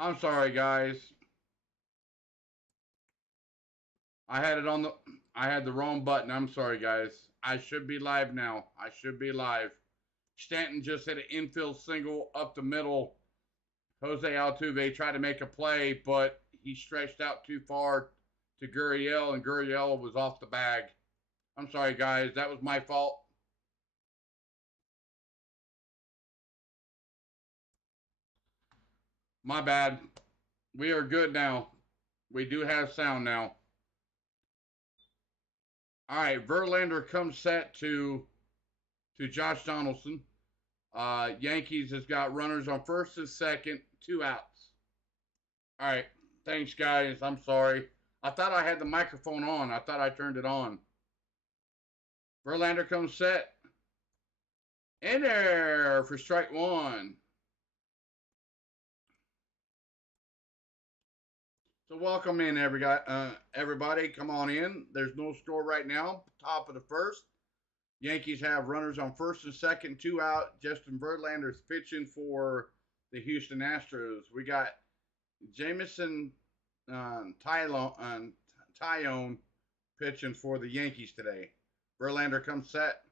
I'm sorry, guys. I had the wrong button. I'm sorry, guys. I should be live now. I should be live. Stanton just hit an infield single up the middle. Jose Altuve tried to make a play, but he stretched out too far to Gurriel, and Gurriel was off the bag. I'm sorry, guys. That was my fault. My bad. We are good now. We do have sound now. All right, Verlander comes set to Josh Donaldson. Yankees has got runners on first and second, 2 outs. All right, thanks, guys. I'm sorry. I thought I had the microphone on. I thought I turned it on. Verlander comes set. In there for strike one. So welcome in, everybody. Come on in. There's no score right now. Top of the first. Yankees have runners on first and second, 2 out. Justin Verlander's pitching for the Houston Astros. We got Jamison Tyone pitching for the Yankees today. Verlander comes set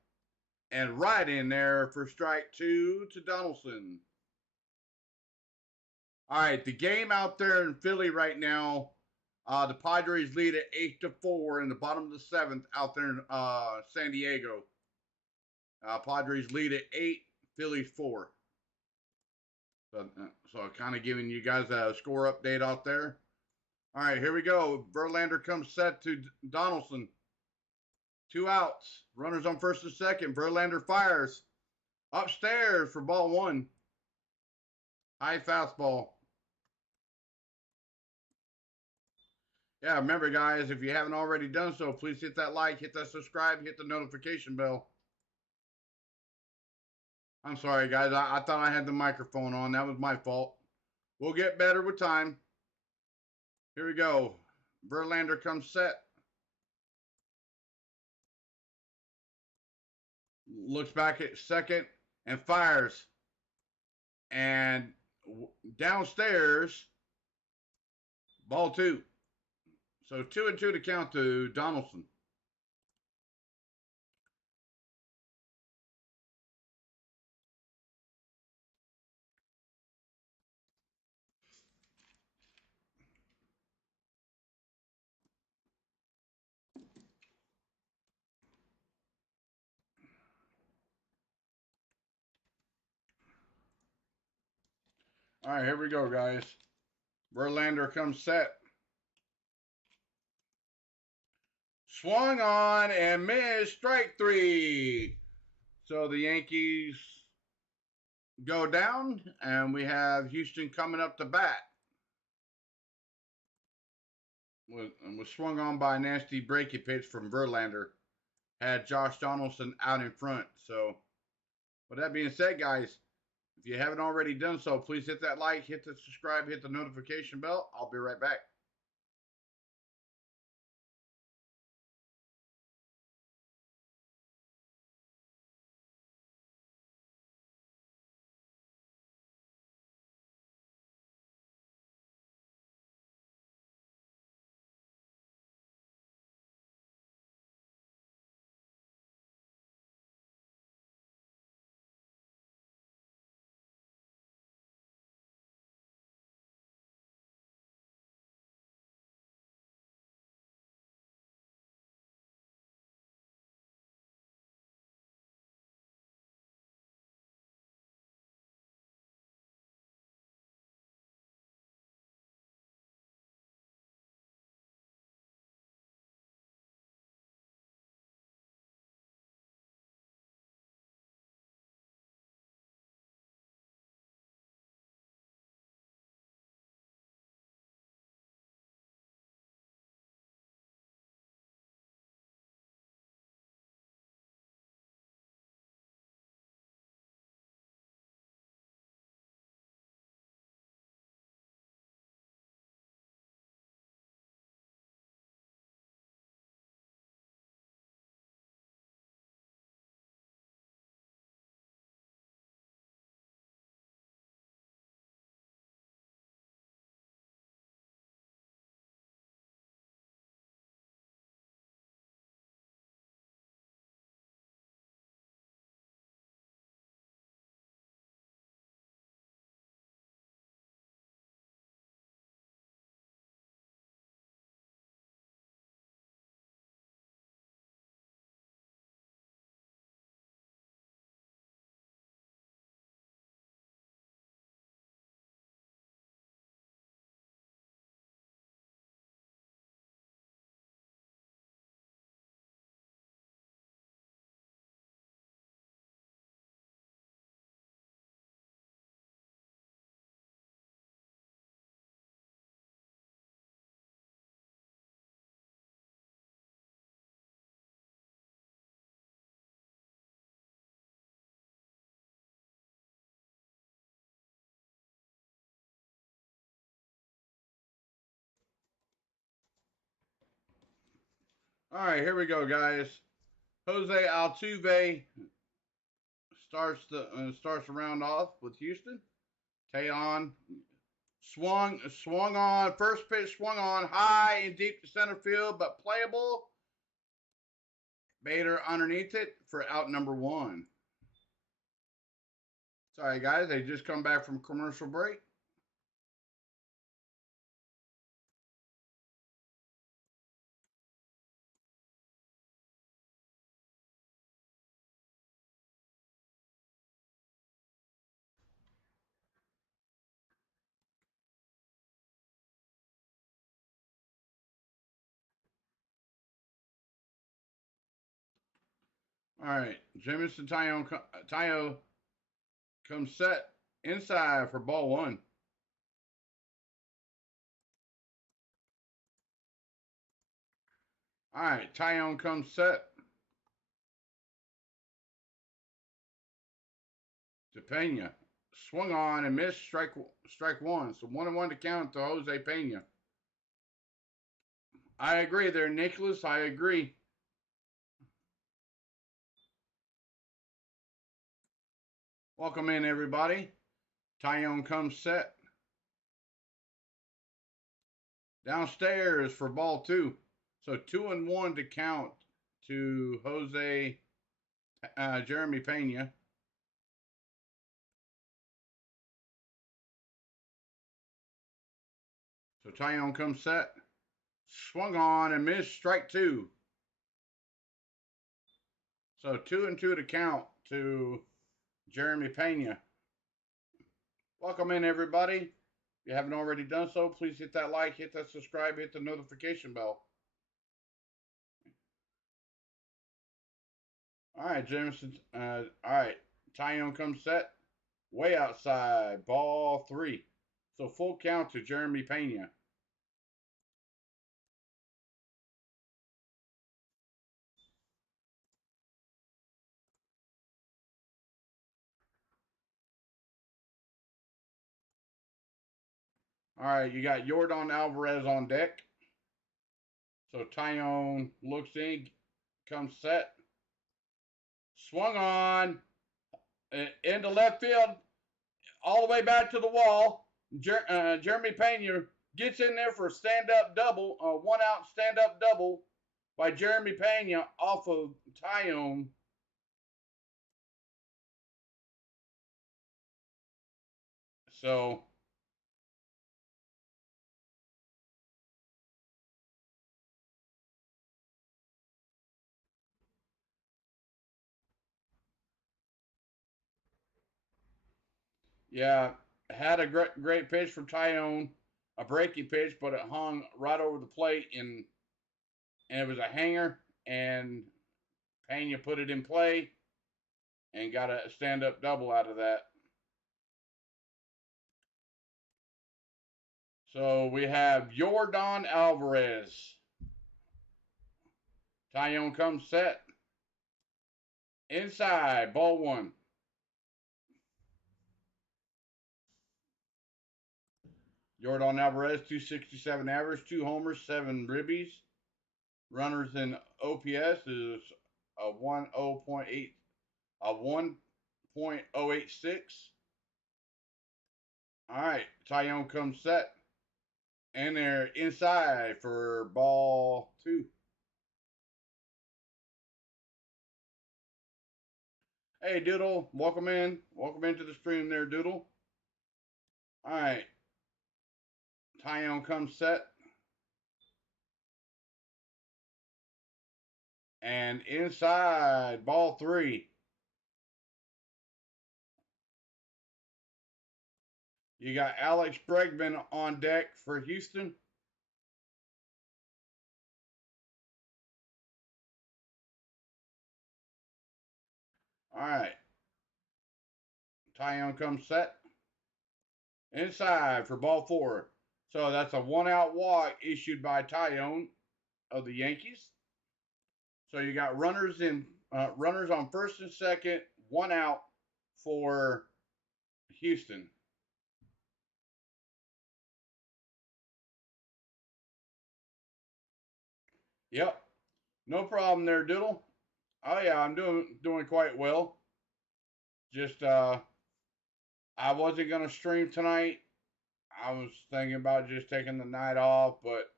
and right in there for strike 2 to Donaldson. All right, the game out there in Philly right now, the Padres lead at 8-4 in the bottom of the 7th out there in San Diego. Padres lead at 8, Phillies 4. So kind of giving you guys a score update out there. All right, here we go. Verlander comes set to Donaldson. 2 outs. Runners on first and second. Verlander fires. Upstairs for ball 1. High fastball. Yeah, remember, guys, if you haven't already done so, please hit that like, hit that subscribe, hit the notification bell. I'm sorry, guys. I thought I had the microphone on. That was my fault. We'll get better with time. Here we go. Verlander comes set. Looks back at second and fires. And downstairs, ball 2. So 2-2 to count to Donaldson. All right, here we go, guys. Verlander comes set. Swung on and missed. Strike 3. So the Yankees go down, and we have Houston coming up to bat. Was swung on by a nasty breaking pitch from Verlander. Had Josh Donaldson out in front. So, with that being said, guys, if you haven't already done so, please hit that like, hit the subscribe, hit the notification bell. I'll be right back. All right, here we go, guys. Jose Altuve starts the round off with Houston. Tayon swung on first pitch, swung on high and deep to center field, but playable. Bader underneath it for out number 1. Sorry, guys, they just come back from commercial break. All right, Jamison Tayo comes set inside for ball 1. All right, Taillon comes set to Pena. Swung on and missed strike 1. So 1-1 to count to Jose Pena. I agree there, Nicholas. I agree. Welcome in, everybody. Taillon comes set. Downstairs for ball 2. So 2-1 to count to Jeremy Pena. So Taillon comes set. Swung on and missed strike 2. So 2-2 to count to Jeremy Pena. Welcome in, everybody. If you haven't already done so, please hit that like, hit that subscribe, hit the notification bell. All right, Jameson. All right, Taillon comes set. Way outside, ball 3. So full count to Jeremy Pena. All right, you got Yordan Alvarez on deck. So Taillon looks in, comes set. Swung on into left field, all the way back to the wall. Jeremy Pena gets in there for a stand-up double, 1-out stand-up double by Jeremy Pena off of Taillon. So yeah, had a great pitch from Taillon, a breaking pitch, but it hung right over the plate and it was a hanger, and Pena put it in play and got a stand-up double out of that. So we have Yordan Alvarez. Taillon comes set. Inside, ball 1. Yordan Alvarez, 267 average, 2 homers, 7 ribbies. Runners in OPS is a 1.086. All right, Taillon comes set. And they're inside for ball 2. Hey, Doodle, welcome in. Welcome into the stream there, Doodle. All right. Taillon comes set. And inside, ball 3. You got Alex Bregman on deck for Houston. All right. Taillon comes set. Inside for ball 4. So that's a 1-out walk issued by Taillon of the Yankees. So you got runners on first and second, 1 out for Houston. Yep. No problem there, Doodle. Oh yeah, I'm doing quite well. Just I wasn't gonna stream tonight. I was thinking about just taking the night off, but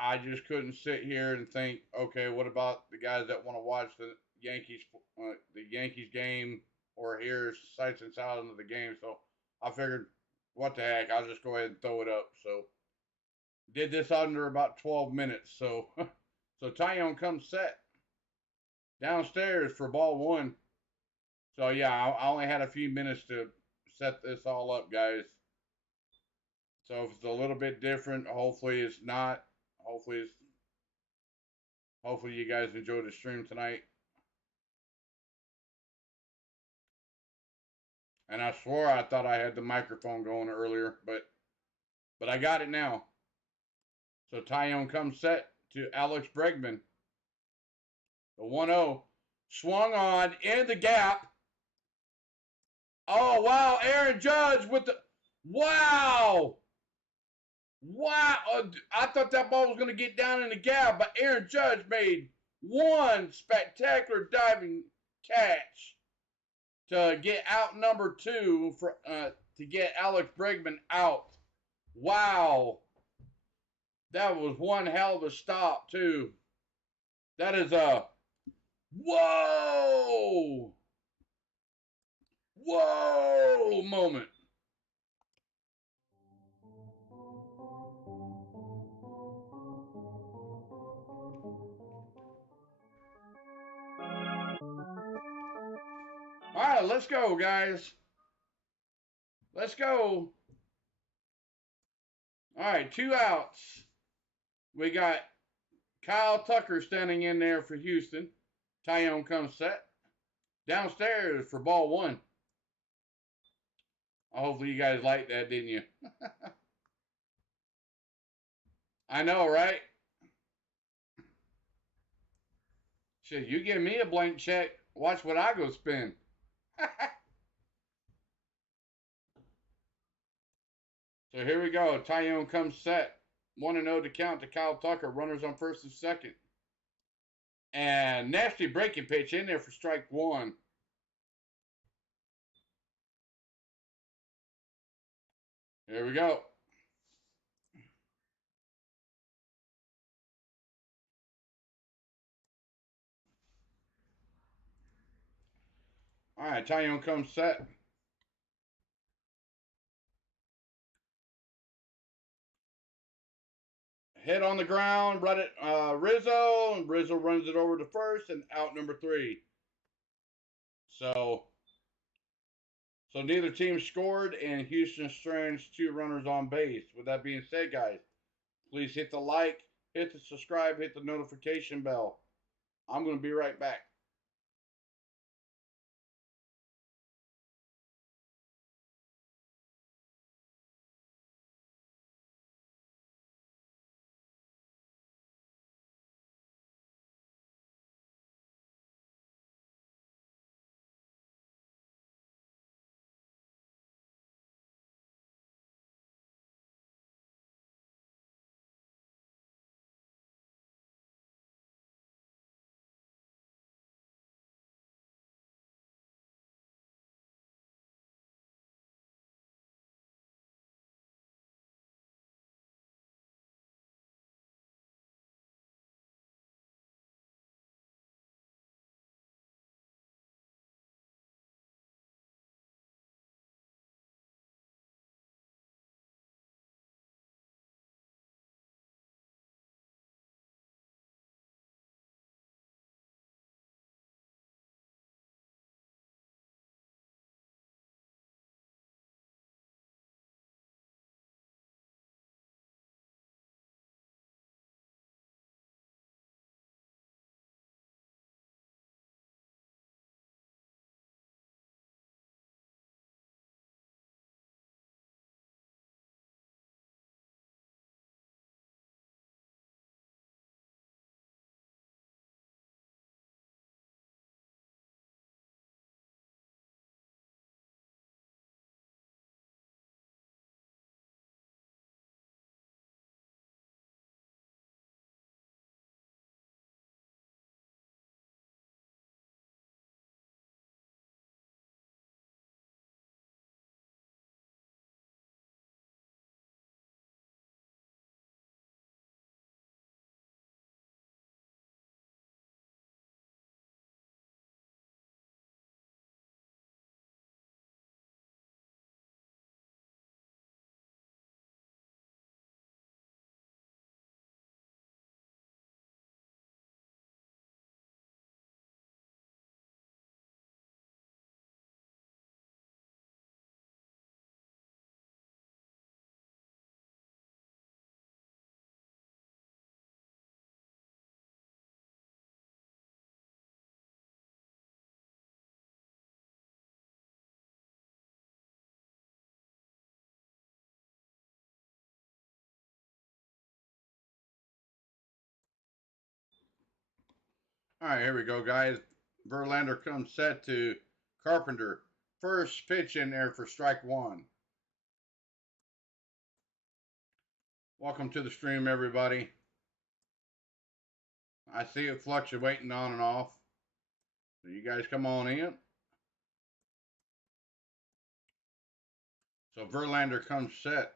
I just couldn't sit here and think, okay, what about the guys that want to watch the Yankees game, or hear sights and sounds of the game? So I figured, what the heck, I'll just go ahead and throw it up. So did this under about 12 minutes. So so Tyone comes set downstairs for ball one. So yeah, I only had a few minutes to set this all up, guys. So if it's a little bit different, hopefully it's not. Hopefully it's hopefully you guys enjoyed the stream tonight. And I swore I thought I had the microphone going earlier, but I got it now. So Tyone comes set to Alex Bregman. The 1-0 swung on in the gap. Oh wow, Aaron Judge with the wow. Wow, I thought that ball was going to get down in the gap, but Aaron Judge made one spectacular diving catch to get out number two to get Alex Bregman out. Wow, that was one hell of a stop too. That is a whoa moment. All right, let's go, guys. Let's go. All right, 2 outs. We got Kyle Tucker standing in there for Houston. Tyone comes set. Downstairs for ball one. Hopefully you guys liked that, didn't you? I know, right? Shit, you give me a blank check, watch what I go spend. So here we go. Tyone comes set. 1-0 to count to Kyle Tucker. Runners on first and second. And nasty breaking pitch in there for strike one. Here we go. All right, Tyone comes set. Hit on the ground, run it, Rizzo, and Rizzo runs it over to first, and out number three. So neither team scored, and Houston strands 2 runners on base. With that being said, guys, please hit the like, hit the subscribe, hit the notification bell. I'm going to be right back. All right, here we go, guys. Verlander comes set to Carpenter. First pitch in there for strike one. Welcome to the stream, everybody. I see it fluctuating on and off. So you guys come on in. So Verlander comes set.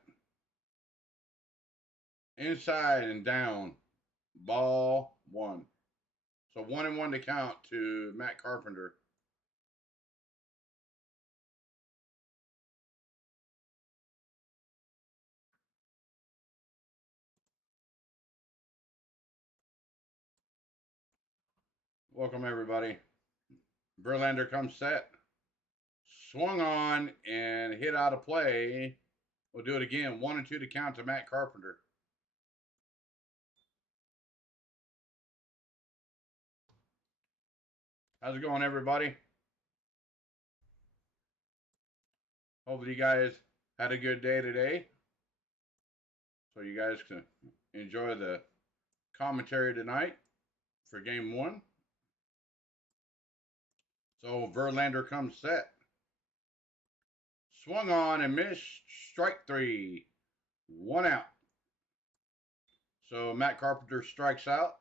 Inside and down. Ball one. So 1-1 to count to Matt Carpenter. Welcome, everybody. Verlander comes set. Swung on and hit out of play. We'll do it again. 1-2 to count to Matt Carpenter. How's it going, everybody? Hopefully you guys had a good day today. So you guys can enjoy the commentary tonight for game one. So Verlander comes set. Swung on and missed. Strike three. 1 out. So Matt Carpenter strikes out.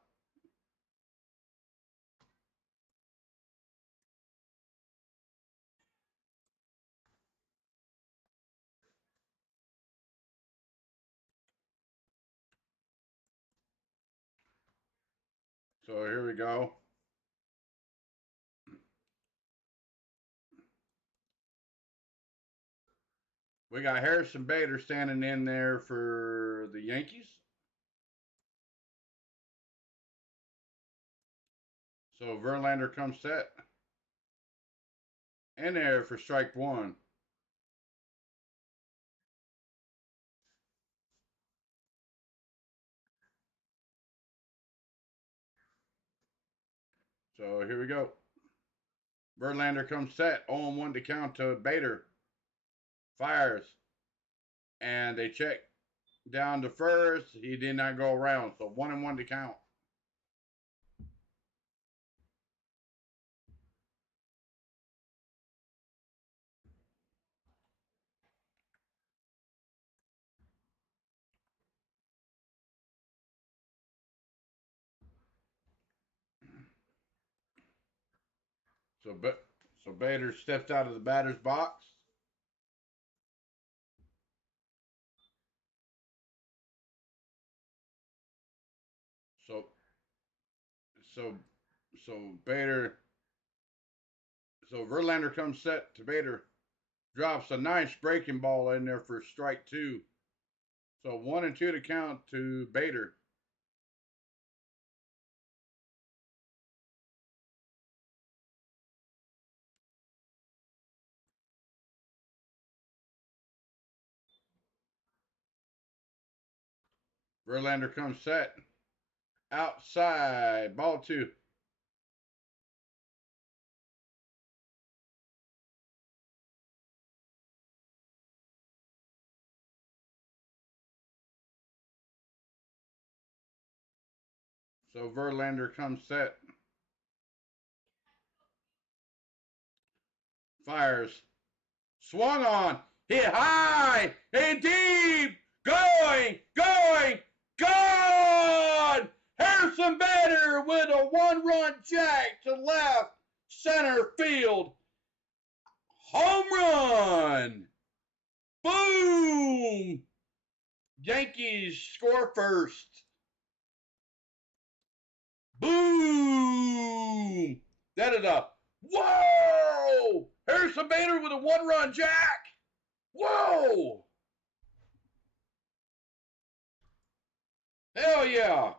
So here we go. We got Harrison Bader standing in there for the Yankees. So Verlander comes set. In there for strike one. So here we go. Verlander comes set. 0-1 to count to Bader. Fires. And they check down to first. He did not go around. So 1-1 to count. So Bader steps out of the batter's box. So Bader. So Verlander comes set to Bader. Drops a nice breaking ball in there for strike two. So 1-2 to count to Bader. Verlander comes set. Outside. Ball two. So Verlander comes set. Fires. Swung on. Hit high and deep. Going. Gone. Harrison Bader with a one-run jack to left center field. Home run. Boom. Yankees score first. Boom. That is a whoa. Harrison Bader with a one-run jack. Whoa. Hell yeah.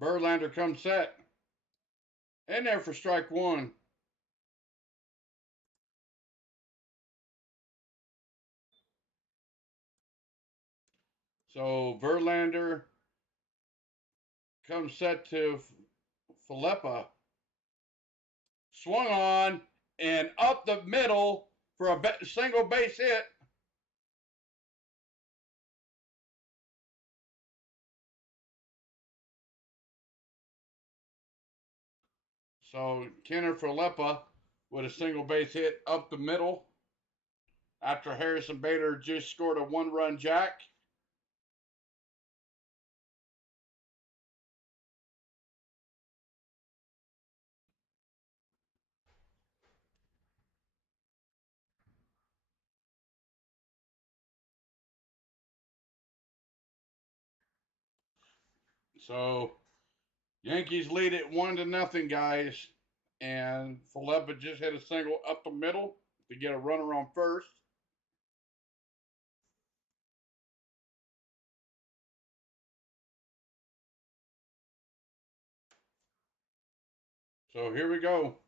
Verlander comes set. In there for strike one. So Verlander comes set to Falepa. swung on and up the middle for a single base hit. So Kenner Falepa with a single base hit up the middle after Harrison Bader just scored a one-run jack. So Yankees lead it 1-0, guys. And Falepa just hit a single up the middle to get a runner on first. So here we go.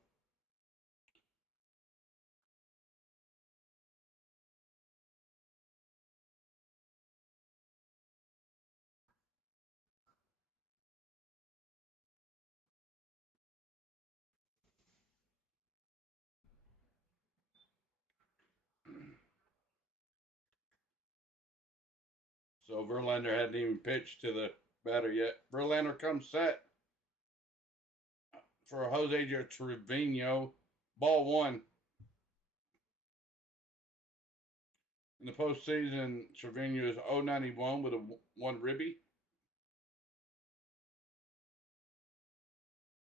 So Verlander hadn't even pitched to the batter yet. Verlander comes set for Jose Trevino. Ball one. In the postseason, Trevino is 091 with a one ribby.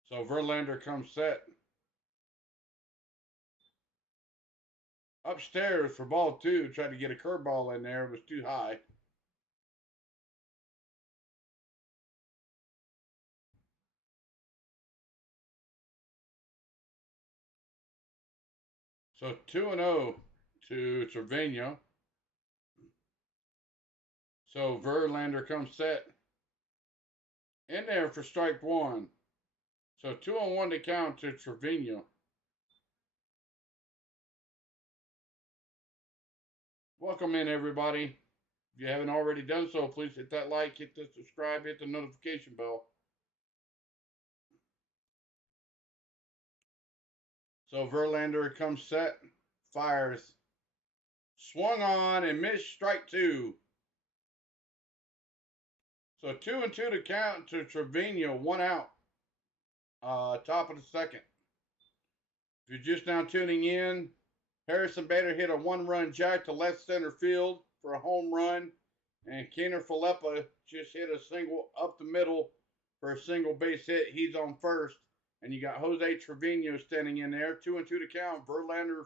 So Verlander comes set. Upstairs for ball two. Tried to get a curveball in there. It was too high. So 2-0 to Trevino. So Verlander comes set. In there for strike one. So 2-1 to count to Trevino. Welcome in, everybody. If you haven't already done so, please hit that like, hit the subscribe, hit the notification bell. So Verlander comes set, fires, swung on and missed strike two. So 2-2 to count to Trevino, one out. Top of the second. If you're just now tuning in, Harrison Bader hit a one-run jack to left center field for a home run, and Kenner Falepa just hit a single up the middle for a single base hit. He's on first, and you got Jose Trevino standing in there. 2-2 to count. Verlander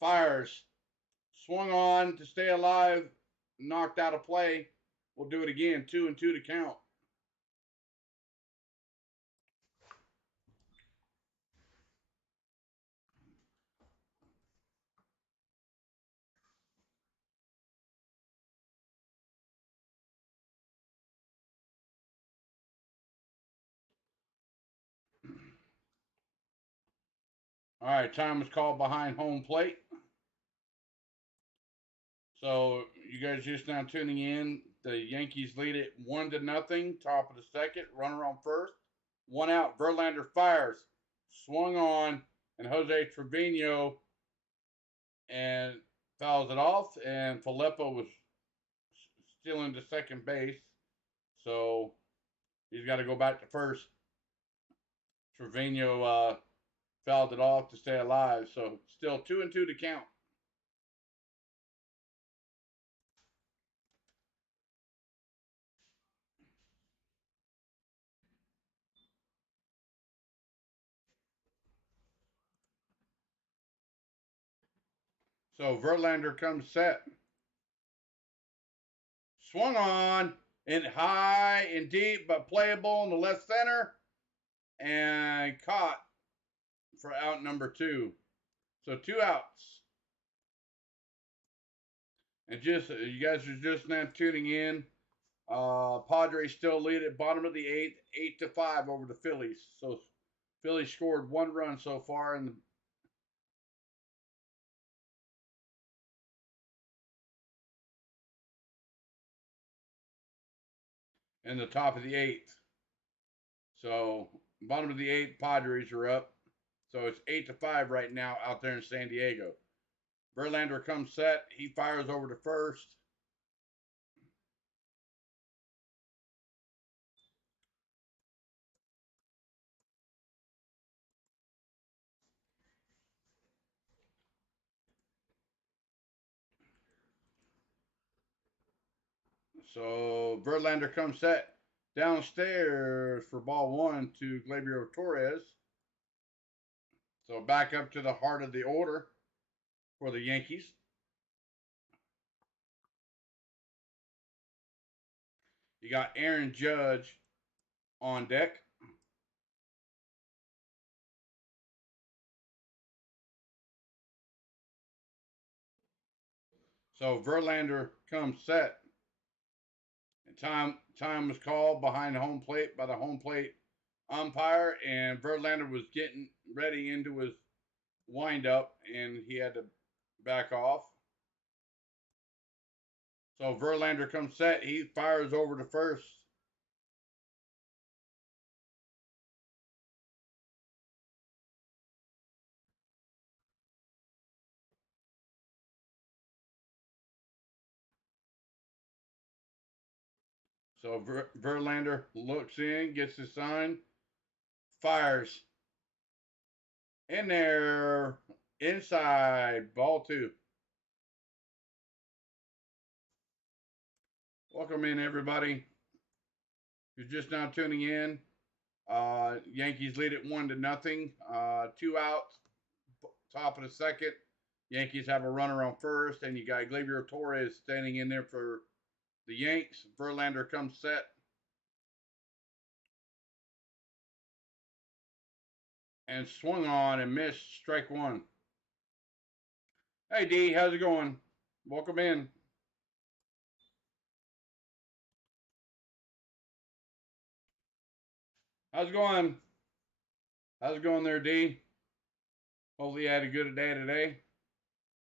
fires, swung on to stay alive, knocked out of play. We'll do it again. 2-2 to count. All right, time is called behind home plate. So you guys just now tuning in. The Yankees lead it 1-0. Top of the second, runner on first, one out. Verlander fires, swung on, and Jose Trevino and fouls it off. And Falepa was still into second base, so he's got to go back to first. Trevino fouled it off to stay alive, so still 2-2 to count. So Verlander comes set. Swung on and high and deep, but playable in the left center and caught for out number two. So 2 outs. And just you guys are just now tuning in. Padres still lead at bottom of the eighth, 8-5 over the Phillies. So Phillies scored 1 run so far in the top of the eighth. So bottom of the eighth, Padres are up. So it's 8-5 right now out there in San Diego. Verlander comes set. He fires over to first. So Verlander comes set downstairs for ball one to Gleyber Torres. So back up to the heart of the order for the Yankees. You got Aaron Judge on deck. So Verlander comes set. And time was called behind the home plate by the home plate umpire, and Verlander was getting ready into his windup, and he had to back off. So Verlander comes set. He fires over to first. So Verlander looks in, gets his sign, fires. In there, inside, ball two. Welcome in, everybody. If you're just now tuning in, Yankees lead it 1-0. 2 outs, top of the second. Yankees have a runner on first, and you got Gleyber Torres standing in there for the Yanks. Verlander comes set. And swung on and missed, strike one. Hey, D, how's it going? Welcome in. How's it going? How's it going there, D? Hopefully you had a good day today.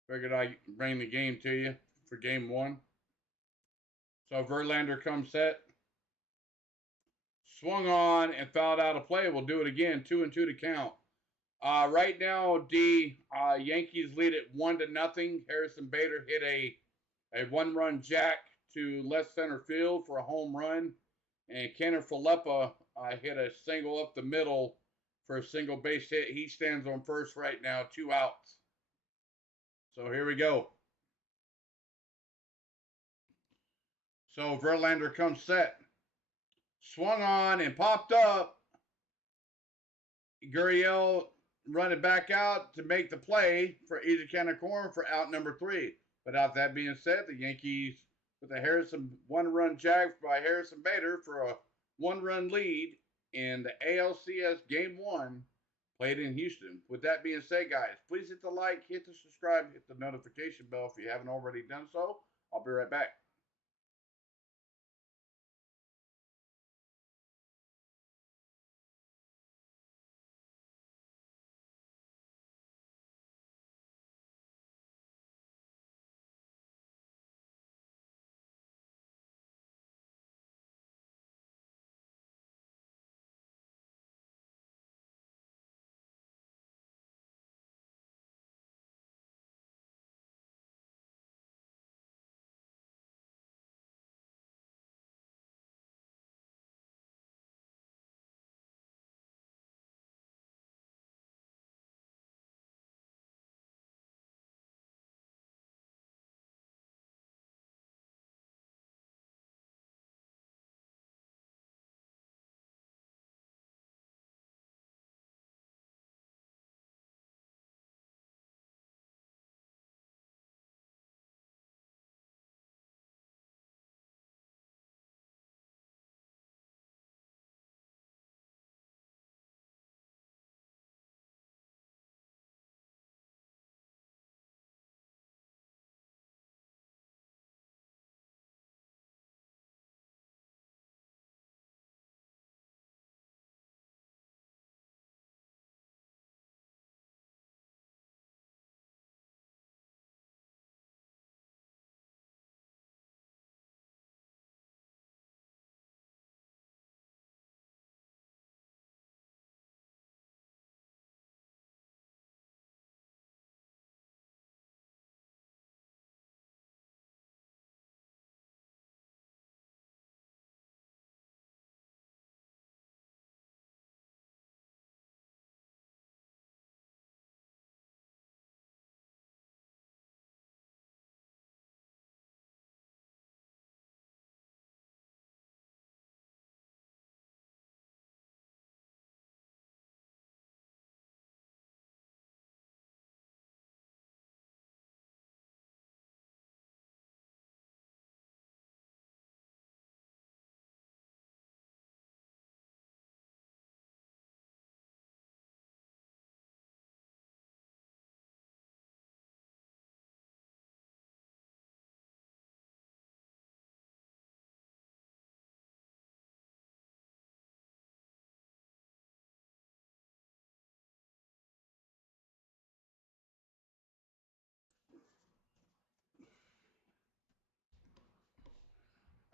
Figured I'd bring the game to you for game one. So Verlander comes set. Swung on and fouled out of play. We'll do it again. 2-2 to count. Right now, D, Yankees lead it 1-0. Harrison Bader hit a one-run jack to left center field for a home run. And Kenneth Falepa hit a single up the middle for a single base hit. He stands on first right now, 2 outs. So here we go. So Verlander comes set. Swung on and popped up. Gurriel running back out to make the play for easy can of corn for out number 3. But out that being said, the Yankees with a Harrison one-run jag by Harrison Bader for a one-run lead in the ALCS Game 1 played in Houston. With that being said, guys, please hit the like, hit the subscribe, hit the notification bell if you haven't already done so. I'll be right back.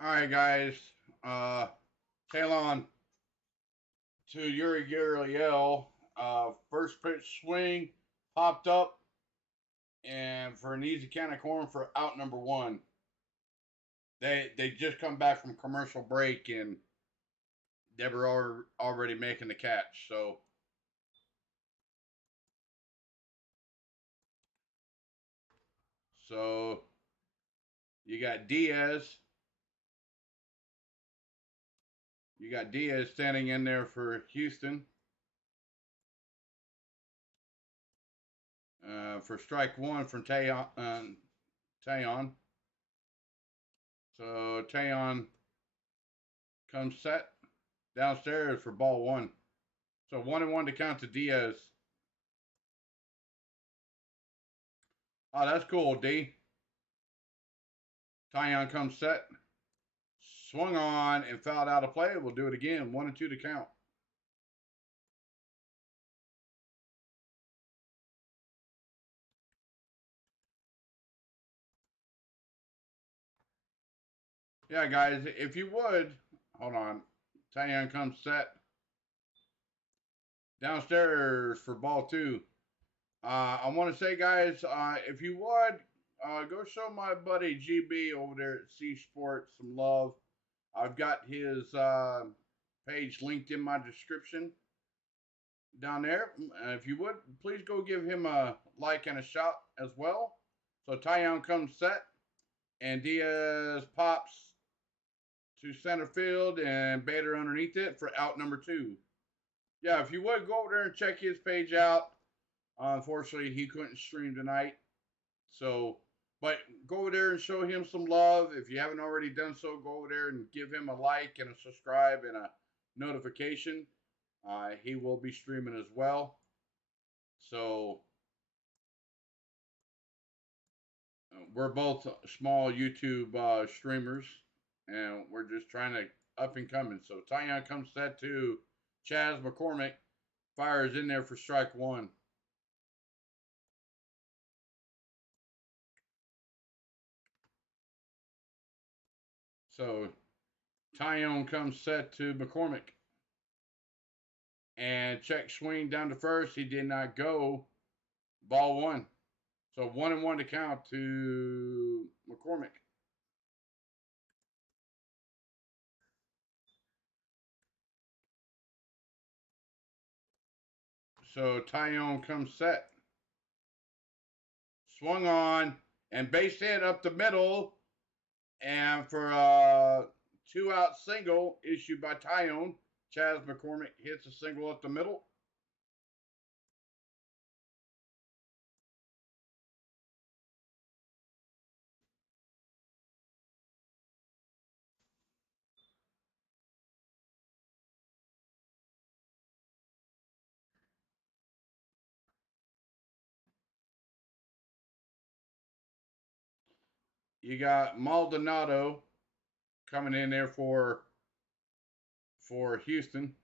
All right, guys. Tail on to Yuri Gurriel. First pitch swing popped up, and for an easy can of corn for out number one. They just come back from commercial break and they were already making the catch. So you got Diaz. You got Diaz standing in there for Houston. For strike one from Tayon. So Tayon comes set downstairs for ball one. So 1-1 to count to Diaz. Oh, that's cool, D. Tayon comes set. Swung on and fouled out of play. We'll do it again. 1-2 to count. Yeah, guys, if you would, hold on. Tayon comes set. Downstairs for ball two. I want to say, guys, if you would, go show my buddy GB over there at C Sports some love. I've got his page linked in my description down there. If you would, please go give him a like and a shout as well. So Tayon comes set, and Diaz pops to center field, and Bader underneath it for out number two. Yeah, if you would, go over there and check his page out. Unfortunately, he couldn't stream tonight. So, but go over there and show him some love. If you haven't already done so, go over there and give him a like and a subscribe and a notification. He will be streaming as well. So, we're both small YouTube streamers, and we're just trying to up and coming. So, Tayon comes set to Chaz McCormick. Fires in there for strike one. So Tayon comes set to McCormick. And check swing down to first. He did not go. Ball one. So 1-1 to count to McCormick. So Tayon comes set. Swung on and base hit up the middle. And for a 2-out single issued by Tayon, Chaz McCormick hits a single up the middle. You got Maldonado coming in there for Houston.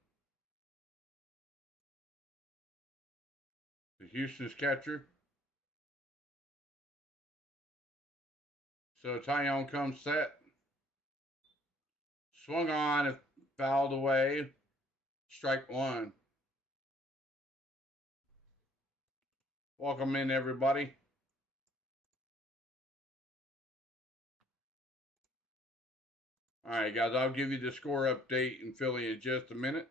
The Houston's catcher. So Tayon comes set. Swung on and fouled away. Strike one. Welcome in, everybody. All right, guys, I'll give you the score update in Philly in just a minute.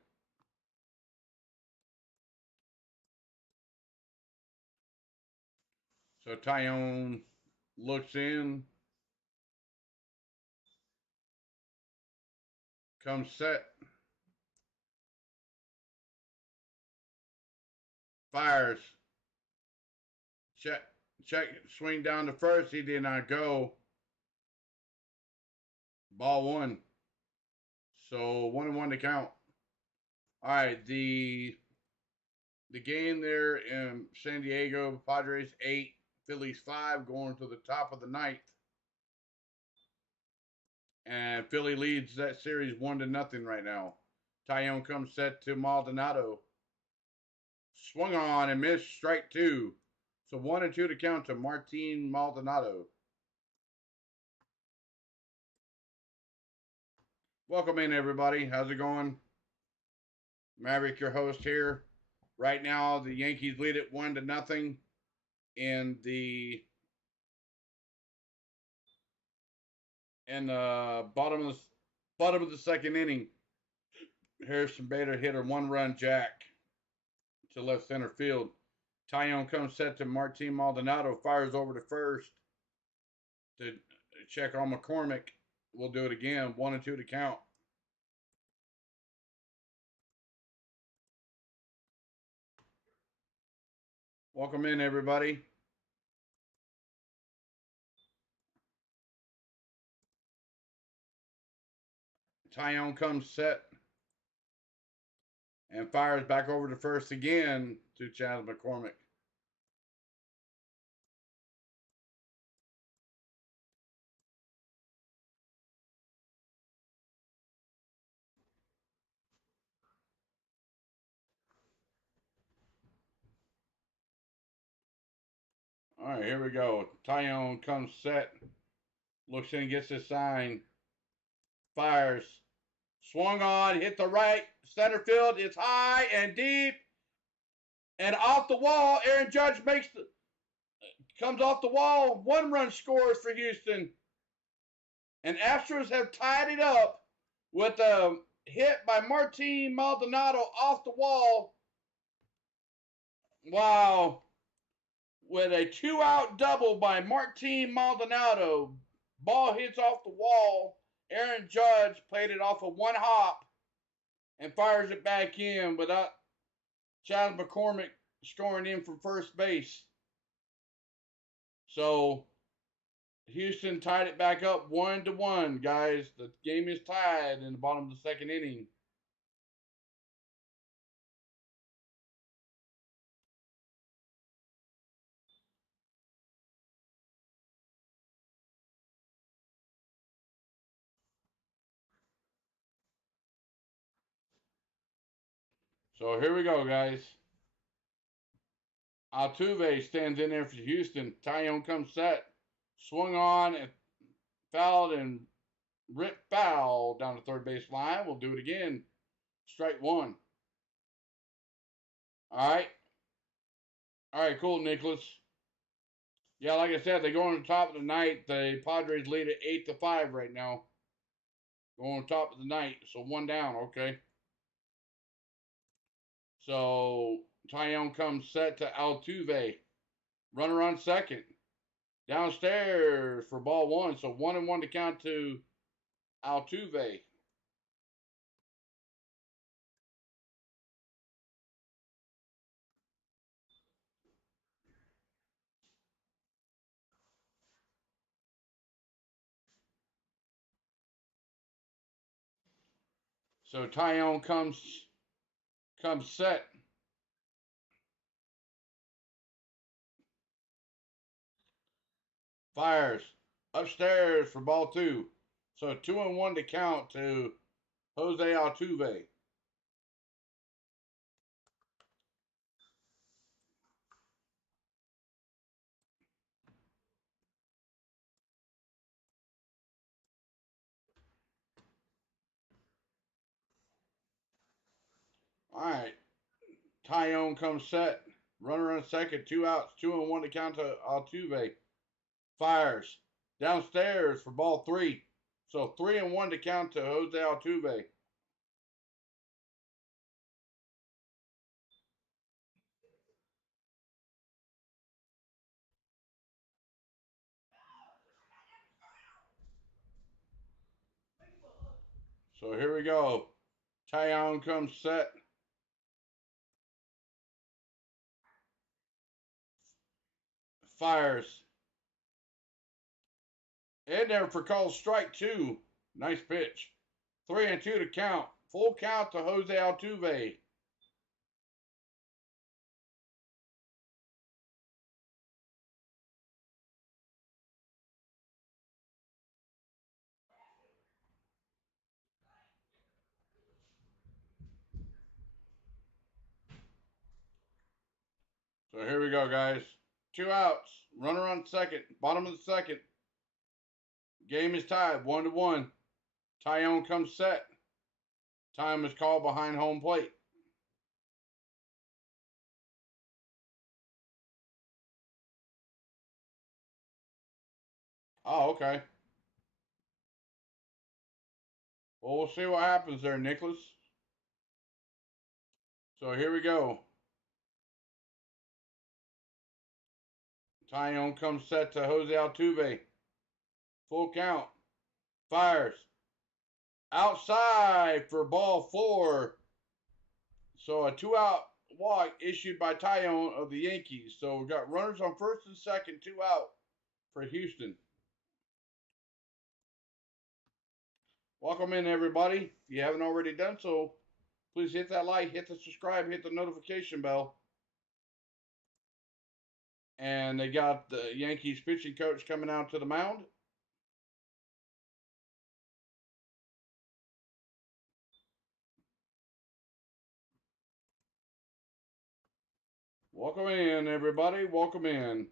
So Tayon looks in. Comes set. Fires. Check, swing down to first. He did not go. Ball one. So 1-1 to count. All right, the game there in San Diego, Padres 8, Phillies 5, going to the top of the ninth. And Philly leads that series 1-0 right now. Tayon comes set to Maldonado. Swung on and missed, strike two. So 1-2 to count to Martin Maldonado. Welcome in, everybody. How's it going? Maverick, your host here. Right now, the Yankees lead it 1-0 in the bottom of the second inning. Harrison Bader hit a one-run jack to left center field. Tyone comes set to Martin Maldonado, fires over to first to check on McCormick. We'll do it again. 1-2 to count. Welcome in, everybody. Tyone comes set and fires back over to first again to Chaz McCormick. All right, here we go. Tyone comes set, looks in, gets his sign, fires, swung on, hit the right center field. It's high and deep and off the wall. Aaron Judge comes off the wall. 1-run scores for Houston, and Astros have tied it up with a hit by Martin Maldonado off the wall. Wow. With a 2-out double by Martin Maldonado. Ball hits off the wall. Aaron Judge played it off of one hop and fires it back in without Chaz McCormick scoring in from first base. So Houston tied it back up 1-1, guys. The game is tied in the bottom of the second inning. So here we go, guys. Altuve stands in there for Houston. Tyone comes set. Swung on and fouled and ripped foul down the third base line. We'll do it again. Strike one. All right. All right, cool, Nicholas. Yeah, like I said, they go on the top of the night. The Padres lead at 8-5 right now. Going on top of the night. So one down, okay. So Tyone comes set to Altuve. Runner on second. Downstairs for ball one. So 1-1 to count to Altuve. So Tyone comes set. Fires upstairs for ball two. So 2-1 to count to Jose Altuve. All right. Tyone comes set. Runner on second. 2 outs. 2-1 to count to Altuve. Fires downstairs for ball three. So 3-1 to count to Jose Altuve. So here we go. Tyone comes set. Fires. In there for call strike two. Nice pitch. 3-2 to count. Full count to Jose Altuve. So here we go, guys. 2 outs. Runner on second. Bottom of the second. Game is tied 1-1. Tyone comes set. Time is called behind home plate. Oh, okay. Well, we'll see what happens there, Nicholas. So here we go. Tyone comes set to Jose Altuve. Full count. Fires. Outside for ball 4. So a 2-out walk issued by Tyone of the Yankees. So we've got runners on first and second, 2 out for Houston. Welcome in, everybody. If you haven't already done so, please hit that like, hit the subscribe, hit the notification bell. And they got the Yankees pitching coach coming out to the mound. Welcome in, everybody. Welcome in.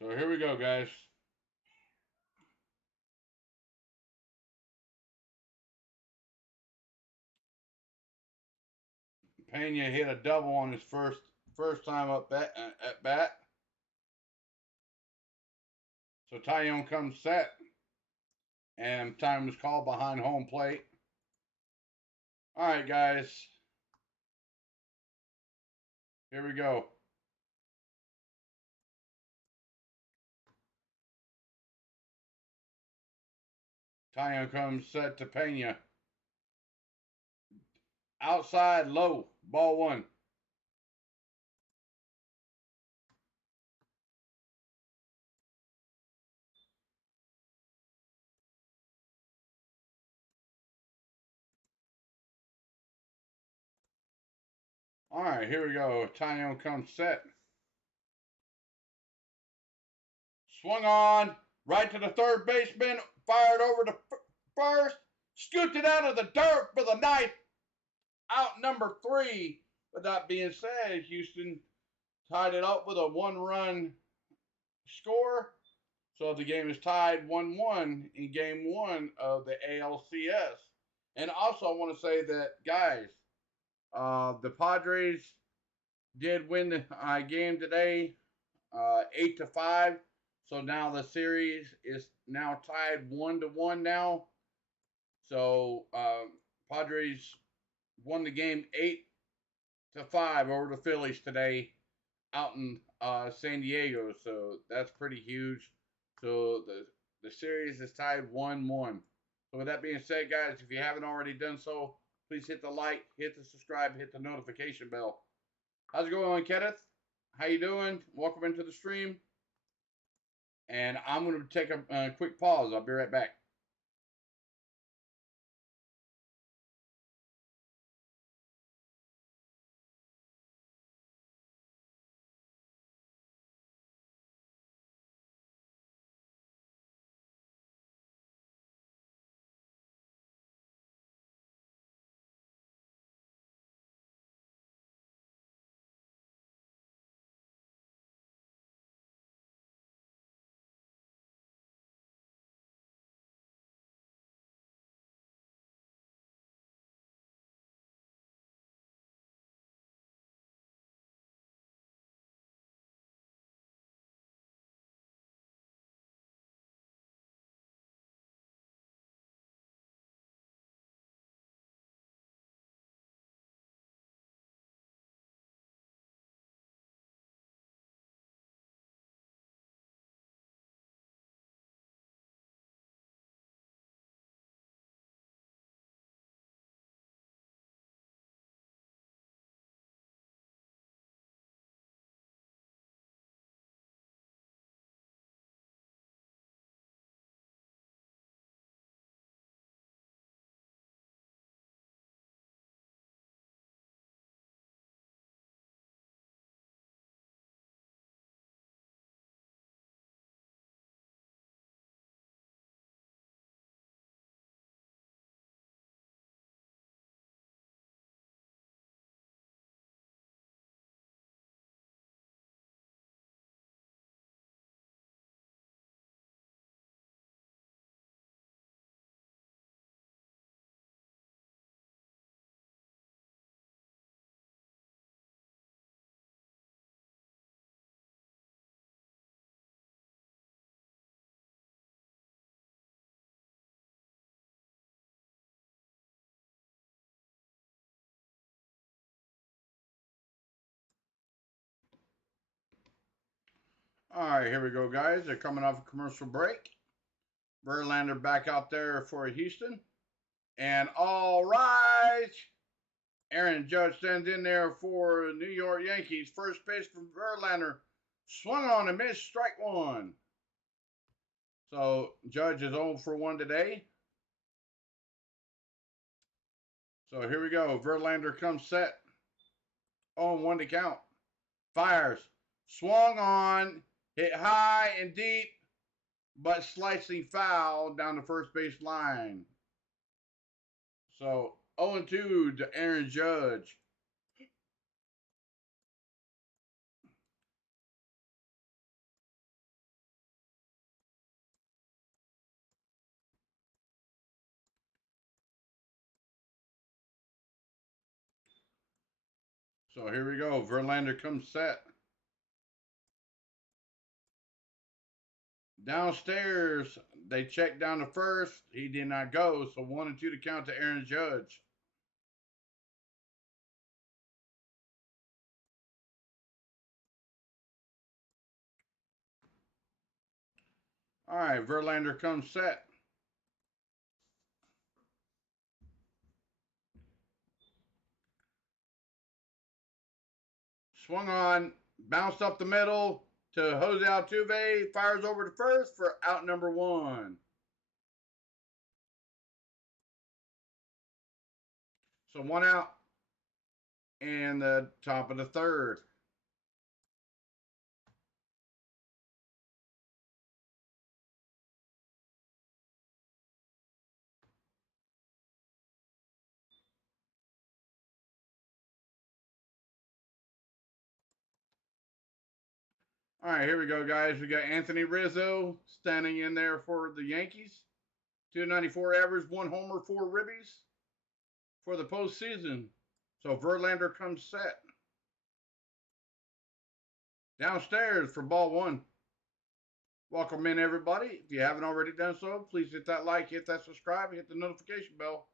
So here we go, guys. Pena hit a double on his first time up at bat. So Tyone comes set, and time was called behind home plate. All right, guys. Here we go. Tyone comes set to Pena. Outside low, ball 1. All right, here we go. Tyone comes set. Swung on, right to the third baseman, fired over to first, scooped it out of the dirt for the ninth. Out number 3. With that being said, Houston tied it up with a 1-run score. So the game is tied 1-1 in game 1 of the ALCS. And also, I want to say that, guys, the Padres did win the game today, 8-5. So now the series is now tied 1-1 now. So Padres won the game 8-5 over the Phillies today out in San Diego. So that's pretty huge. So the series is tied 1-1. So with that being said, guys, if you haven't already done so, please hit the like, hit the subscribe, hit the notification bell. How's it going, Kenneth? How you doing? Welcome into the stream. And I'm going to take a quick pause. I'll be right back. All right, here we go, guys. They're coming off a commercial break. Verlander back out there for Houston. And all rise. Aaron Judge stands in there for New York Yankees. First pitch from Verlander. Swung on and missed, strike one. So Judge is 0 for 1 today. So here we go. Verlander comes set. 0-1 to count. Fires. Swung on. Hit high and deep, but slicing foul down the first base line. So 0-2 to Aaron Judge. So here we go. Verlander comes set. Downstairs, they checked down to first. He did not go, so 1-2 to count to Aaron Judge. All right, Verlander comes set. Swung on, bounced up the middle to Jose Altuve, fires over to first for out number 1. So 1 out and the top of the third. All right, here we go, guys. We got Anthony Rizzo standing in there for the Yankees. 294 average, 1 homer, 4 ribbies for the postseason. So Verlander comes set. Downstairs for ball 1. Welcome in, everybody. If you haven't already done so, please hit that like, hit that subscribe, hit the notification bell.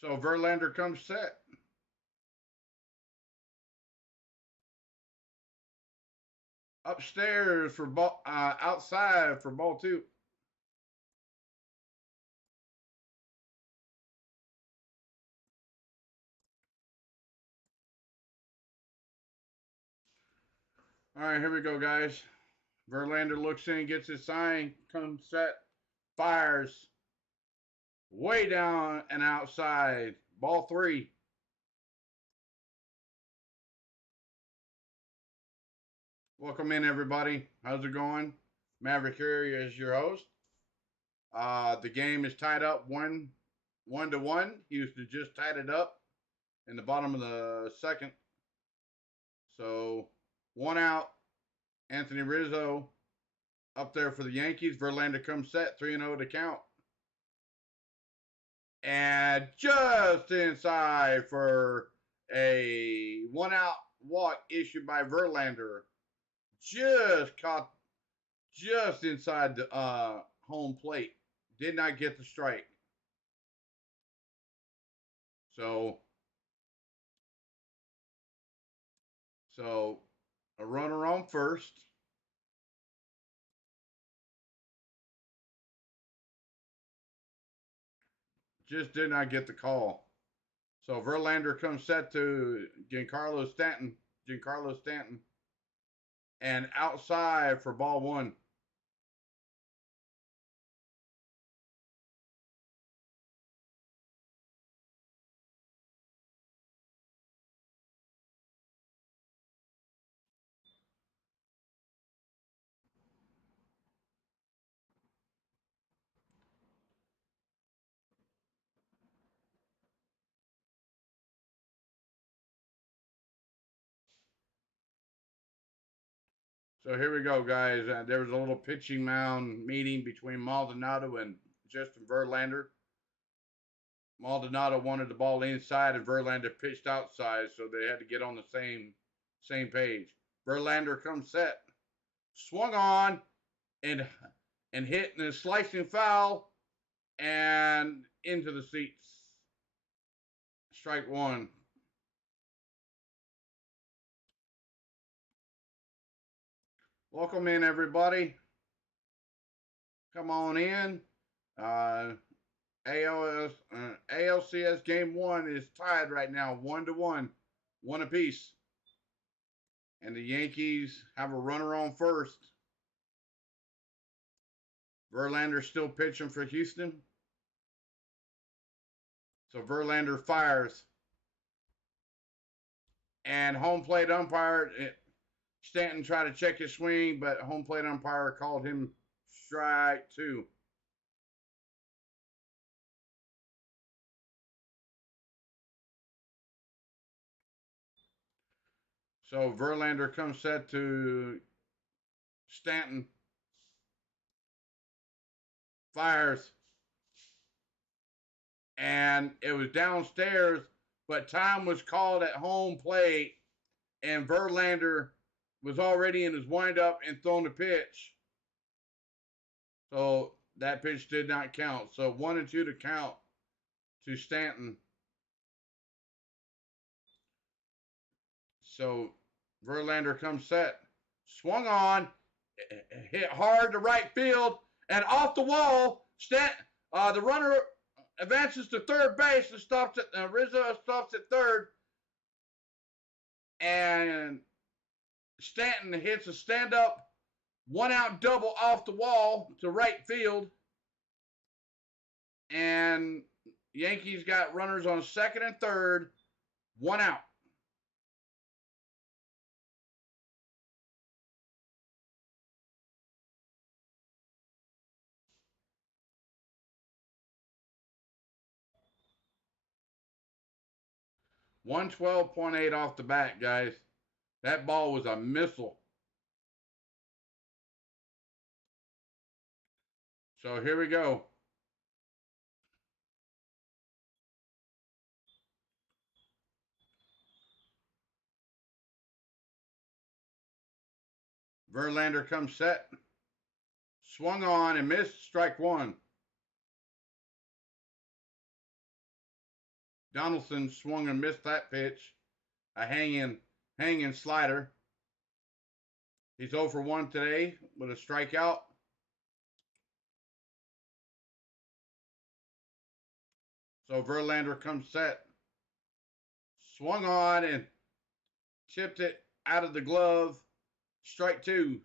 So Verlander comes set. Upstairs for ball, outside for ball 2. All right, here we go, guys. Verlander looks in, gets his sign, comes set, fires. Way down and outside. Ball 3. Welcome in, everybody. How's it going? Maverick here is your host. The game is tied up 1-1. Houston just tied it up in the bottom of the second. So 1 out. Anthony Rizzo up there for the Yankees. Verlander comes set. 3-0 to count. And just inside for a 1 out walk issued by Verlander. Just caught just inside the home plate. Did not get the strike. So a runner on first. Just did not get the call. So Verlander comes set to Giancarlo Stanton. And outside for ball 1. So here we go, guys. There was a little pitching mound meeting between Maldonado and Justin Verlander. Maldonado wanted the ball inside, and Verlander pitched outside, so they had to get on the same page. Verlander comes set, swung on, and hit in a slicing foul, and into the seats. Strike 1. Welcome in, everybody. Come on in. ALCS game 1 is tied right now, 1-1, one apiece. And the Yankees have a runner on first. Verlander's still pitching for Houston. So Verlander fires. And home plate umpire, Stanton tried to check his swing, but home plate umpire called him strike 2. So Verlander comes set to Stanton. Fires. And it was downstairs, but time was called at home plate, and Verlander was already in his windup and thrown the pitch. So that pitch did not count. So 1-2 to count to Stanton. So Verlander comes set. Swung on. Hit hard to right field. And off the wall, the runner advances to third base and stops at Rizzo stops at third. And Stanton hits a stand-up, 1-out double off the wall to right field. And Yankees got runners on second and third, 1 out. .112.8 off the bat, guys. That ball was a missile. So here we go. Verlander comes set. Swung on and missed, strike 1. Donaldson swung and missed that pitch. A hanging slider. He's 0 for 1 today with a strikeout. So Verlander comes set. Swung on and chipped it out of the glove. Strike 2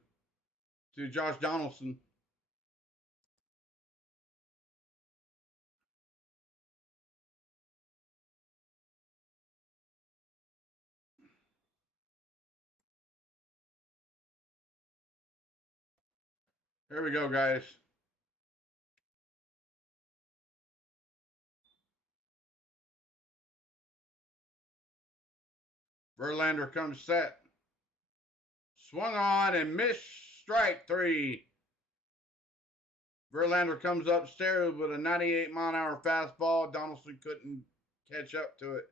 to Josh Donaldson. Here we go, guys. Verlander comes set. Swung on and missed, strike 3. Verlander comes upstairs with a 98-mile-an-hour fastball. Donaldson couldn't catch up to it.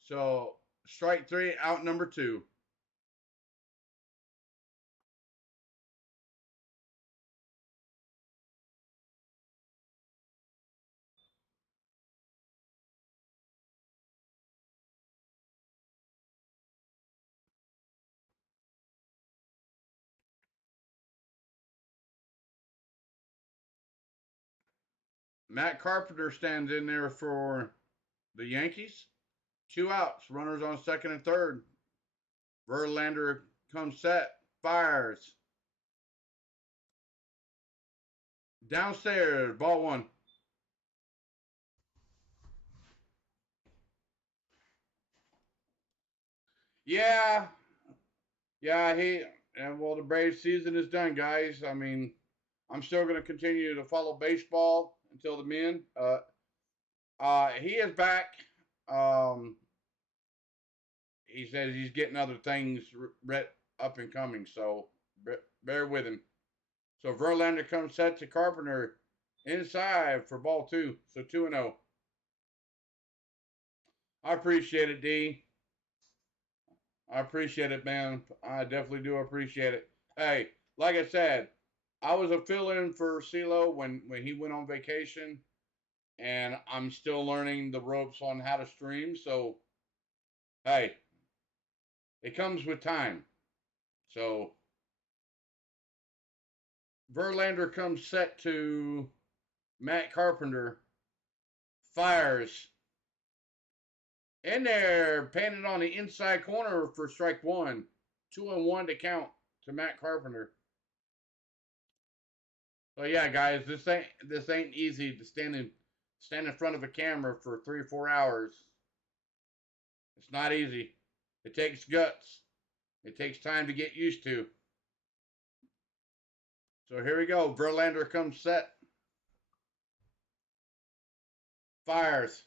So strike 3, out number 2. Matt Carpenter stands in there for the Yankees. 2 outs, runners on second and third. Verlander comes set, fires. Downstairs, ball 1. Yeah, well, the Braves season is done, guys. I mean, I'm still going to continue to follow baseball until the men. He is back. He says he's getting other things up and coming, so bear with him. So Verlander comes set to Carpenter inside for ball 2. So 2-0. I appreciate it, D. I appreciate it, man. I definitely do appreciate it. Hey, like I said, I was a fill-in for CeeLo when he went on vacation, and I'm still learning the ropes on how to stream. So, hey, it comes with time. So, Verlander comes set to Matt Carpenter. Fires. In there, painted on the inside corner for strike one. 2-1 to count to Matt Carpenter. So yeah, guys, this ain't easy to stand in front of a camera for 3 or 4 hours. It's not easy. It takes guts. It takes time to get used to. So here we go. Verlander comes set. Fires.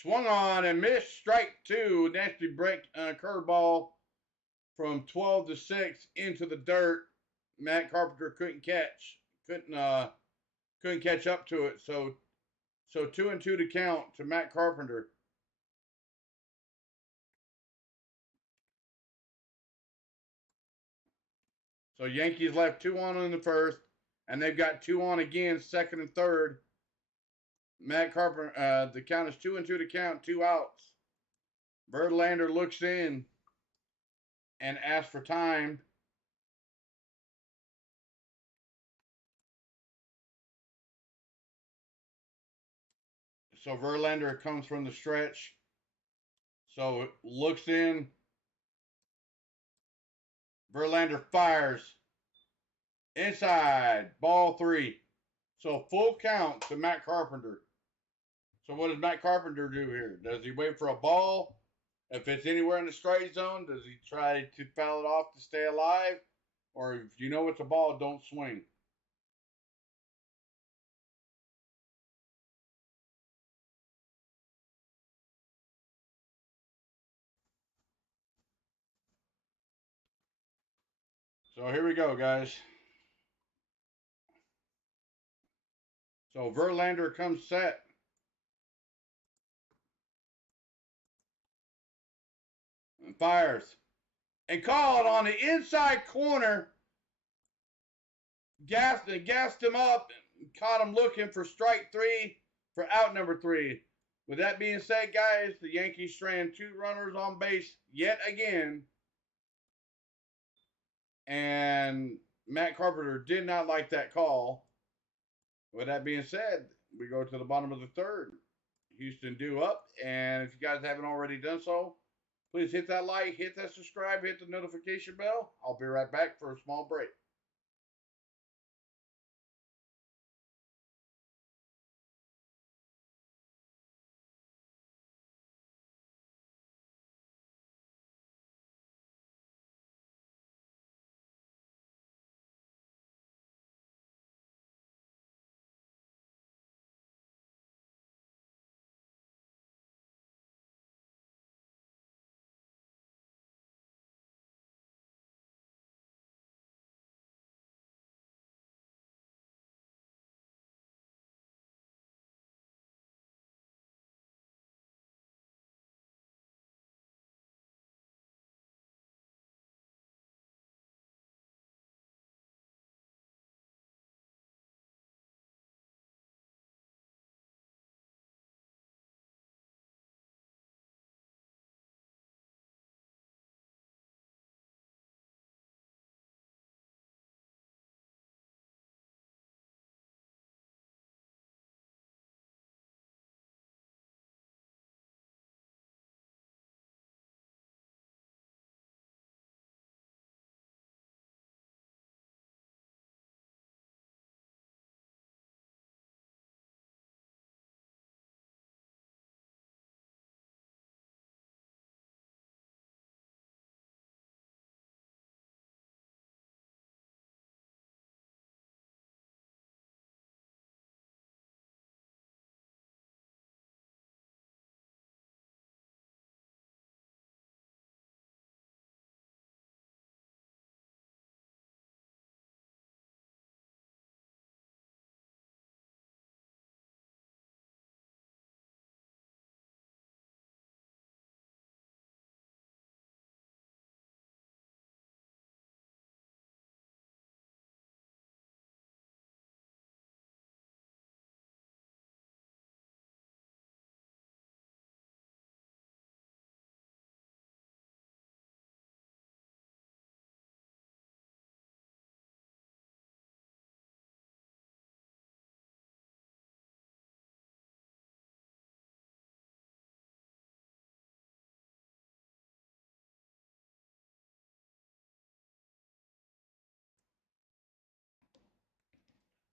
Swung on and missed. Strike two. Nasty break curveball from 12 to 6 into the dirt. Matt Carpenter couldn't catch. Couldn't catch up to it. So 2-2 to count to Matt Carpenter. So Yankees left 2 on in the first, and they've got 2 on again, second and third. Matt Carpenter, the count is 2-2 to count, 2 outs. Verlander looks in and asks for time. So Verlander comes from the stretch. So looks in. Verlander fires. Inside. Ball 3. So full count to Matt Carpenter. So what does Matt Carpenter do here? Does he wait for a ball? If it's anywhere in the strike zone, does he try to foul it off to stay alive? Or if you know it's a ball, don't swing. So here we go, guys. So Verlander comes set. And fires. And called on the inside corner. Gassed him up. And caught him looking for strike 3 for out number 3. With that being said, guys, the Yankees strand 2 runners on base yet again. And Matt Carpenter did not like that call. With that being said, we go to the bottom of the third. Houston due up. And if you guys haven't already done so, please hit that like, hit that subscribe, hit the notification bell. I'll be right back for a small break.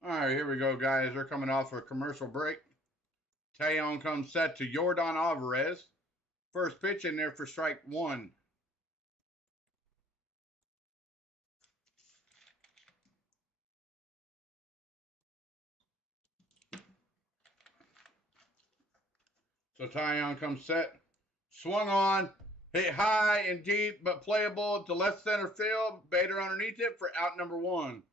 All right, here we go, guys. They're coming off a commercial break. Taillon comes set to Yordan Alvarez. First pitch in there for strike one. So Taillon comes set. Swung on. Hit high and deep, but playable to left center field. Bader underneath it for out number one.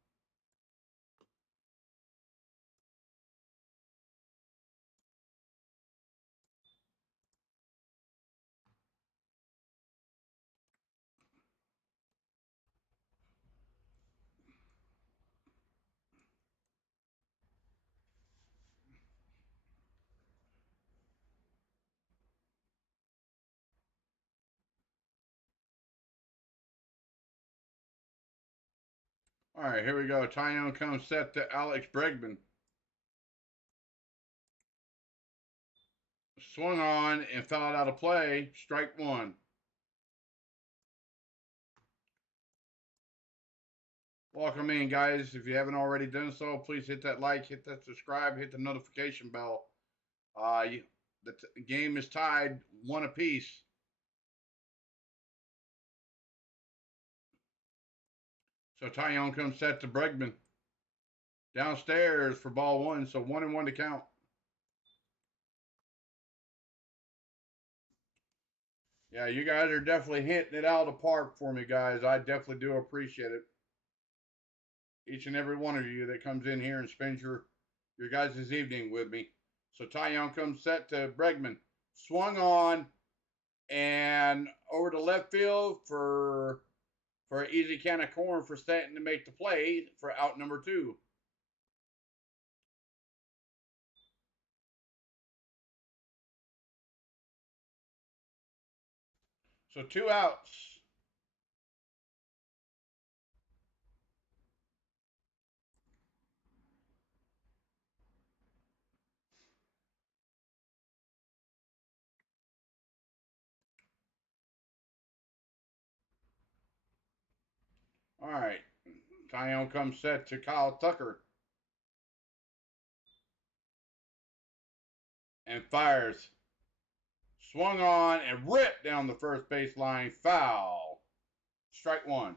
All right, here we go. Taillon comes set to Alex Bregman. Swung on and fouled out of play. Strike one. Welcome in, guys. If you haven't already done so, please hit that like, hit that subscribe, hit the notification bell. The game is tied one apiece. So Taillon comes set to Bregman. Downstairs for ball one, so 1-1 to count. Yeah, you guys are definitely hitting it out of the park for me, guys. I definitely do appreciate it. Each and every one of you that comes in here and spends your guys' evening with me. So Taillon comes set to Bregman. Swung on and over to left field for an easy can of corn for Stanton to make the play for out number two. So 2 outs. All right. Taillon comes set to Kyle Tucker. And fires. Swung on and ripped down the first baseline. Foul. Strike one.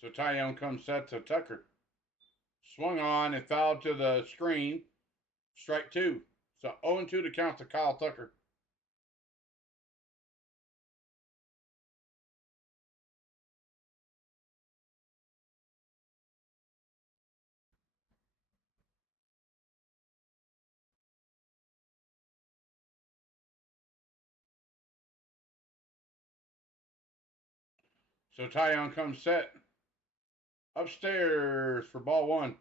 So Taillon comes set to Tucker. Swung on and fouled to the screen. Strike two. So 0-2 to count to Kyle Tucker. So Taillon comes set upstairs for ball one.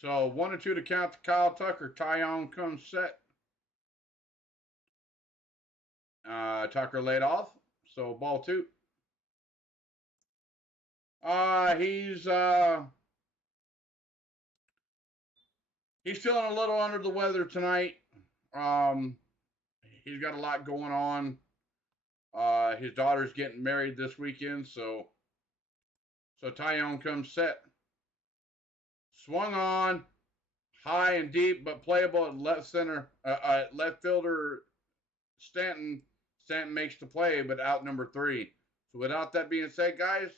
So 1-2 to count to Kyle Tucker. Taillon comes set. Tucker laid off. So ball two. He's feeling a little under the weather tonight. He's got a lot going on. His daughter's getting married this weekend, so Taillon comes set. Swung on, high and deep, but playable at left center. Left fielder Stanton. Stanton makes the play, but out number three. So without that being said, guys,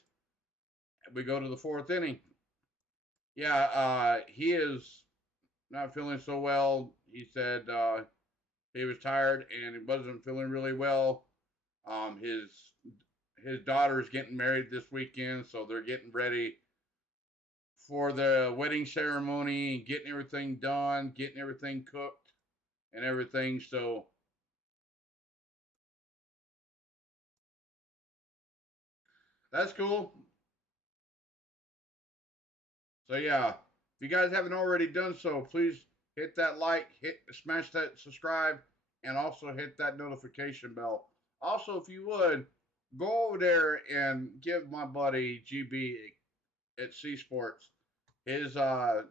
we go to the fourth inning. Yeah, he is not feeling so well. He said he was tired and he wasn't feeling really well. His daughter is getting married this weekend, so they're getting ready for the wedding ceremony, getting everything done, getting everything cooked and everything. So that's cool. So yeah, if you guys haven't already done so, please hit that like, smash that subscribe, and also hit that notification bell. Also, if you would, go over there and give my buddy GB at C Sports. His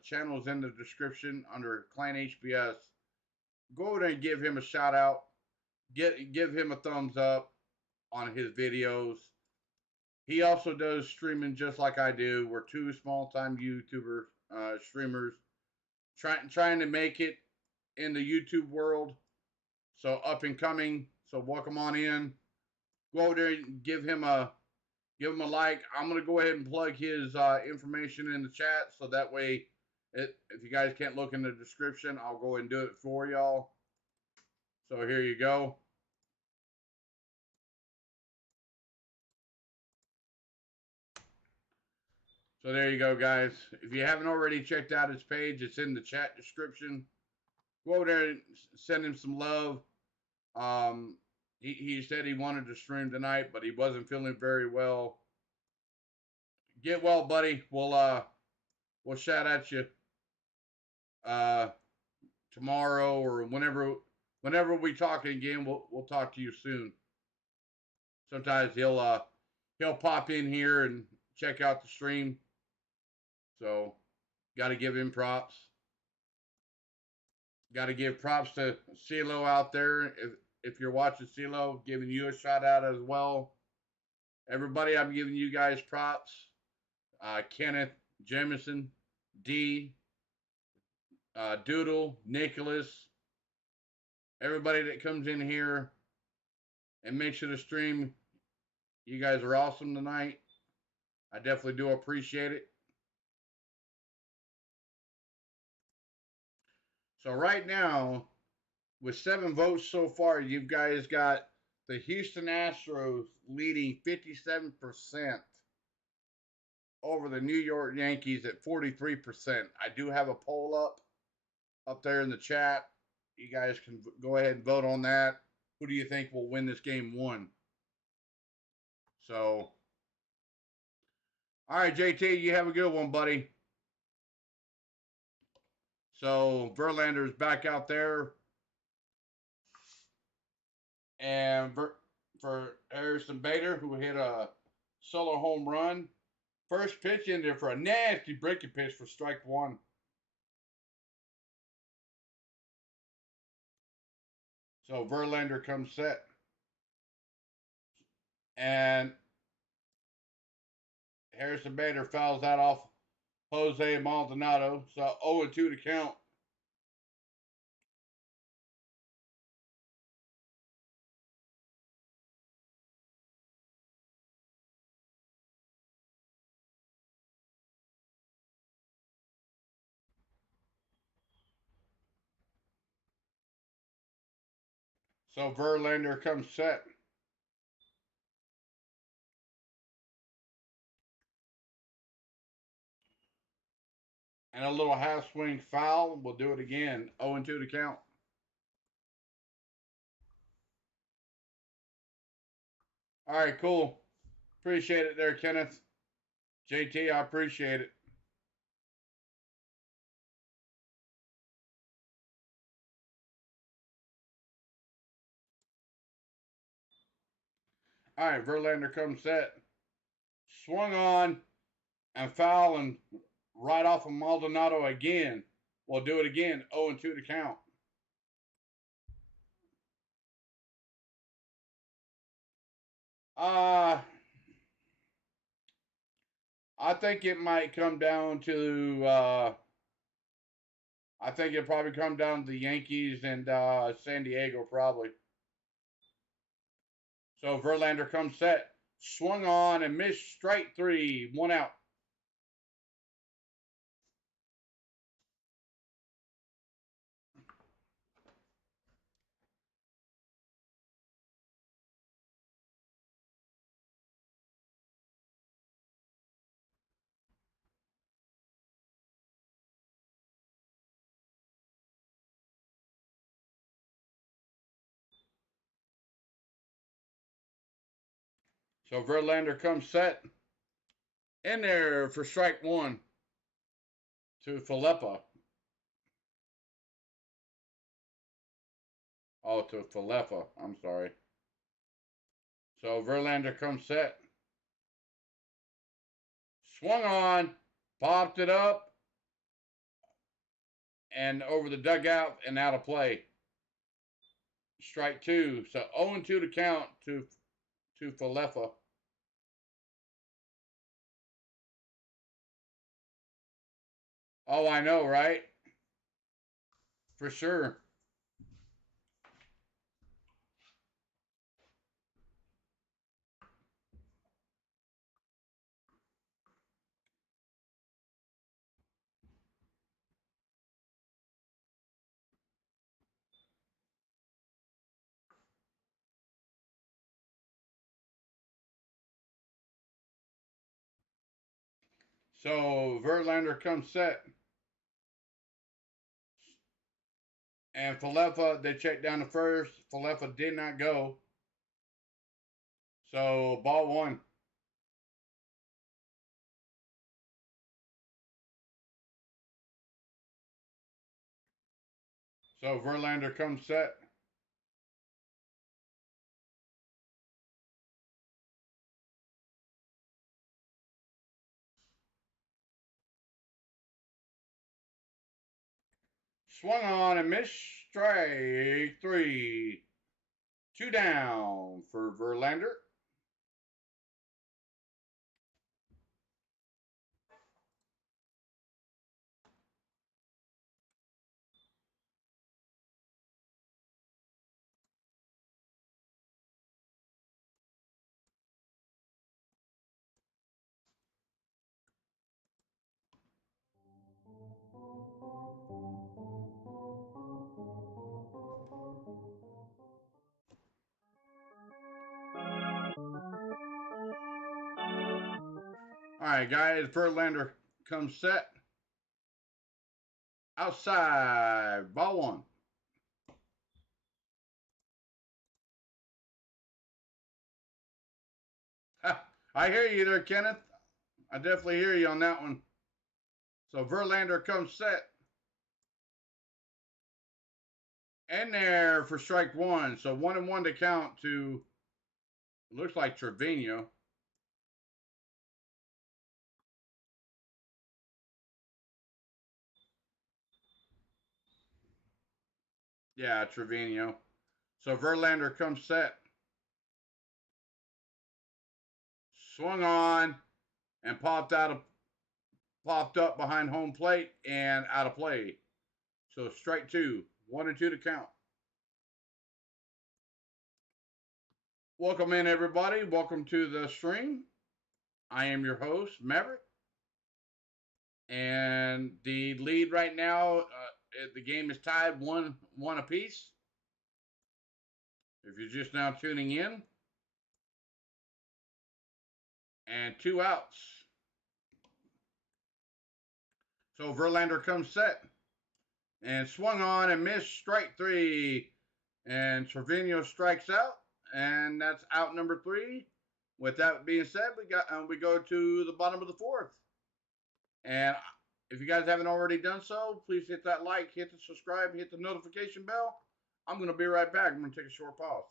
channel is in the description under ClanHBS. Go over there and give him a shout out. Give him a thumbs up on his videos. He also does streaming just like I do. We're two small time YouTuber streamers trying to make it in the YouTube world. So up and coming. So welcome on in. Go over there and give him a like. I'm gonna go ahead and plug his information in the chat so that way, if you guys can't look in the description, I'll go and do it for y'all. So here you go. So there you go, guys. If you haven't already checked out his page, it's in the chat description. Go over there and send him some love. He said he wanted to stream tonight, but he wasn't feeling very well. Get well, buddy. We'll shout at you tomorrow or whenever we talk again. We'll talk to you soon. Sometimes he'll pop in here and check out the stream. So got to give him props. Got to give props to CeeLo out there. If you're watching CeeLo, giving you a shout out as well. Everybody, I'm giving you guys props. Kenneth, Jamison, D, Doodle, Nicholas, everybody that comes in here and makes it a stream. You guys are awesome tonight. I definitely do appreciate it. So right now, with 7 votes so far, you guys got the Houston Astros leading 57% over the New York Yankees at 43%. I do have a poll up there in the chat. You guys can go ahead and vote on that. Who do you think will win this game 1? So, all right, JT, you have a good one, buddy. So Verlander's back out there. And for Harrison Bader, who hit a solo home run. First pitch in there for a nasty breaking pitch for strike 1. So Verlander comes set. And Harrison Bader fouls that off Jose Maldonado. So 0-2 to count. So Verlander comes set. And a little half swing foul. We'll do it again. 0-2 to count. All right, cool. Appreciate it there, Kenneth. JT, I appreciate it. All right, Verlander comes set. Swung on and foul and right off of Maldonado again. We'll do it again. 0-2 to count. I think it might come down to I think it'll probably come down to the Yankees and San Diego probably. So Verlander comes set. Swung on and missed strike 3. 1 out. So Verlander comes set. In there for strike 1 to Filippa. Oh, to Falefa. I'm sorry. So Verlander comes set. Swung on. Popped it up. And over the dugout and out of play. Strike two. So 0-2 to count to Falefa. Oh, I know, right? For sure. So Verlander comes set. And Falefa, they checked down the first. Falefa did not go. So ball one. So Verlander comes set. Swung on and missed. Strike three. Two down for Verlander. All right, guys. Verlander comes set. Outside. Ball one. I hear you there, Kenneth. I definitely hear you on that one. So Verlander comes set. In there for strike one. So 1-1 to count to, looks like Trevino. Yeah, Trevino. So Verlander comes set. Swung on and popped up behind home plate and out of play. So strike two. 1-2 to count. Welcome in, everybody. Welcome to the stream. I am your host, Maverick. And the lead right now, the game is tied 1-1 apiece. If you're just now tuning in. And 2 outs. So Verlander comes set. And swung on and missed. Strike three. And Trevino strikes out. And that's out number 3. With that being said, we go to the bottom of the 4th. And if you guys haven't already done so, please hit that like, hit the subscribe, hit the notification bell. I'm going to be right back. I'm going to take a short pause.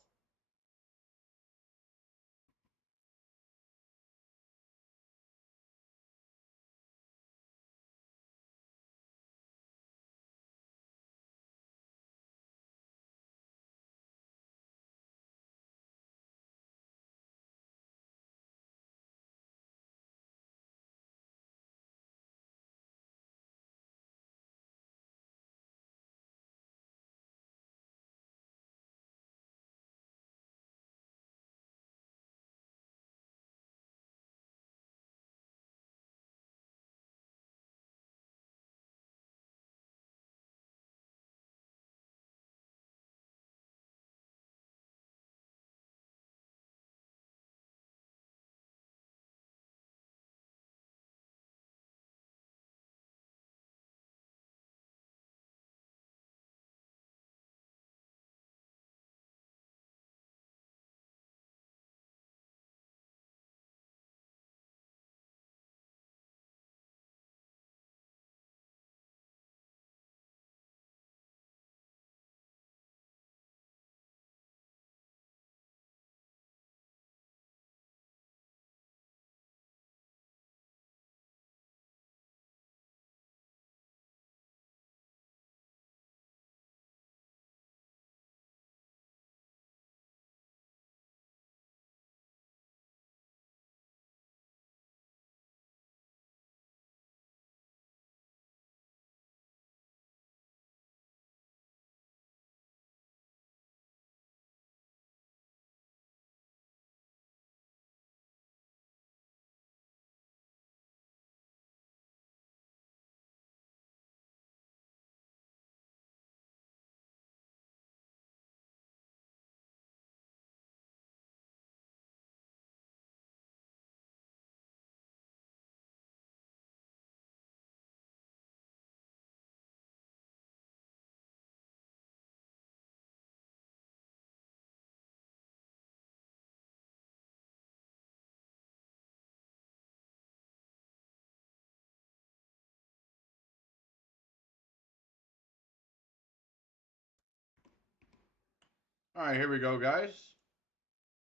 All right, here we go, guys.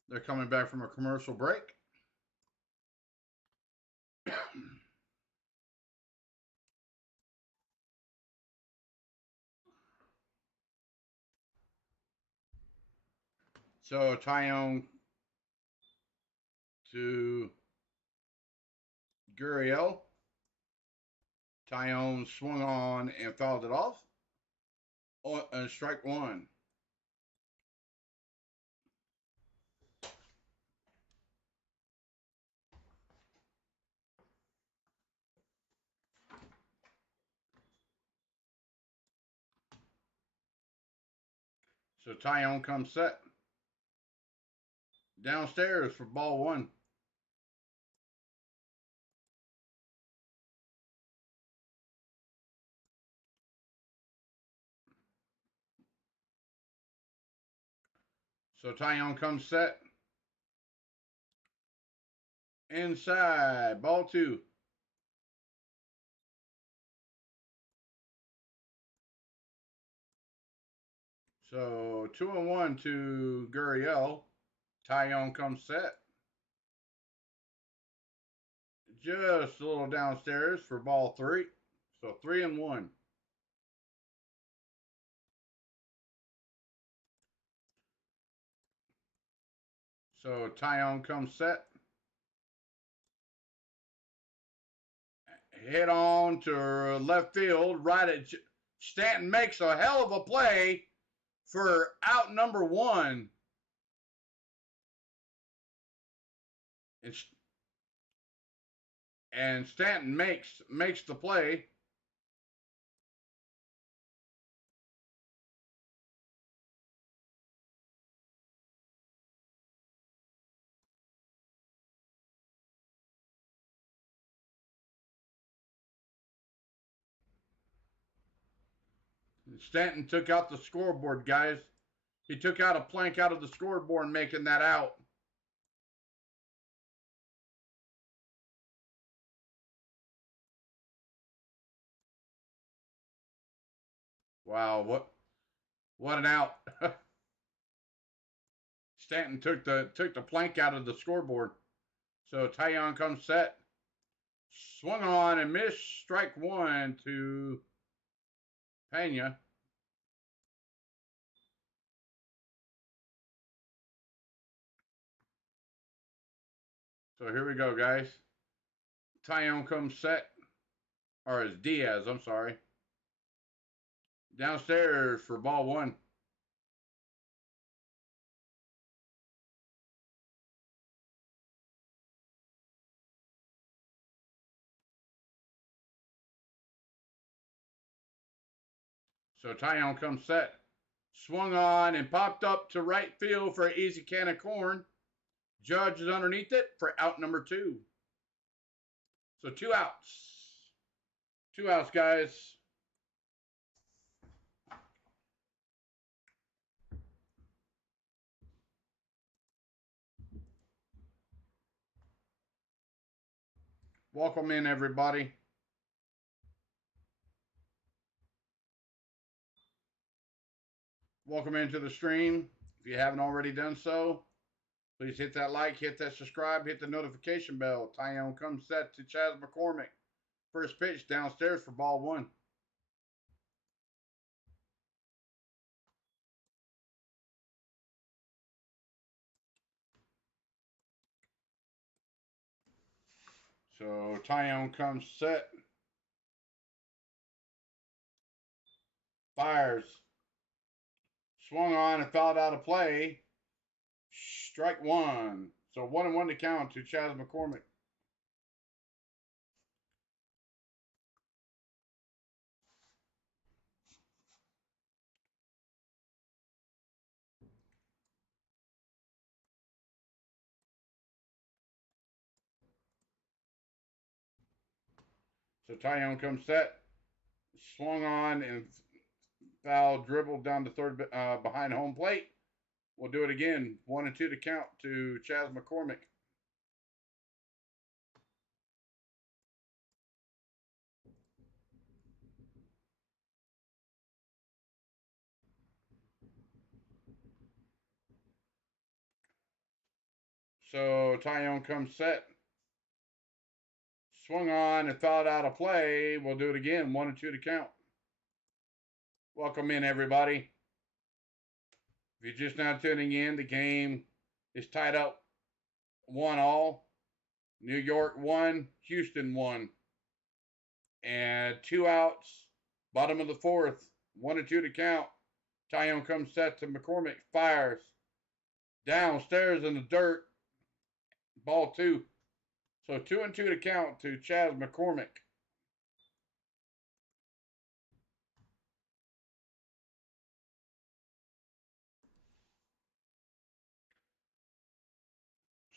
They're coming back from a commercial break. So Tyone to Gurriel. Tyone swung on and fouled it off. And strike one. So Tyone comes set. Downstairs for ball one. So Tyone comes set. Inside, ball two. So 2-1 to Gurriel. Tyone comes set. Just a little downstairs for ball three. So 3-1. So Tyone comes set. Hit on to left field, right at Stanton makes a hell of a play for out number one. And Stanton makes the play. Stanton took out the scoreboard, guys. He took out a plank out of the scoreboard, making that out. Wow, what an out. Stanton took the plank out of the scoreboard. So Tyone comes set. Swung on and missed. Strike one to Pena. So here we go, guys. Tyone comes set. Or it's Diaz, I'm sorry. Downstairs for ball one. So Tyone comes set. Swung on and popped up to right field for an easy can of corn. Judge is underneath it for out number two. So 2 outs. 2 outs, guys. Welcome in, everybody. Welcome into the stream. If you haven't already done so, please hit that like, hit that subscribe, hit the notification bell. Tyone comes set to Chas McCormick. First pitch downstairs for ball one. So Tyone comes set. Fires. Swung on and fouled out of play. Strike one. So 1-1 to count to Chas McCormick. So Tyone comes set. Swung on and foul dribbled down to third behind home plate. We'll do it again. 1-2 to count to Chas McCormick. So Tyone comes set. Swung on and fouled out of play. We'll do it again. 1-2 to count. Welcome in, everybody. If you're just now tuning in, the game is tied up 1-all. New York 1, Houston 1. And 2 outs. Bottom of the fourth. 1-2 to count. Tyone comes set to McCormick. Fires. Downstairs in the dirt. Ball 2. So 2-2 to count to Chaz McCormick.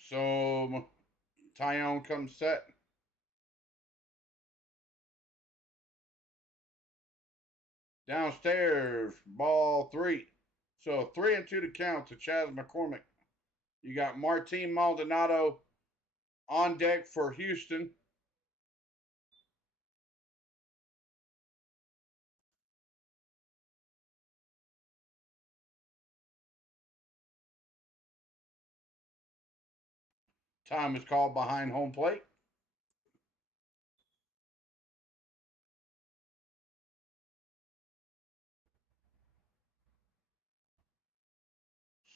So Tyone comes set. Downstairs, ball 3. So 3-2 to count to Chaz McCormick. You got Martin Maldonado on deck for Houston. Time is called behind home plate.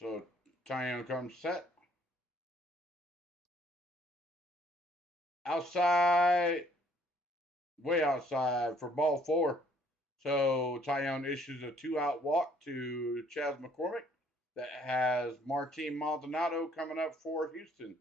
So Tyone comes set. Outside, way outside for ball 4. So Tyone issues a 2-out walk to Chaz McCormick that has Martin Maldonado coming up for Houston.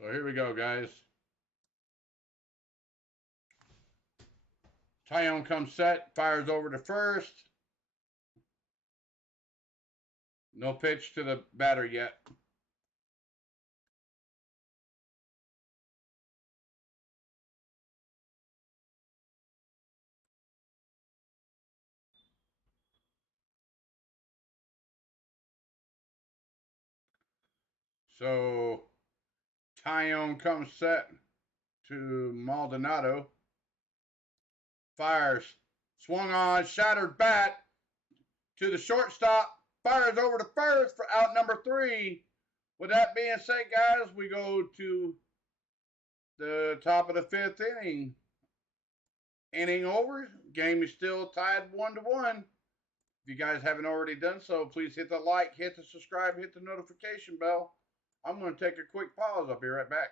So here we go, guys. Tyone comes set, fires over to first. No pitch to the batter yet. So Tyone comes set to Maldonado. Fires. Swung on, shattered bat to the shortstop. Fires over to first for out number 3. With that being said, guys, we go to the top of the 5th inning. Inning over. Game is still tied 1-1. If you guys haven't already done so, please hit the like, hit the subscribe, hit the notification bell. I'm going to take a quick pause. I'll be right back.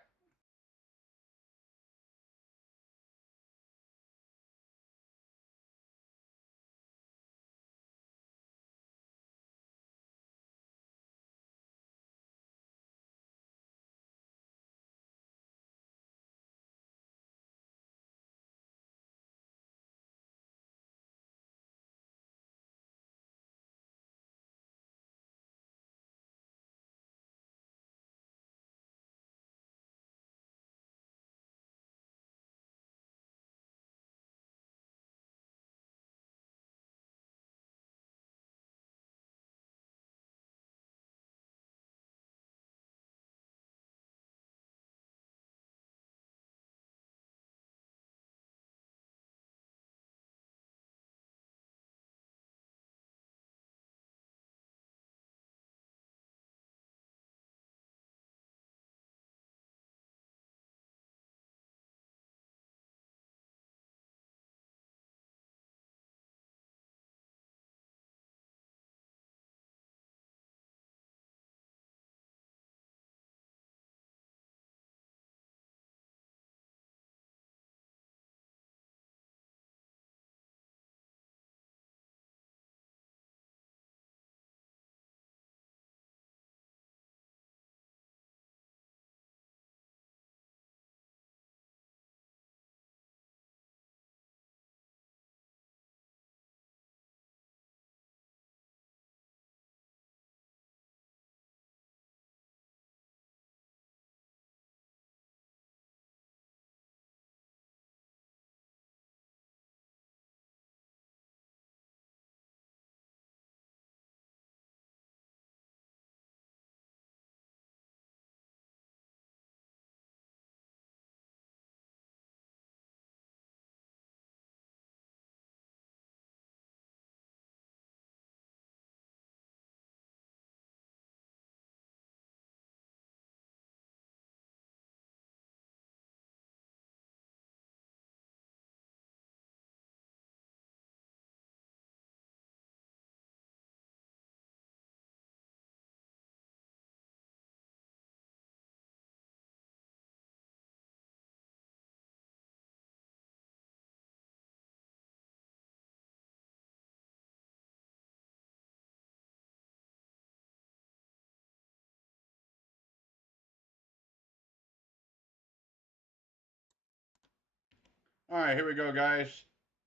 All right, here we go, guys.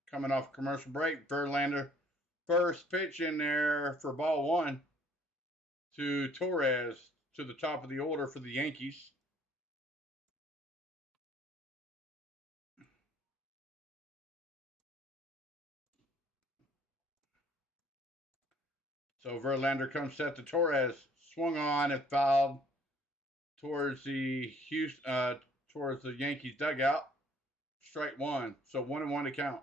Coming off commercial break, Verlander. First pitch in there for ball one to Torres to the top of the order for the Yankees. So Verlander comes set to Torres, swung on and fouled towards the towards the Yankees dugout. Strike one. So 1-1 to count.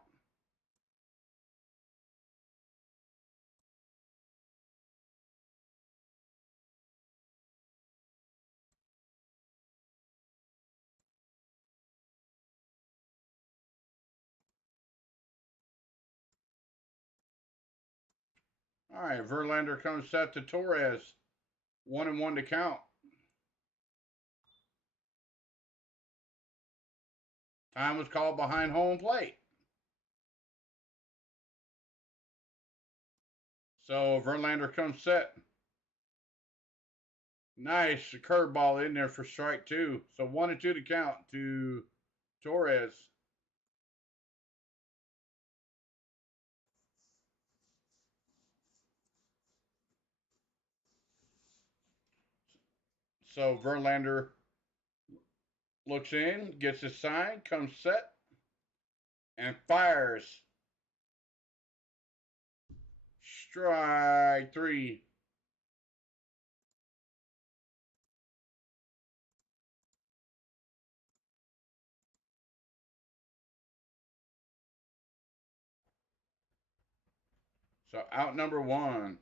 All right, Verlander comes set to Torres. 1-1 to count. Time was called behind home plate. So Verlander comes set. Nice curveball in there for strike two. So 1-2 to count to Torres. So Verlander looks in, gets his sign, comes set, and fires. Strike three. So out number one.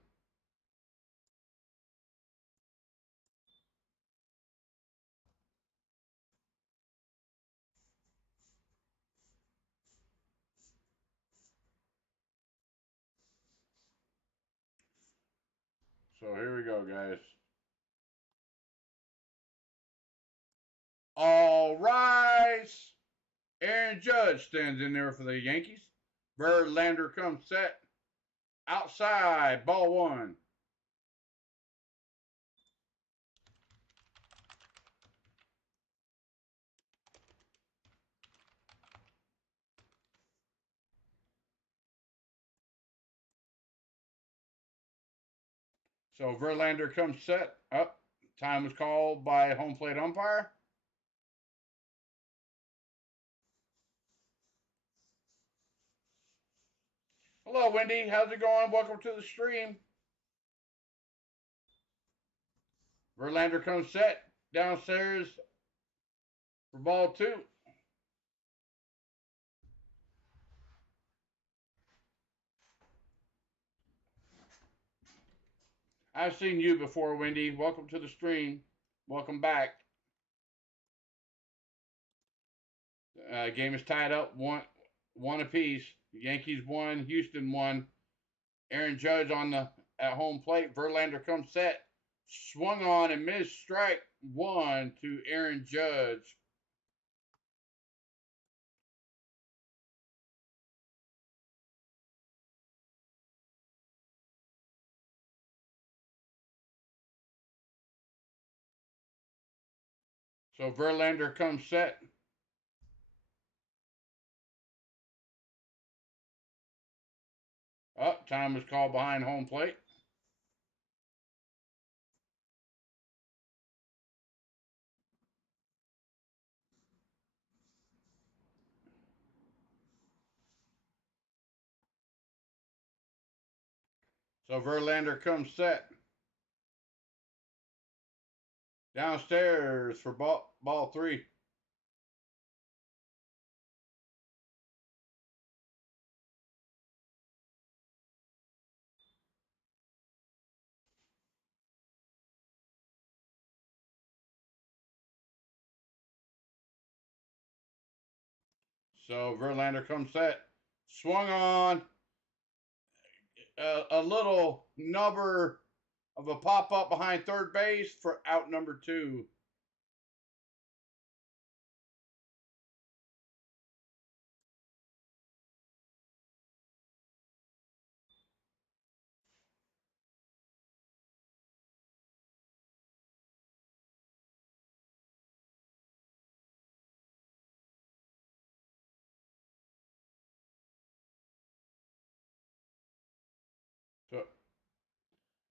So here we go, guys. All rise. Aaron Judge stands in there for the Yankees. Verlander comes set. Outside, ball one. So Verlander comes set. Up. Time was called by home plate umpire. Hello, Wendy. How's it going? Welcome to the stream. Verlander comes set. Downstairs for ball two. I've seen you before, Wendy. Welcome to the stream. Welcome back. Game is tied up one apiece. Yankees won. Houston won. Aaron Judge on the at home plate. Verlander comes set. Swung on and missed strike one to Aaron Judge. So Verlander comes set. Up. Time was called behind home plate. So Verlander comes set. Downstairs for ball three. So Verlander comes set. Swung on. A little nubber of a pop up behind third base for out number two.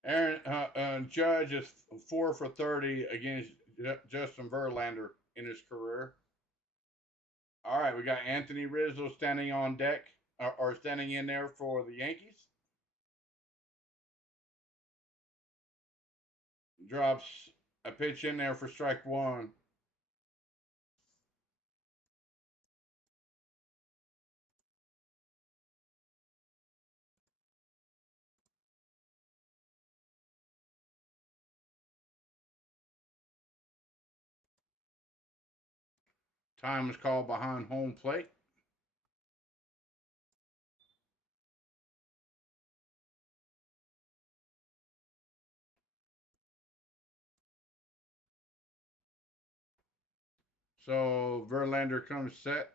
Aaron Judge is 4 for 30 against Justin Verlander in his career. All right, we got Anthony Rizzo standing on deck or standing in there for the Yankees. Drops a pitch in there for strike one. Time is called behind home plate. So Verlander comes set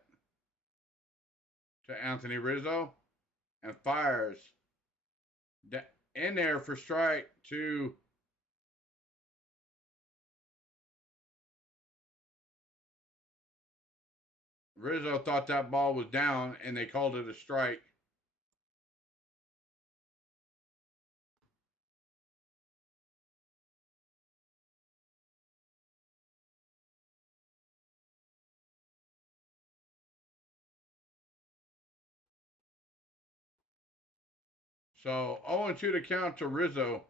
to Anthony Rizzo and fires in there for strike two. Rizzo thought that ball was down and they called it a strike. So 0-2 to count to Rizzo.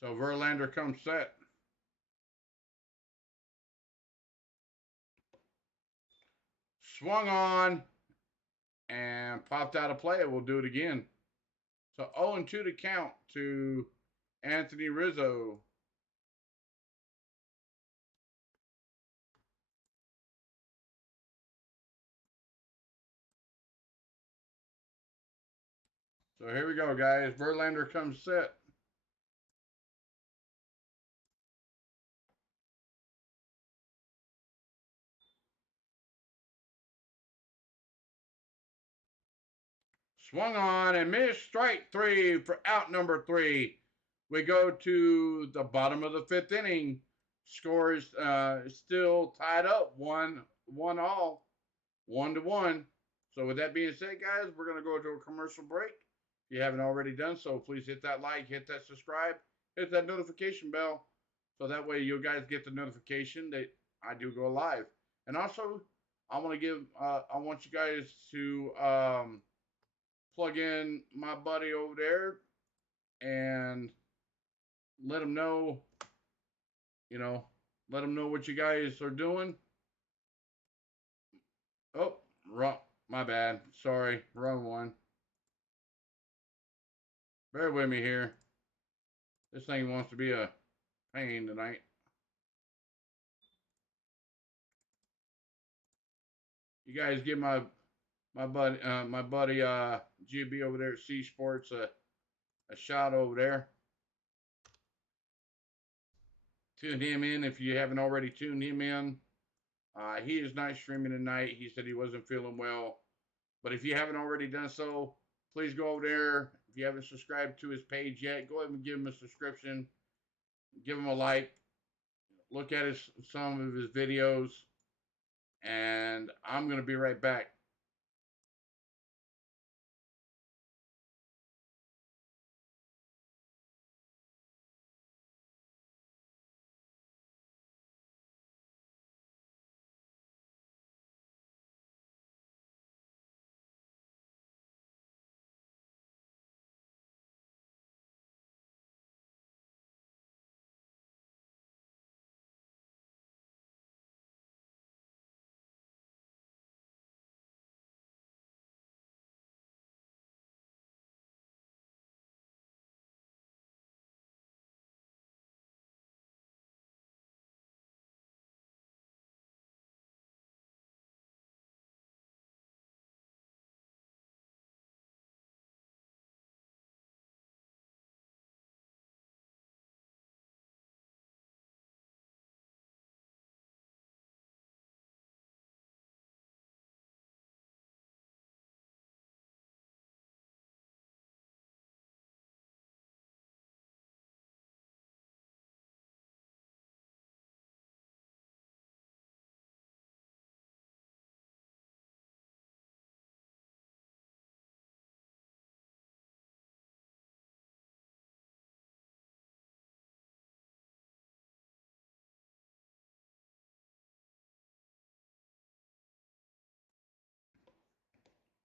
So Verlander comes set. Swung on and popped out of play. We'll do it again. So 0-2 to count to Anthony Rizzo. So here we go, guys. Verlander comes set. Swung on and missed. Strike three for out number three. We go to the bottom of the fifth inning. Score is still tied up, 1-1, 1-1. So with that being said, guys, we're gonna go to a commercial break. If you haven't already done so, please hit that like, hit that subscribe, hit that notification bell, so that way you guys get the notification that I do go live. And also, I want you guys to plug in my buddy over there and let him know, let him know what you guys are doing. Oh, wrong. My bad. Sorry, wrong one. Bear with me here. This thing wants to be a pain tonight. You guys give my buddy GB over there at C Sports a shout over there. Tune him in if you haven't already tuned him in. He is not streaming tonight. He said he wasn't feeling well. But if you haven't already done so, please go over there. If you haven't subscribed to his page yet, go ahead and give him a subscription. Give him a like. Look at some of his videos. And I'm going to be right back.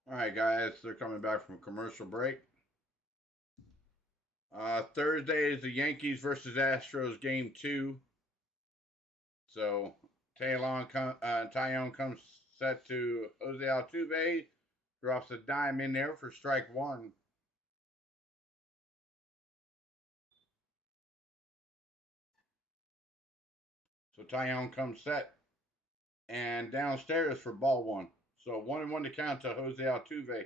All right, guys, they're coming back from commercial break. Thursday is the Yankees versus Astros game 2. So Taillon comes set to Jose Altuve, drops a dime in there for strike 1. So Taillon comes set and downstairs for ball 1. So 1-1 to count to Jose Altuve.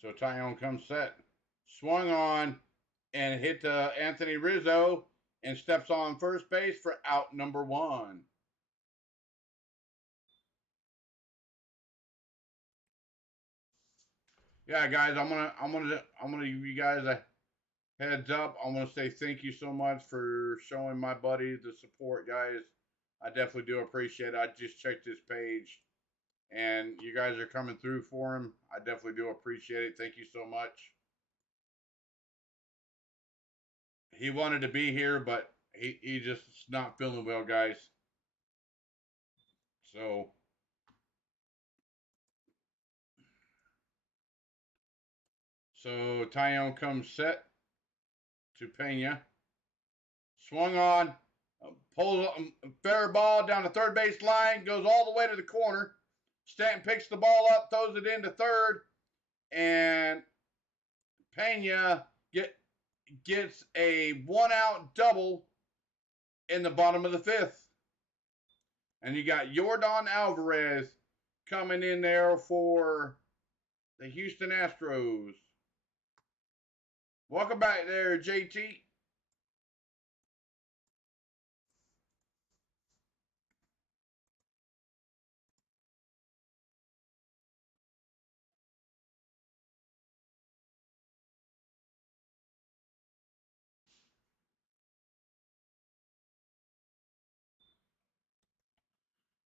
So Taillon comes set, swung on, and hit Anthony Rizzo and steps on first base for out number 1. Yeah, guys, I'm gonna give you guys a heads up. I'm gonna say thank you so much for showing my buddy the support, guys. I definitely do appreciate it. I just checked his page, and you guys are coming through for him. I definitely do appreciate it. Thank you so much. He wanted to be here, but he just not feeling well, guys. So Taillon comes set to Pena. Swung on, pulls a fair ball down the third base line, goes all the way to the corner. Stanton picks the ball up, throws it into third, and Pena gets a 1-out double in the bottom of the 5th. And you got Yordan Alvarez coming in there for the Houston Astros. Welcome back there, JT.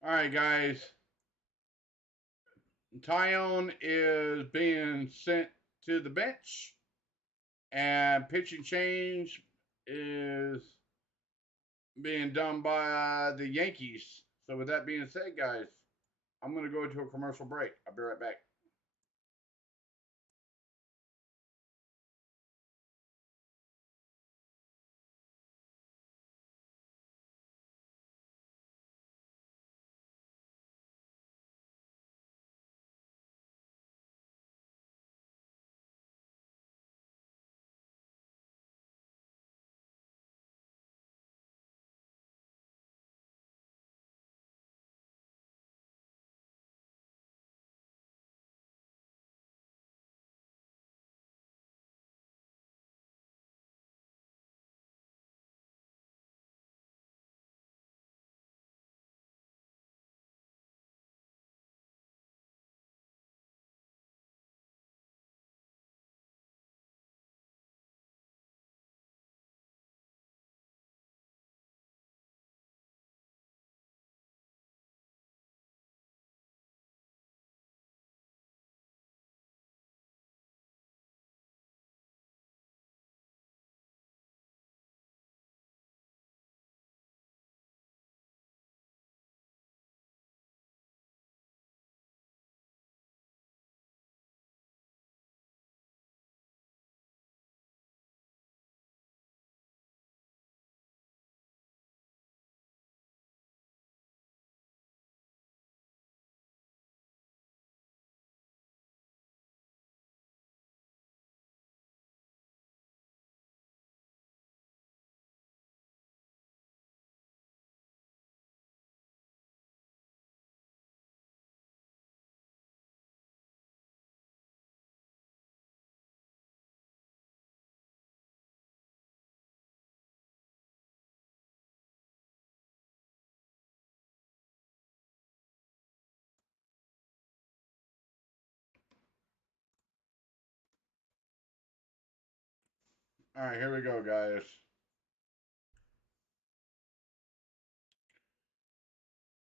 All right, guys. Taillon is being sent to the bench, and pitching change is being done by the Yankees. So with that being said, guys, I'm going to go to a commercial break. I'll be right back. All right, here we go, guys.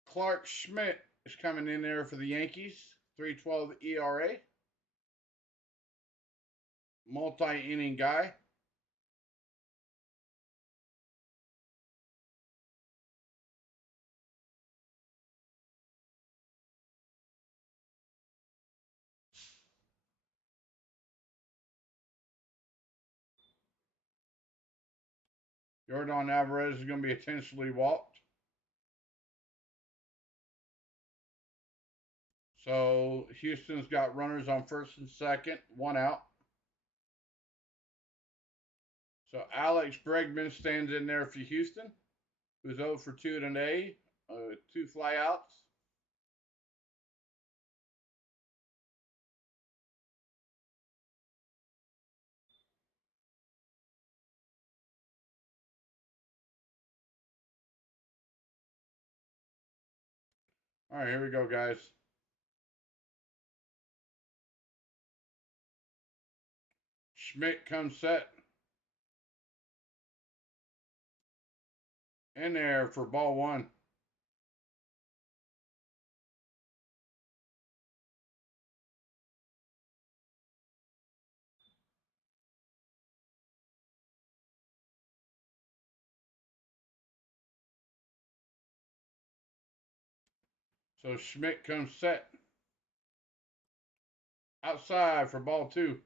Clark Schmidt is coming in there for the Yankees. 3.12 ERA. Multi-inning guy. Jordan Alvarez is going to be intentionally walked. So Houston's got runners on first and second, 1 out. So Alex Bregman stands in there for Houston, who's 0 for 2 today, 2 flyouts. All right, here we go, guys. Schmidt comes set. In there for ball 1. So Schmidt comes set. Outside for ball 2.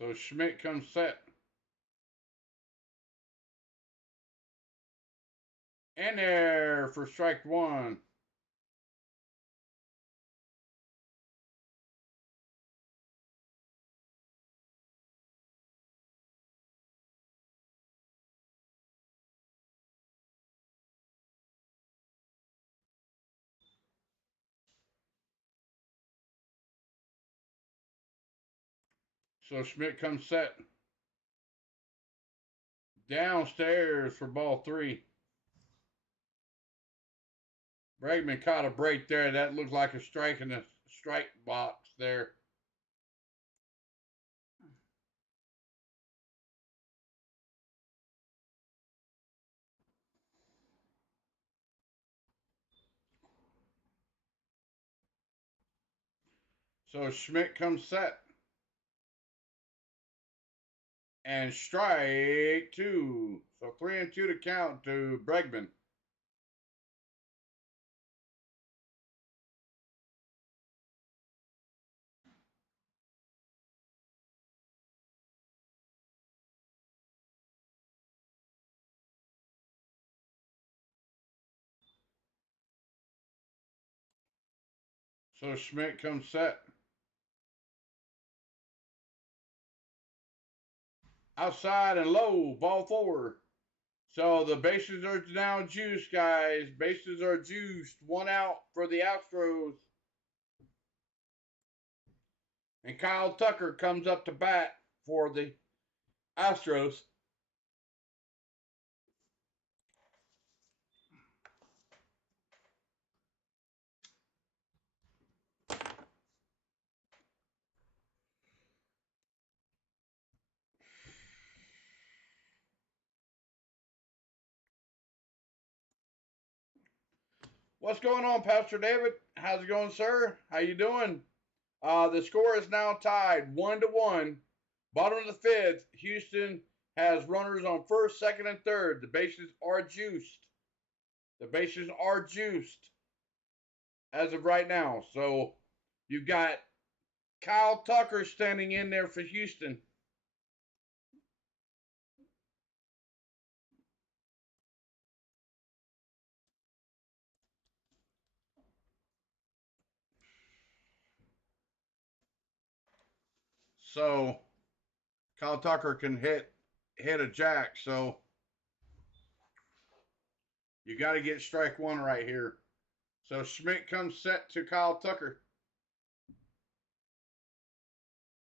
So Schmidt comes set. In there for strike 1. So Schmidt comes set. Downstairs for ball 3. Bregman caught a break there. That looked like a strike in the strike box there. So Schmidt comes set. And strike 2. So 3-2 to count to Bregman. So Schmidt comes set. Outside and low, ball 4. So the bases are now juiced, guys. Bases are juiced. 1 out for the Astros. And Kyle Tucker comes up to bat for the Astros. What's going on, Pastor David? How's it going, sir? How you doing? The score is now tied 1-1. Bottom of the 5th, Houston has runners on first, second, and third. The bases are juiced. The bases are juiced as of right now. So you've got Kyle Tucker standing in there for Houston. So Kyle Tucker can hit a jack. So you got to get strike 1 right here. So Schmidt comes set to Kyle Tucker.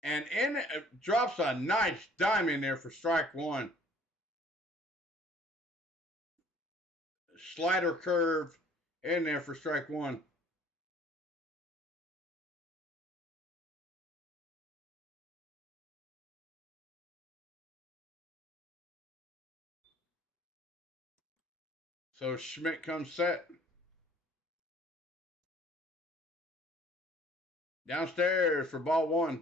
And drops a nice dime in there for strike 1. Slider curve in there for strike 1. So Schmidt comes set. Downstairs for ball 1.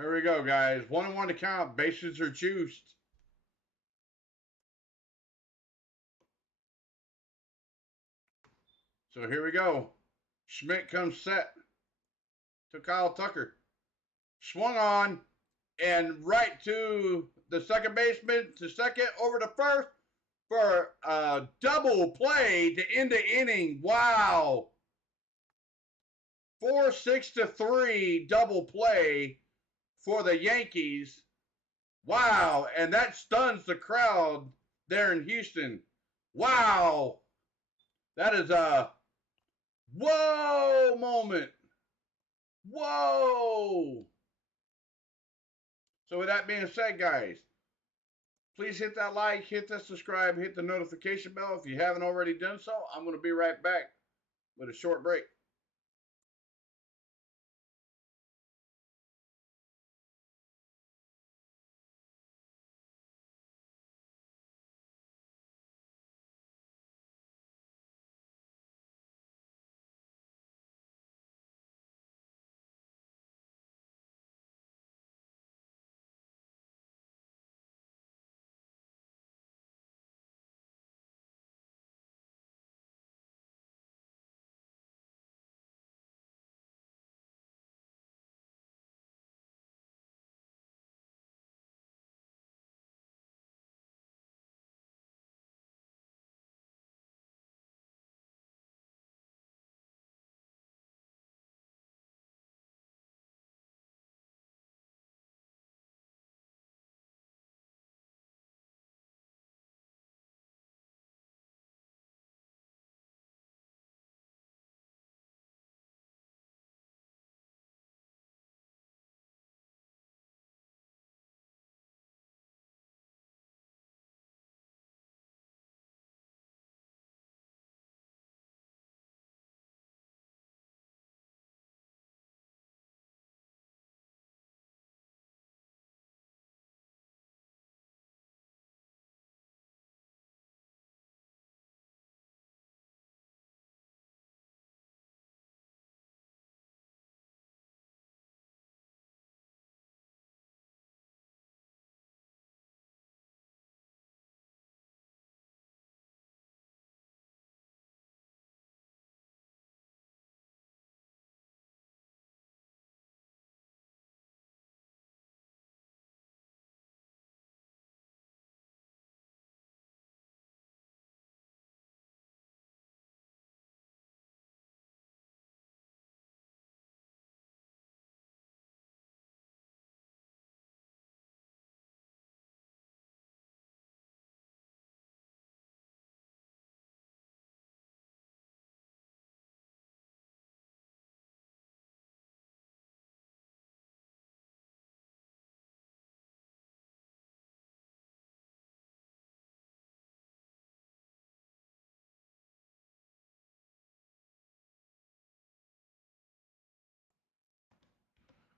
Here we go, guys. 1-1 to count. Bases are juiced. So here we go. Schmidt comes set to Kyle Tucker. Swung on and right to the second baseman, to second, over to first for a double play to end the inning. Wow. 4-6-3 double play for the Yankees. Wow. And that stuns the crowd there in Houston. Wow. That is a whoa moment. Whoa. So with that being said, guys, please hit that like, hit that subscribe, hit the notification bell if you haven't already done so. I'm going to be right back with a short break.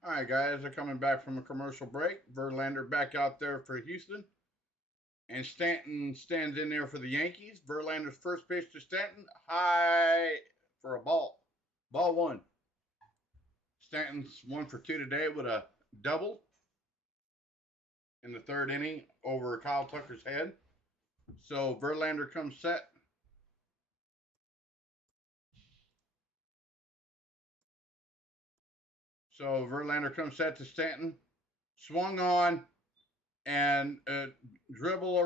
All right, guys, they're coming back from a commercial break. Verlander back out there for Houston. And Stanton stands in there for the Yankees. Verlander's first pitch to Stanton, high for a ball. Ball one. Stanton's 1 for 2 today with a double in the third inning over Kyle Tucker's head. So Verlander comes set. So Verlander comes set to Stanton. Swung on and dribble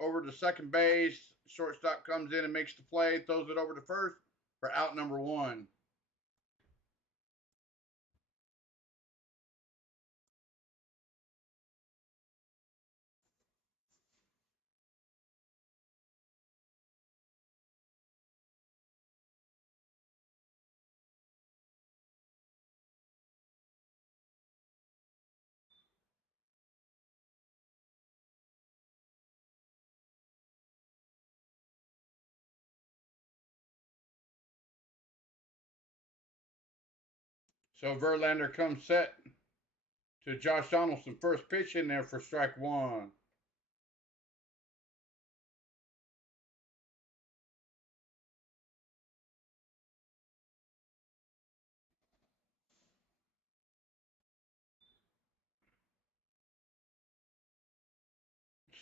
over to second base. Shortstop comes in and makes the play, throws it over to first for out number 1. So Verlander comes set to Josh Donaldson. First pitch in there for strike 1.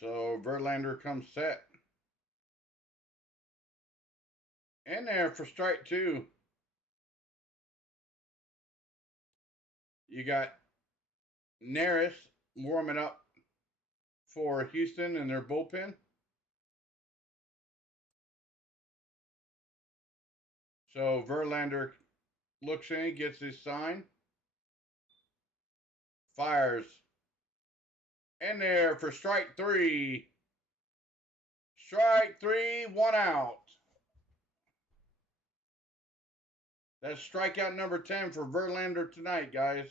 So Verlander comes set. In there for strike 2. You got Neris warming up for Houston and their bullpen. So Verlander looks in, gets his sign, fires. In there for strike 3. Strike 3, 1 out. That's strikeout number 10 for Verlander tonight, guys.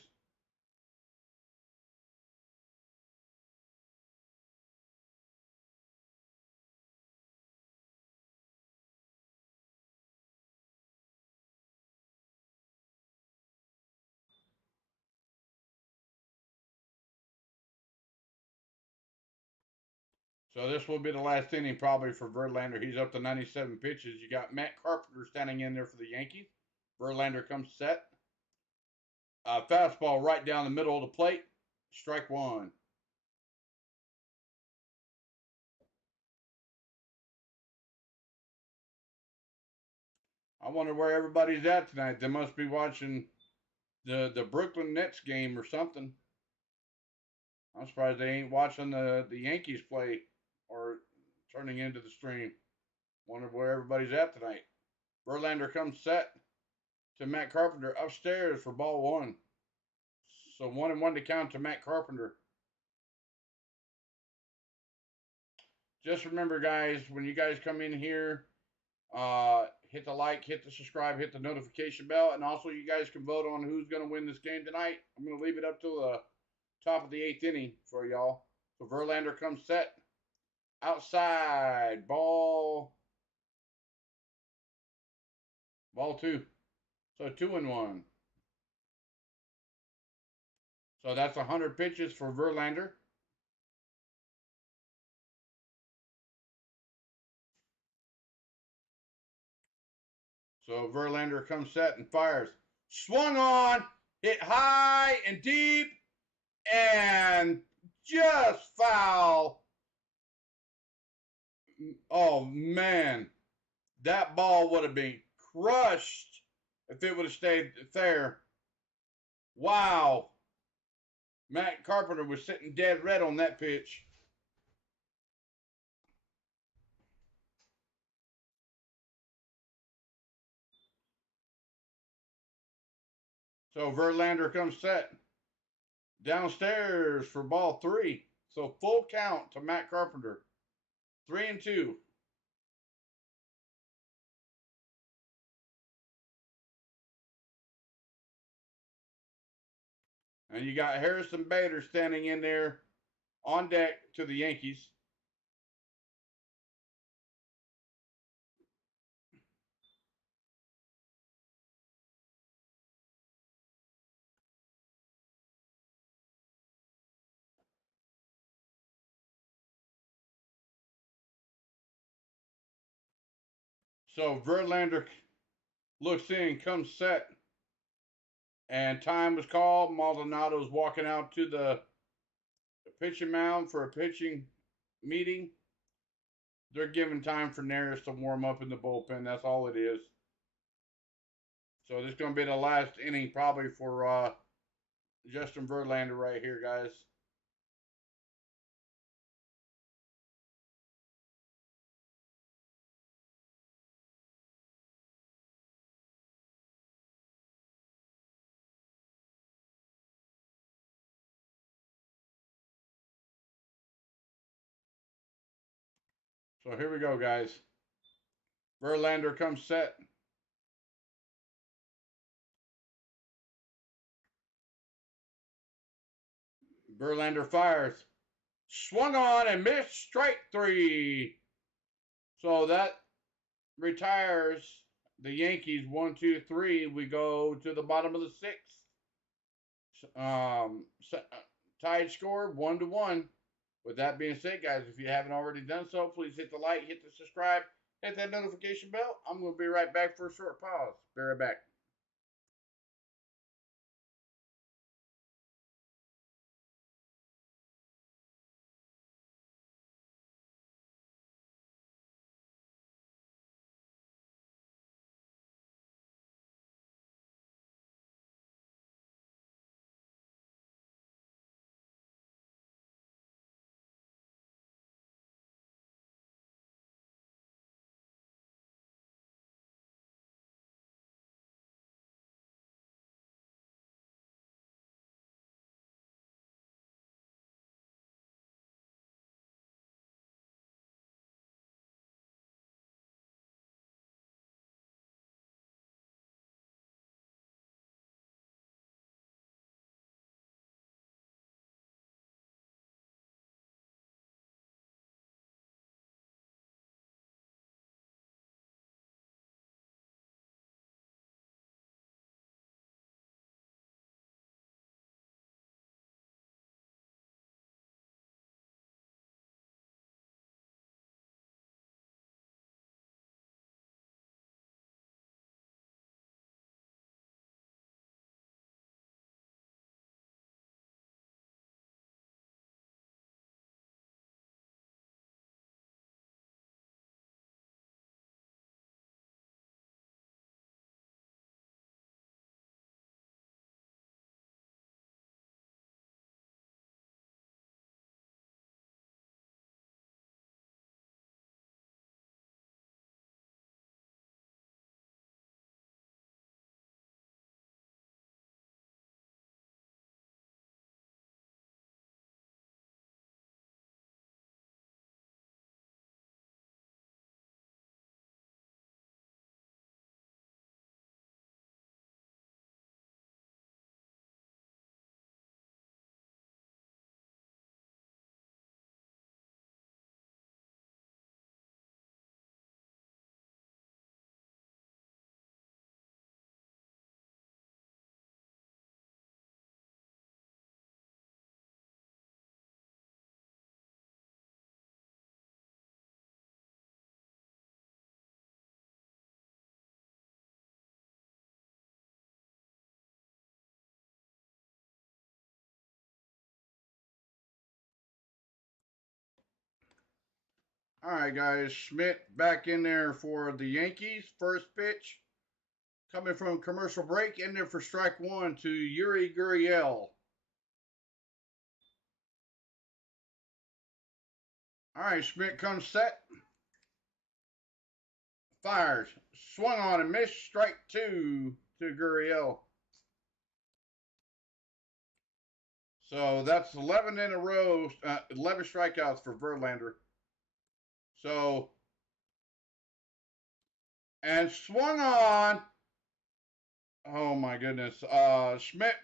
So this will be the last inning probably for Verlander. He's up to 97 pitches. You got Matt Carpenter standing in there for the Yankees. Verlander comes set. Fastball right down the middle of the plate. Strike 1. I wonder where everybody's at tonight. They must be watching the Brooklyn Nets game or something. I'm surprised they ain't watching the Yankees play or turning into the stream. Wonder where everybody's at tonight. Verlander comes set to Matt Carpenter upstairs for ball 1. So 1-1 to count to Matt Carpenter. Just remember, guys, when you guys come in here, hit the like, hit the subscribe, hit the notification bell, and also you guys can vote on who's going to win this game tonight. I'm going to leave it up to the top of the 8th inning for y'all. So Verlander comes set. Outside. Ball 2. So 2-1. So that's 100 pitches for Verlander. So Verlander comes set and fires. Swung on, hit high and deep, and just foul. Oh, man. That ball would have been crushed if it would have stayed there. Wow. Matt Carpenter was sitting dead red on that pitch. So Verlander comes set. Downstairs for ball 3. So full count to Matt Carpenter. 3-2. And you got Harrison Bader standing in there on deck to the Yankees. So Verlander looks in, comes set, and time was called. Maldonado's walking out to the pitching mound for a pitching meeting. They're giving time for Neris to warm up in the bullpen. That's all it is. So this is going to be the last inning probably for Justin Verlander right here, guys. So here we go, guys. Verlander comes set. Verlander fires. Swung on and missed. Strike 3. So that retires the Yankees 1-2-3. We go to the bottom of the 6th. Tied score 1-1. With that being said, guys, if you haven't already done so, please hit the like, hit the subscribe, hit that notification bell. I'm going to be right back for a short pause. Be right back. All right, guys. Schmidt back in there for the Yankees. First pitch coming from commercial break. In there for strike one to Yuri Gurriel. All right, Schmidt comes set. Fires. Swung on and missed. Strike two to Gurriel. So that's 11 in a row. 11 strikeouts for Verlander. So, and swung on. Oh my goodness. Schmidt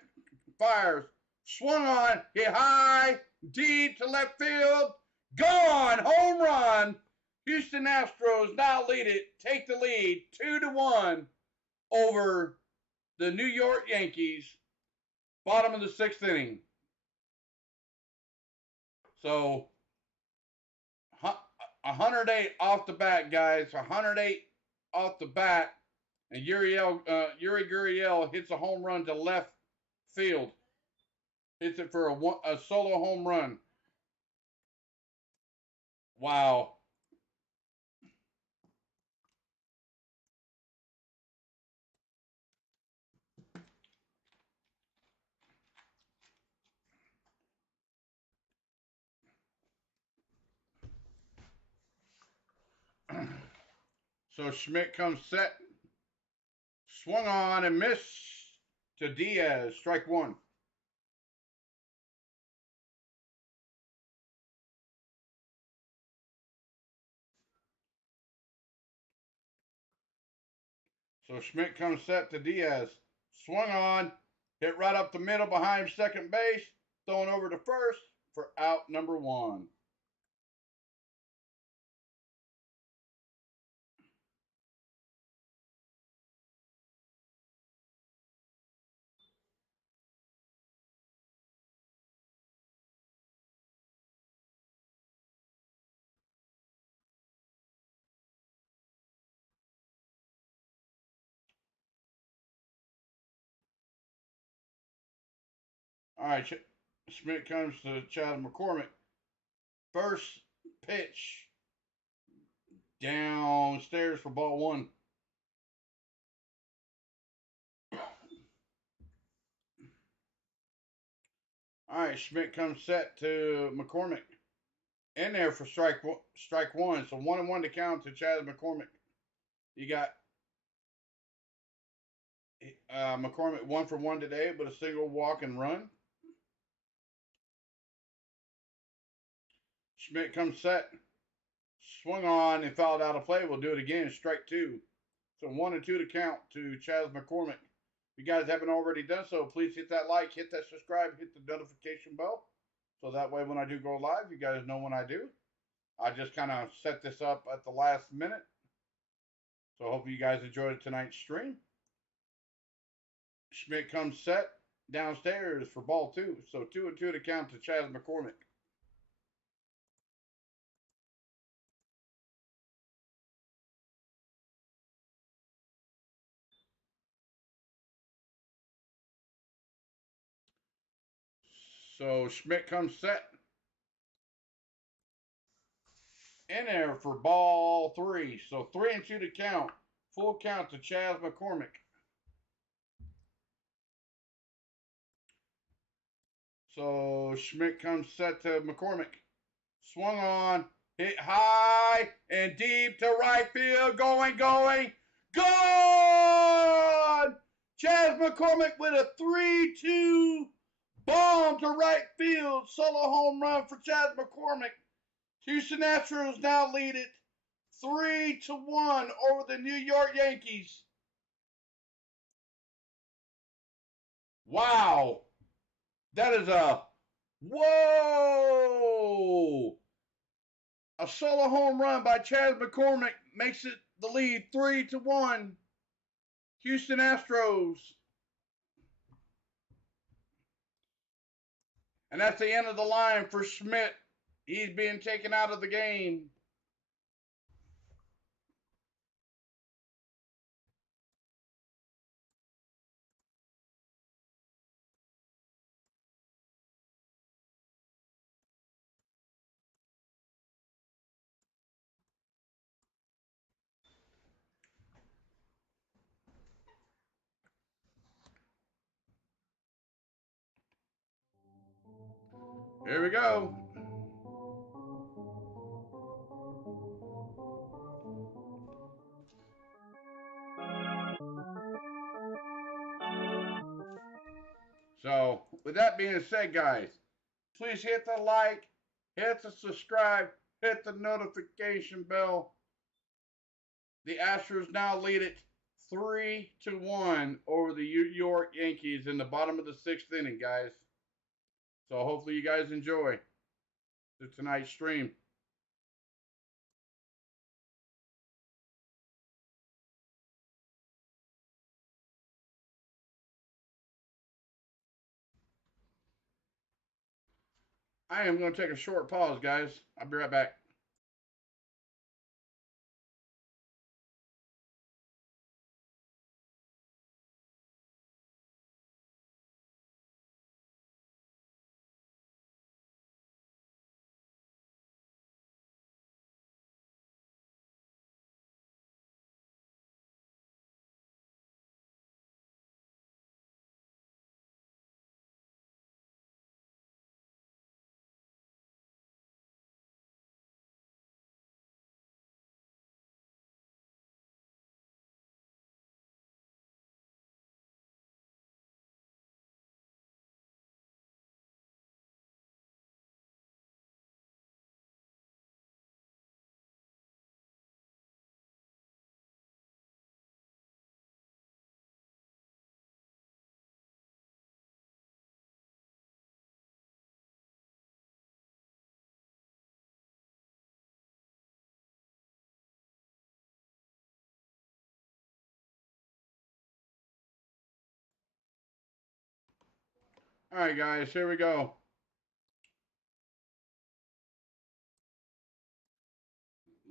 fires. Swung on. Hit high. Deep to left field. Gone. Home run. Houston Astros now lead it. Take the lead 2-1 over the New York Yankees. Bottom of the sixth inning. So 108 off the bat, guys. 108 off the bat. And Yuri Gurriel hits a home run to left field. Hits it for a solo home run. Wow. So Schmidt comes set. Swung on and missed to Diaz. Strike one. So Schmidt comes set to Diaz. Swung on. Hit right up the middle behind second base. Thrown over to first for out number one. All right, Schmidt comes to Chad McCormick. First pitch downstairs for ball one. All right, Schmidt comes set to McCormick. In there for strike one. So 1-1 to count to Chad McCormick. You got McCormick 1 for 1 today, but a single walk and run. Schmidt comes set. Swung on and fouled out of play. We'll do it again. Strike two. So 1-2 to count to Chaz McCormick. If you guys haven't already done so, please hit that like, hit that subscribe, hit the notification bell. So that way when I do go live, you guys know when I do. I just kind of set this up at the last minute. So I hope you guys enjoyed tonight's stream. Schmidt comes set downstairs for ball two. So 2-2 to count to Chaz McCormick. So Schmidt comes set. In there for ball three. So 3-2 to count. Full count to Chaz McCormick. So Schmidt comes set to McCormick. Swung on. Hit high and deep to right field. Going. Gone! Chaz McCormick with a 3-2 bomb to right field. Solo home run for Chaz McCormick. Houston Astros now lead it 3-1 over the New York Yankees. Wow. That is a whoa. A solo home run by Chaz McCormick makes it the lead 3-1. Houston Astros. And that's the end of the line for Schmidt. He's being taken out of the game. Here we go. So, with that being said, guys, please hit the like, hit the subscribe, hit the notification bell. The Astros now lead it 3-1 over the New York Yankees in the bottom of the 6th inning, guys. So hopefully you guys enjoy tonight's stream. I am going to take a short pause, guys. I'll be right back. All right, guys, here we go.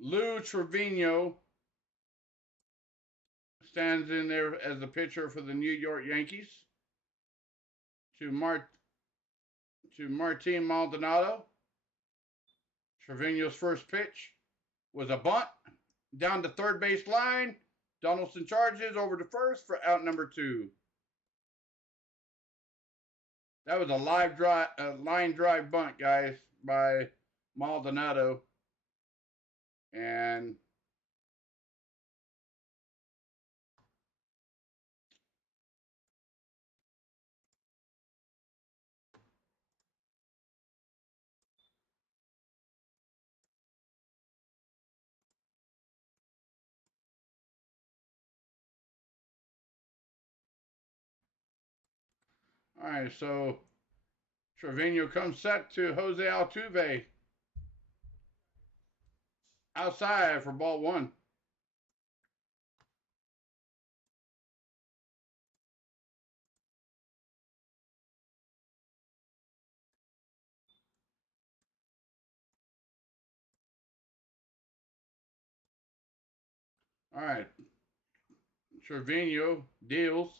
Lou Trevino stands in there as the pitcher for the New York Yankees. To Martin Maldonado. Trevino's first pitch was a bunt down the third base line. Donaldson charges over to first for out number 2. That was a line drive bunt, guys, by Maldonado. And all right, so Trevino comes set to Jose Altuve outside for ball 1. All right, Trevino deals,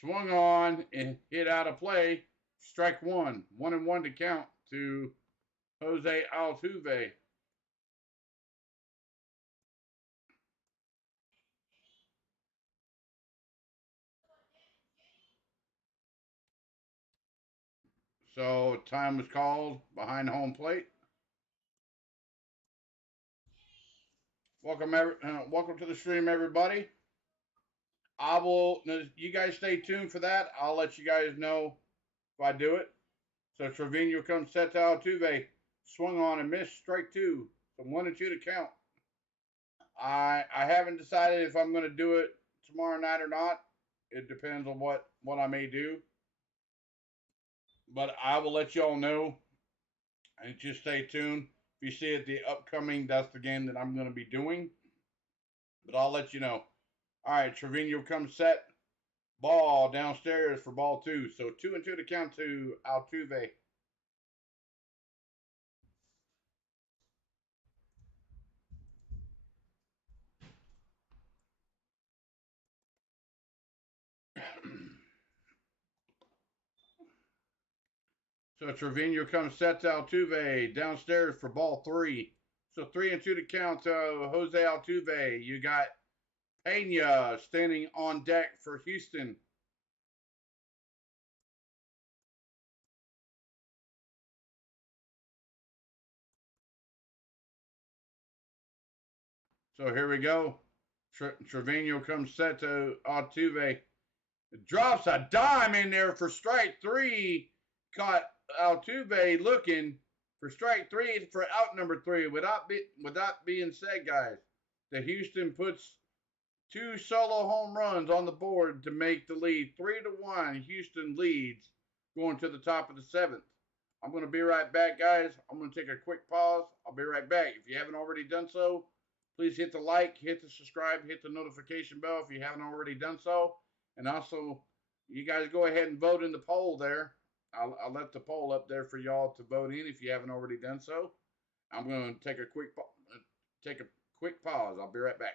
swung on and hit out of play. Strike 1, 1-1 to count to Jose Altuve. So time was called behind home plate. Welcome to the stream, everybody. You guys stay tuned for that. I'll let you guys know if I do it. So Trevino comes set to Altuve, swung on and missed, strike 2. So 1-2 to count. I haven't decided if I'm going to do it tomorrow night or not. It depends on what I may do. But I will let y'all know. And just stay tuned. If you see it, the upcoming, that's the game that I'm going to be doing. But I'll let you know. All right, Trevino comes set. Ball downstairs for ball 2. So 2-2 to count to Altuve. So Trevino comes set to Altuve downstairs for ball 3. So 3-2 to count to Jose Altuve. You got Pena standing on deck for Houston. So here we go. Trevino comes set to Altuve. Drops a dime in there for strike three. Caught Altuve looking for strike three for out number three. With that being said, guys, the Houston puts two solo home runs on the board to make the lead 3-1. Houston leads going to the top of the seventh. I'm going to be right back, guys. I'm going to take a quick pause. I'll be right back. If you haven't already done so, please hit the like, hit the subscribe, hit the notification bell if you haven't already done so. And also, you guys go ahead and vote in the poll there. I'll let the poll up there for y'all to vote in if you haven't already done so. I'm going to take a quick pause. I'll be right back.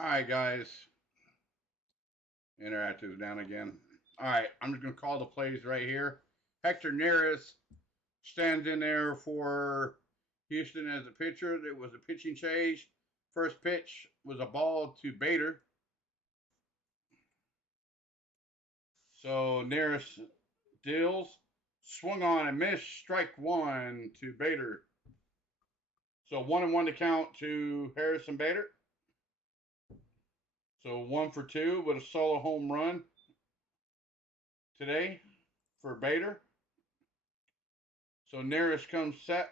All right, guys. Interactive down again. All right, I'm just going to call the plays right here. Hector Neris stands in there for Houston as a pitcher. It was a pitching change. First pitch was a ball to Bader. So Neris deals, swung on and missed. Strike one to Bader. So 1-1 to count to Harrison Bader. So 1 for 2 with a solo home run today for Bader. So Neris comes set.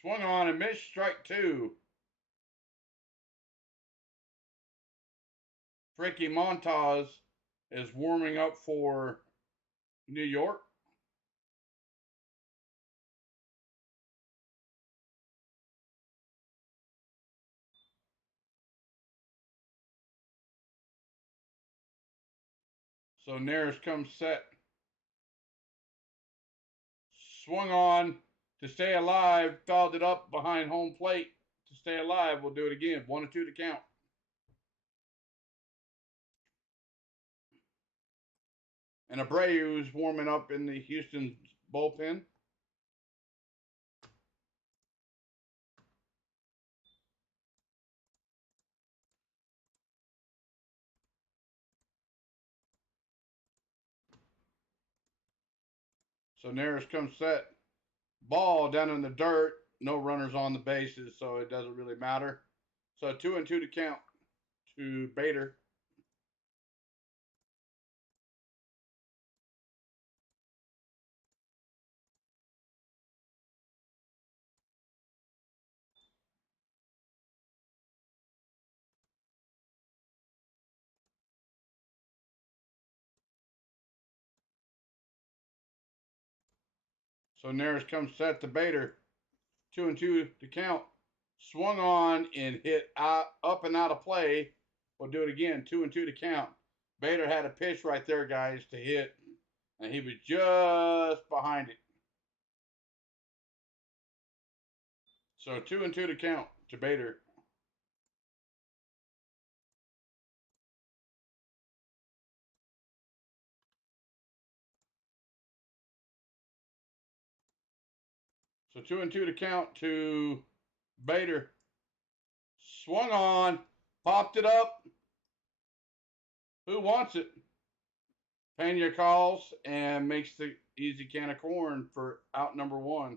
Swung on and missed. Strike two. Frankie Montas is warming up for New York. So Neris comes set. Swung on to stay alive. Fouled it up behind home plate to stay alive. We'll do it again. 1-2 to count. And Abreu is warming up in the Houston bullpen. So Neris comes set. Ball down in the dirt. No runners on the bases, so it doesn't really matter. So 2-2 to count to Bader. So Neris comes set to Bader. 2-2 to count. Swung on and hit up and out of play. We'll do it again. 2-2 to count. Bader had a pitch right there, guys, to hit, and he was just behind it. So 2-2 to count to Bader. So 2-2 to count to Bader. Swung on, popped it up. Who wants it? Pena calls and makes the easy can of corn for out number 1.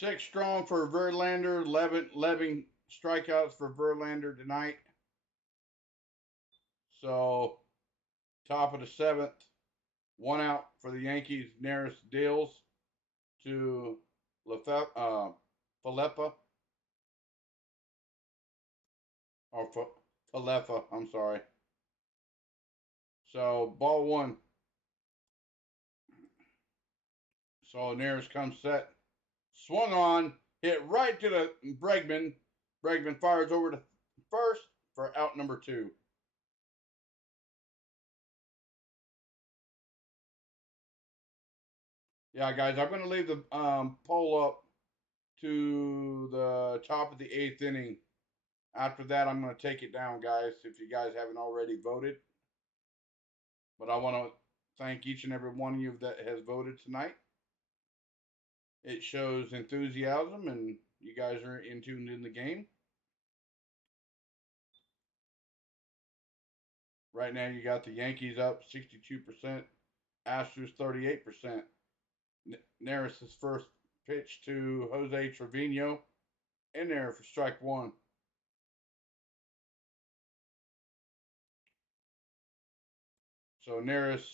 Six strong for Verlander. 11 strikeouts for Verlander tonight. So, top of the 7th. 1 out for the Yankees. Neris deals to Falefa. Or Falefa, I'm sorry. So, ball 1. So, Neris comes set. Swung on, hit right to the Bregman. Bregman fires over to first for out number 2. Yeah, guys, I'm going to leave the poll up to the top of the 8th inning. After that, I'm going to take it down, guys, if you guys haven't already voted. But I want to thank each and every one of you that has voted tonight. It shows enthusiasm, and you guys are in tuned in the game. Right now, you got the Yankees up 62%, Astros 38%. Neris' first pitch to Jose Trevino in there for strike 1. So Neris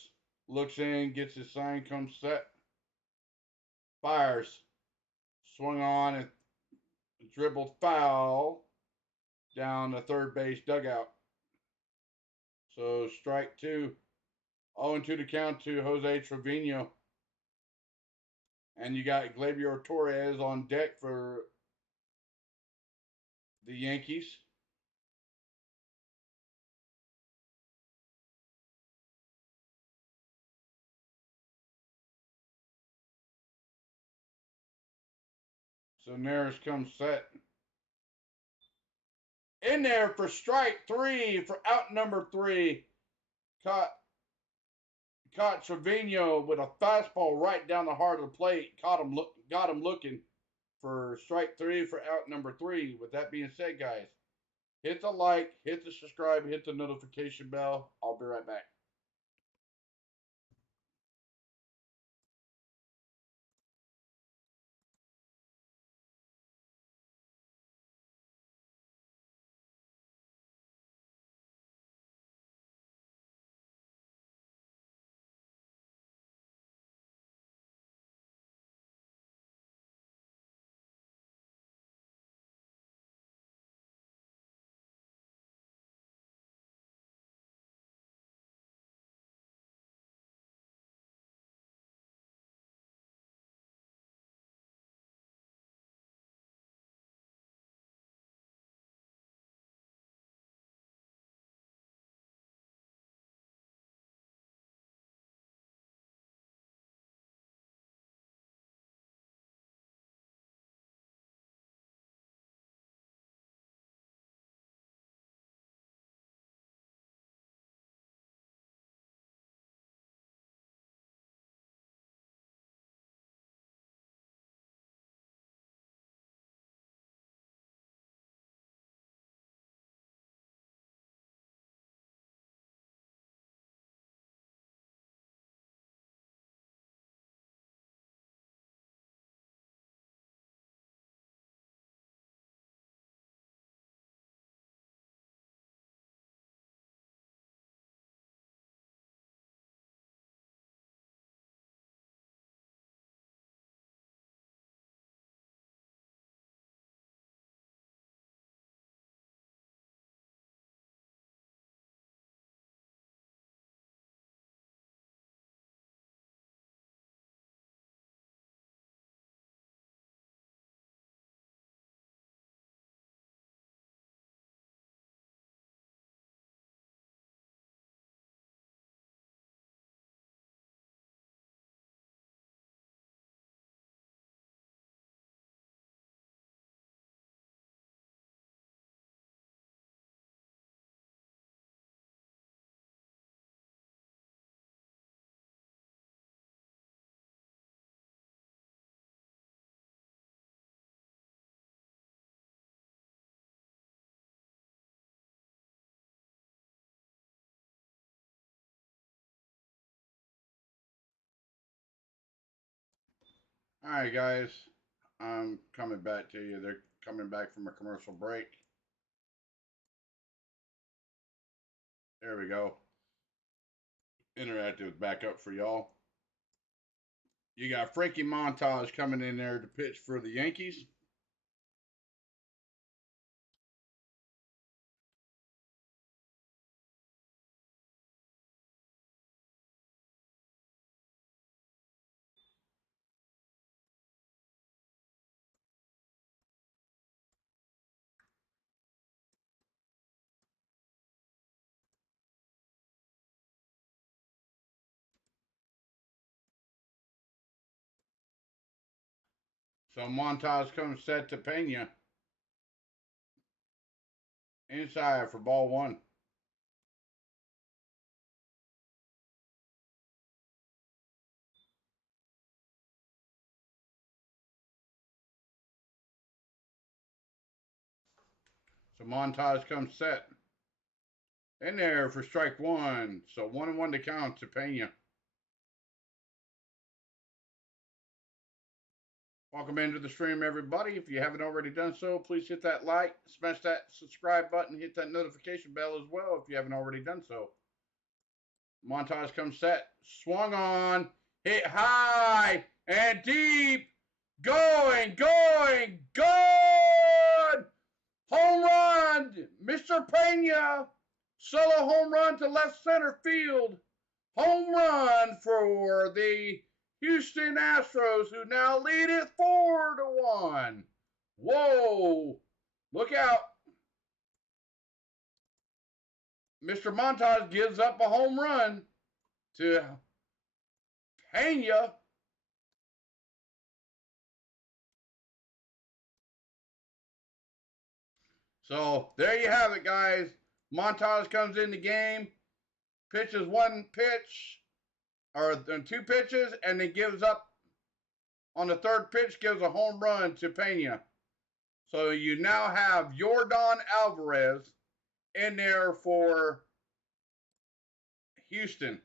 looks in, gets his sign, comes set, fires, swung on and dribbled foul down the third base dugout. So strike 2. 0-2 to count to Jose Trevino. And you got Gleyber Torres on deck for the Yankees. So Neris comes set. In there for strike 3 for out number 3. Caught Trevino with a fastball right down the heart of the plate. Got him looking for strike 3 for out number 3. With that being said, guys, hit the like, hit the subscribe, hit the notification bell. I'll be right back. All right, guys. I'm coming back to you. They're coming back from a commercial break. There we go. Interactive back up for y'all. You got Frankie Montage coming in there to pitch for the Yankees. So Montage comes set to Pena. Inside for ball one. So Montage comes set. In there for strike one. So 1-1 to count to Pena. Welcome into the stream, everybody. If you haven't already done so, please hit that like, smash that subscribe button, hit that notification bell as well if you haven't already done so. Montage comes set. Swung on. Hit high and deep. Going. Good. Home run. Mr. Pena. Solo home run to left center field. Home run for the Houston Astros, who now lead it 4-1. Whoa. Look out. Mr. Montage gives up a home run to Pena. So there you have it, guys. Montage comes in the game, pitches one pitch, or two pitches, and then gives up on the third pitch, gives a home run to Pena. So you now have Yordan Alvarez in there for Houston.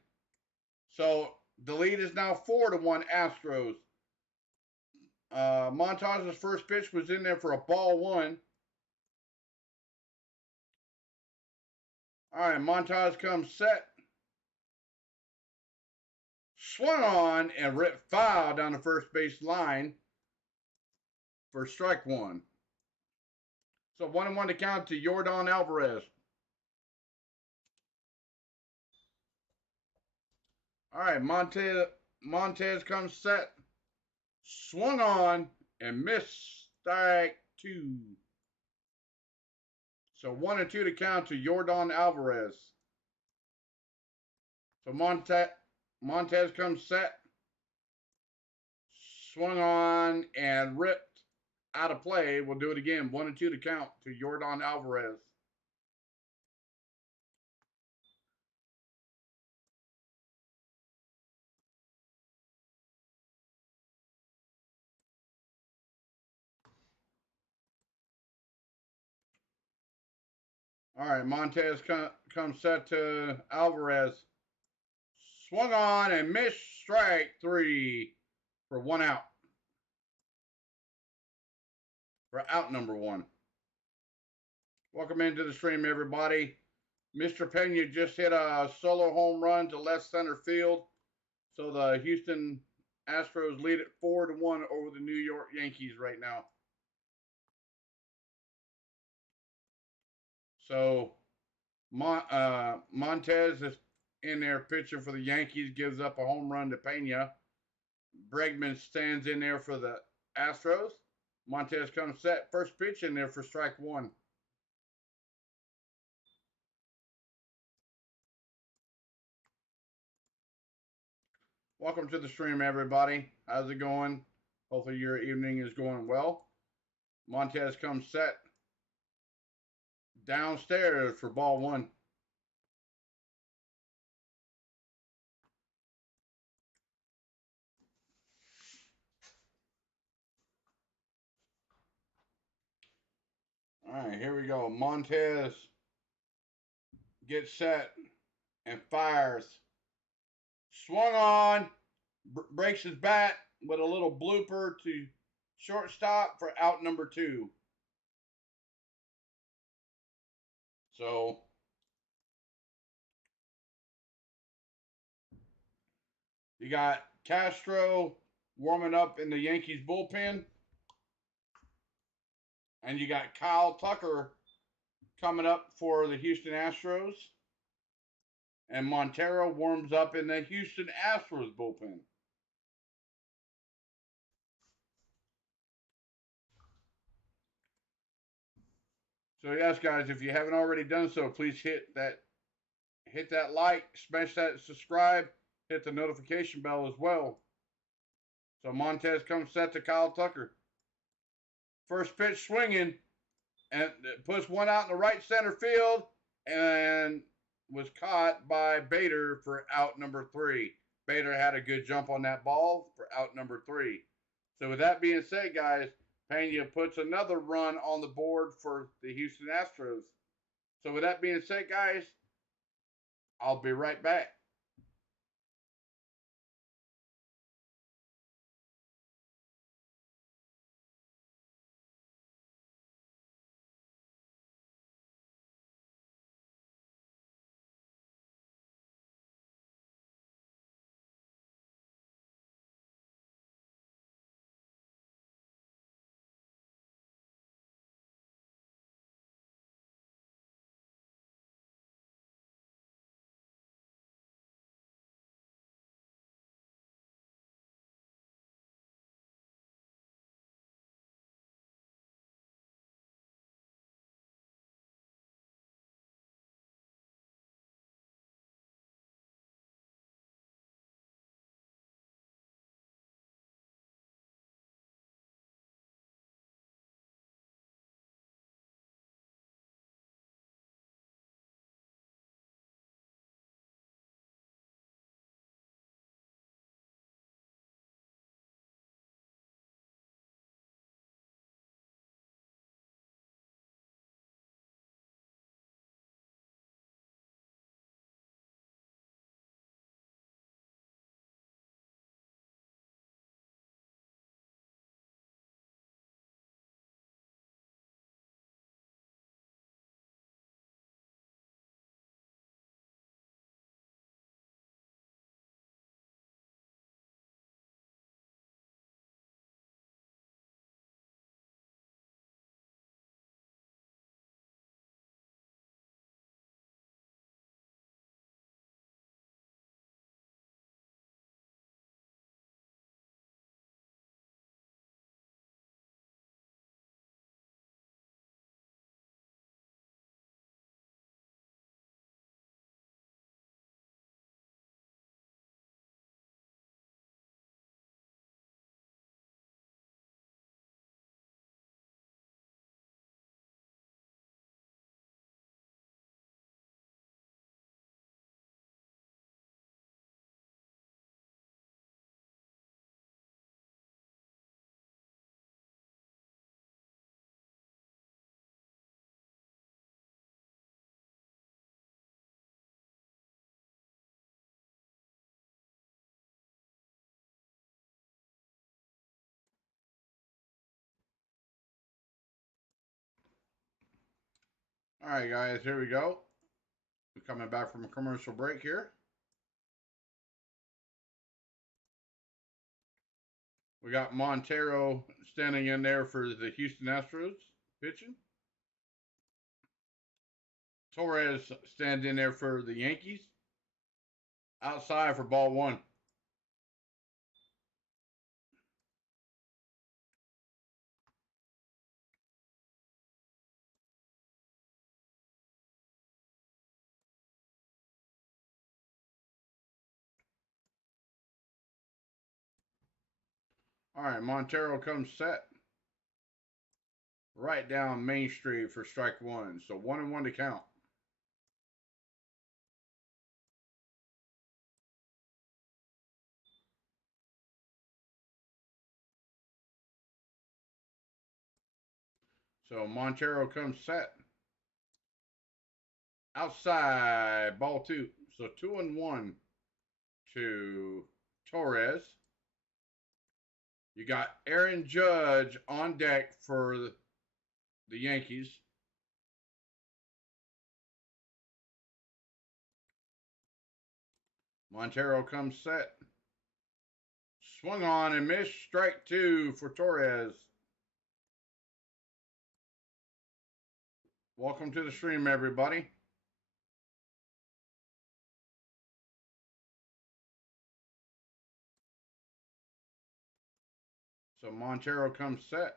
So the lead is now 4-1 Astros. Montage's first pitch was in there for a ball one. All right, Montage comes set. Swung on and ripped foul down the first base line for strike one. So 1-1 to count to Yordan Alvarez. All right, Montez comes set. Swung on and missed strike two. So 1-2 to count to Yordan Alvarez. So Montez comes set. Swung on and ripped out of play. We'll do it again. 1-2 to count to Yordan Alvarez. All right, Montez comes set to Alvarez. Swung on and missed strike three for one out. For out number one. Welcome into the stream, everybody. Mr. Pena just hit a solo home run to left center field. So the Houston Astros lead it 4-1 over the New York Yankees right now. So Montez is in there pitching for the Yankees, gives up a home run to Pena. Bregman stands in there for the Astros. Montez comes set. First pitch in there for strike one. Welcome to the stream, everybody. How's it going? Hopefully your evening is going well. Montez comes set. Downstairs for ball one. All right, here we go. Montez gets set and fires. Swung on, breaks his bat, with a little blooper to shortstop for out number 2. So you got Castro warming up in the Yankees bullpen. And you got Kyle Tucker coming up for the Houston Astros. And Montero warms up in the Houston Astros bullpen. So yes, guys, if you haven't already done so, please hit that like, smash that subscribe, hit the notification bell as well. So Montez comes set to Kyle Tucker. First pitch swinging, and puts one out in the right center field, and was caught by Bader for out number 3. Bader had a good jump on that ball for out number 3. So with that being said, guys, Pena puts another run on the board for the Houston Astros. So with that being said, guys, I'll be right back. All right, guys, here we go. We're coming back from a commercial break here. We got Montero standing in there for the Houston Astros pitching. Torres standing in there for the Yankees. Outside for ball 1. All right, Montero comes set. Right down Main Street for strike 1. So 1-1 to count. So Montero comes set. Outside, ball 2. So 2-1 to Torres. You got Aaron Judge on deck for the Yankees. Montero comes set. Swung on and missed. Strike two for Torres. Welcome to the stream, everybody. So Montero comes set.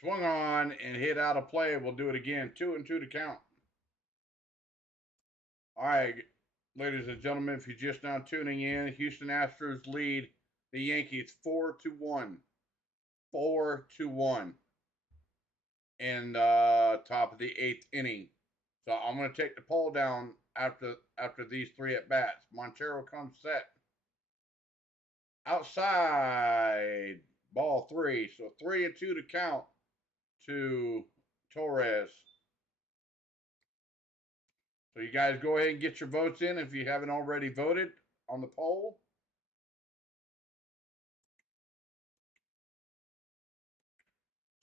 Swung on and hit out of play. We'll do it again. 2-2 to count. All right, ladies and gentlemen, if you're just now tuning in, Houston Astros lead the Yankees 4-1. 4-1. In top of the 8th inning. So I'm going to take the poll down after these three at bats. Montero comes set. Outside, ball 3. So 3-2 to count to Torres. So you guys go ahead and get your votes in if you haven't already voted on the poll.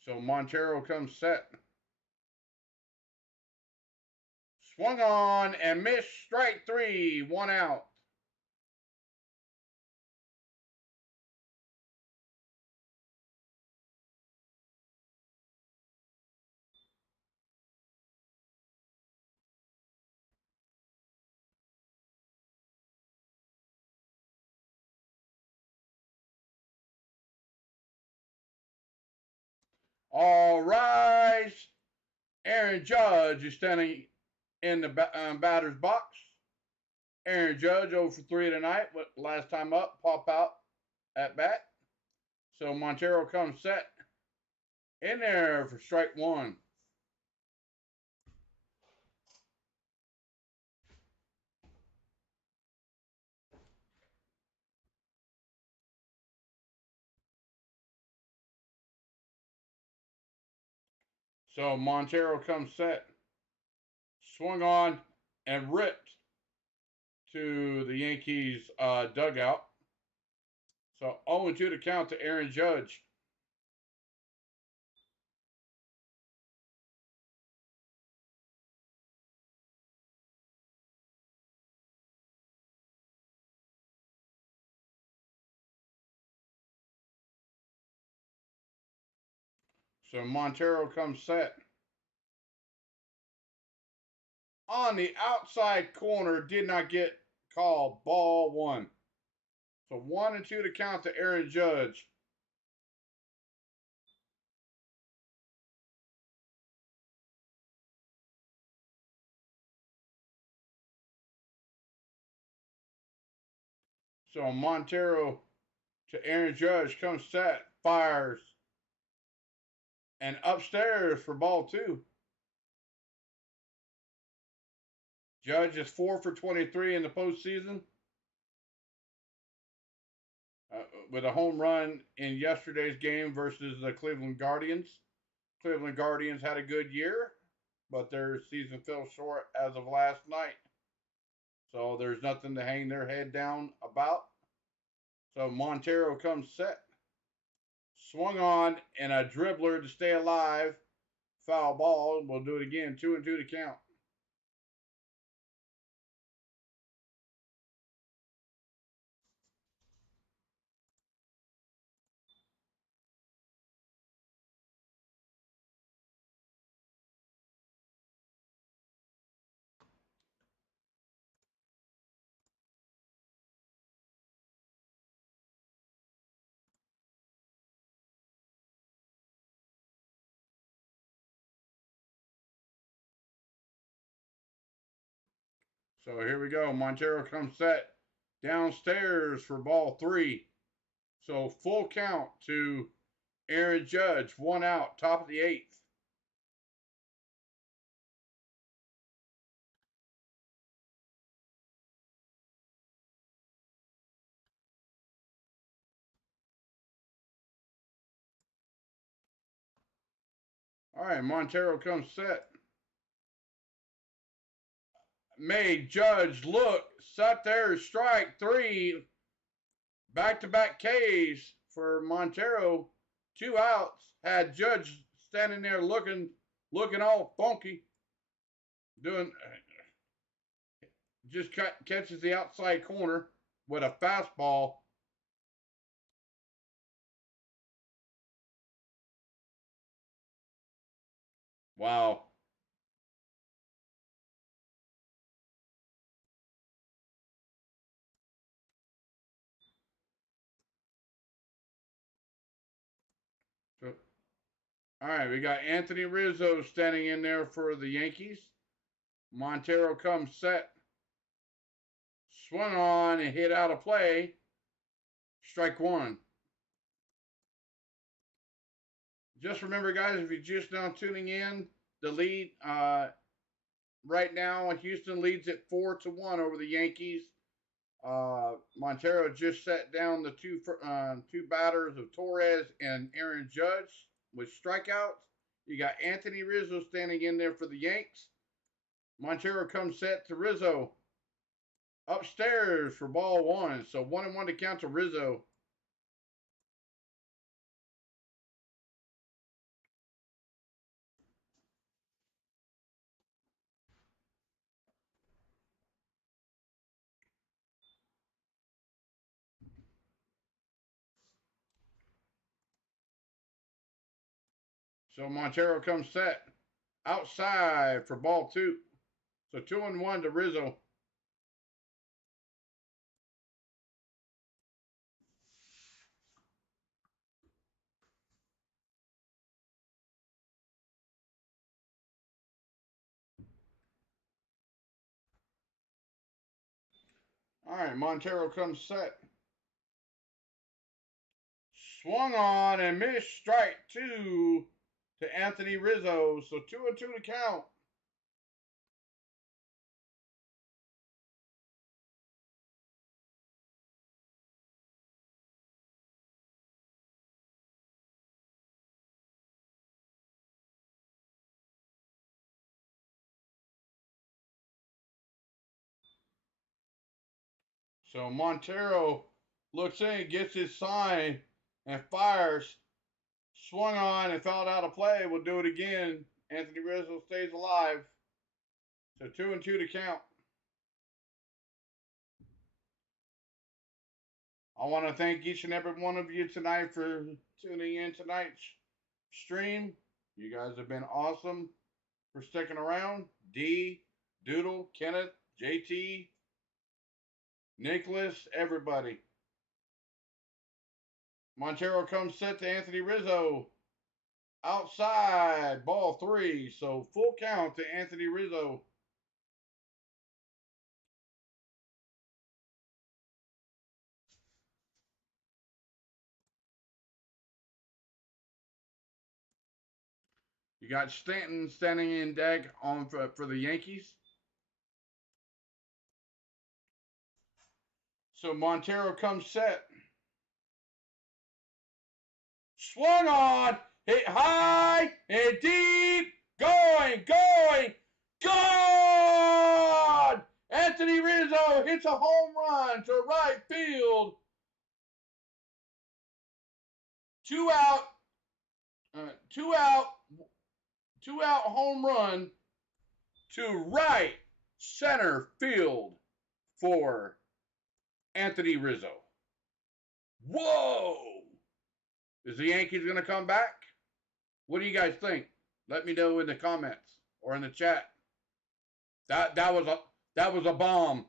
So Montero comes set. Swung on and missed. Strike 3. 1 out. All rise. Aaron Judge is standing in the batter's box. Aaron Judge 0 for 3 tonight. Last time up, pop out at bat. So Montero comes set in there for strike 1. So Montero comes set. Swung on and ripped to the Yankees dugout. So 0-2 to count to Aaron Judge. So Montero comes set. On the outside corner, did not get called. Ball 1. So 1-2 to count to Aaron Judge. So Montero to Aaron Judge comes set, fires, and upstairs for ball 2. Judge is 4 for 23 in the postseason with a home run in yesterday's game versus the Cleveland Guardians. Cleveland Guardians had a good year, but their season fell short as of last night. So there's nothing to hang their head down about. So Montero comes set. Swung on and a dribbler to stay alive. Foul ball. We'll do it again. 2-2 to count. So here we go. Montero comes set downstairs for ball 3. So full count to Aaron Judge. 1 out, top of the 8th. All right, Montero comes set. made Judge look, sat there, strike three, back-to-back Ks for Montero, 2 outs. Had Judge standing there looking all funky, doing just catches the outside corner with a fastball. Wow. So, all right, we got Anthony Rizzo standing in there for the Yankees. Montero comes set. Swung on and hit out of play. Strike one. Just remember, guys, if you're just now tuning in, the lead right now, Houston leads at 4-1 over the Yankees. Montero just set down the two batters of Torres and Aaron Judge with strikeouts. You got Anthony Rizzo standing in there for the Yanks. Montero comes set to Rizzo. Upstairs for ball one. So 1-1 to count to Rizzo. So Montero comes set. Outside for ball two. So 2-1 to Rizzo. All right, Montero comes set. Swung on and missed strike two to Anthony Rizzo. So 2-2 to count. So Montero looks in, gets his sign, and fires. Swung on and fouled out of play. We'll do it again. Anthony Rizzo stays alive. So 2-2 to count. I want to thank each and every one of you tonight for tuning in tonight's stream. You guys have been awesome for sticking around. D, Doodle, Kenneth, JT, Nicholas, everybody. Montero comes set to Anthony Rizzo. Outside, ball three. So full count to Anthony Rizzo. You got Stanton standing in deck on for the Yankees. So Montero comes set. Swung on, hit high and deep, going. Anthony Rizzo hits a home run to right field. 2-out, uh, two out, 2-out home run to right center field for Anthony Rizzo. Whoa! Is the Yankees going to come back? What do you guys think? Let me know in the comments or in the chat. That was a bomb.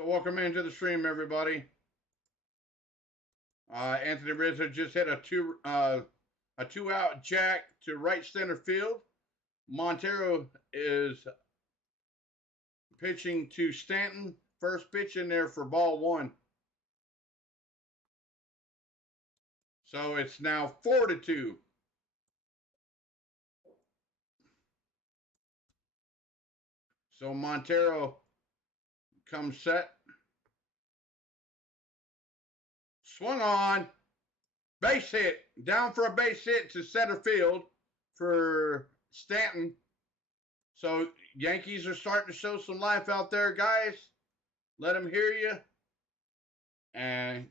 So welcome into the stream, everybody. Anthony Rizzo just hit a two-out jack to right center field. Montero is pitching to Stanton. First pitch in there for ball one. So it's now 4-2. So Montero comes set. Swung on. Base hit. Down for a base hit to center field for Stanton. So Yankees are starting to show some life out there, guys. Let them hear you. And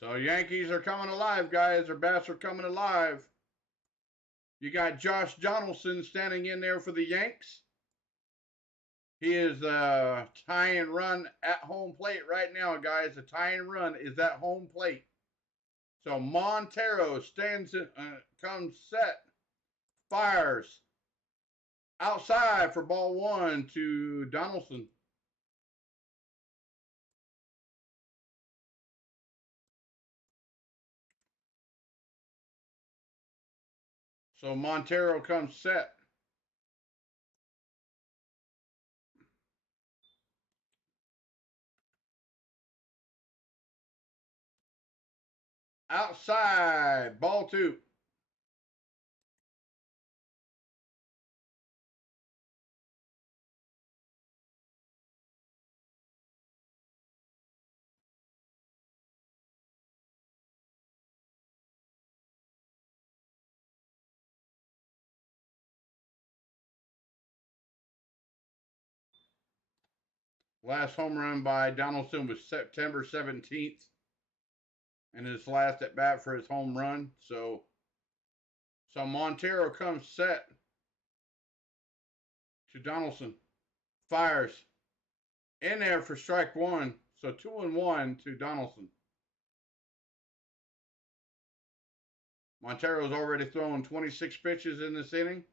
so Yankees are coming alive, guys. Their bats are coming alive. You got Josh Donaldson standing in there for the Yanks. He is tying run at home plate right now, guys. The tying run is at home plate. So Montero stands in, comes set, fires outside for ball one to Donaldson. So Montero comes set. Outside, ball two. Last home run by Donaldson was September 17th. And his last at bat for his home run. So Montero comes set to Donaldson. Fires in there for strike one. So 2-1 to Donaldson. Montero's already thrown 26 pitches in this inning.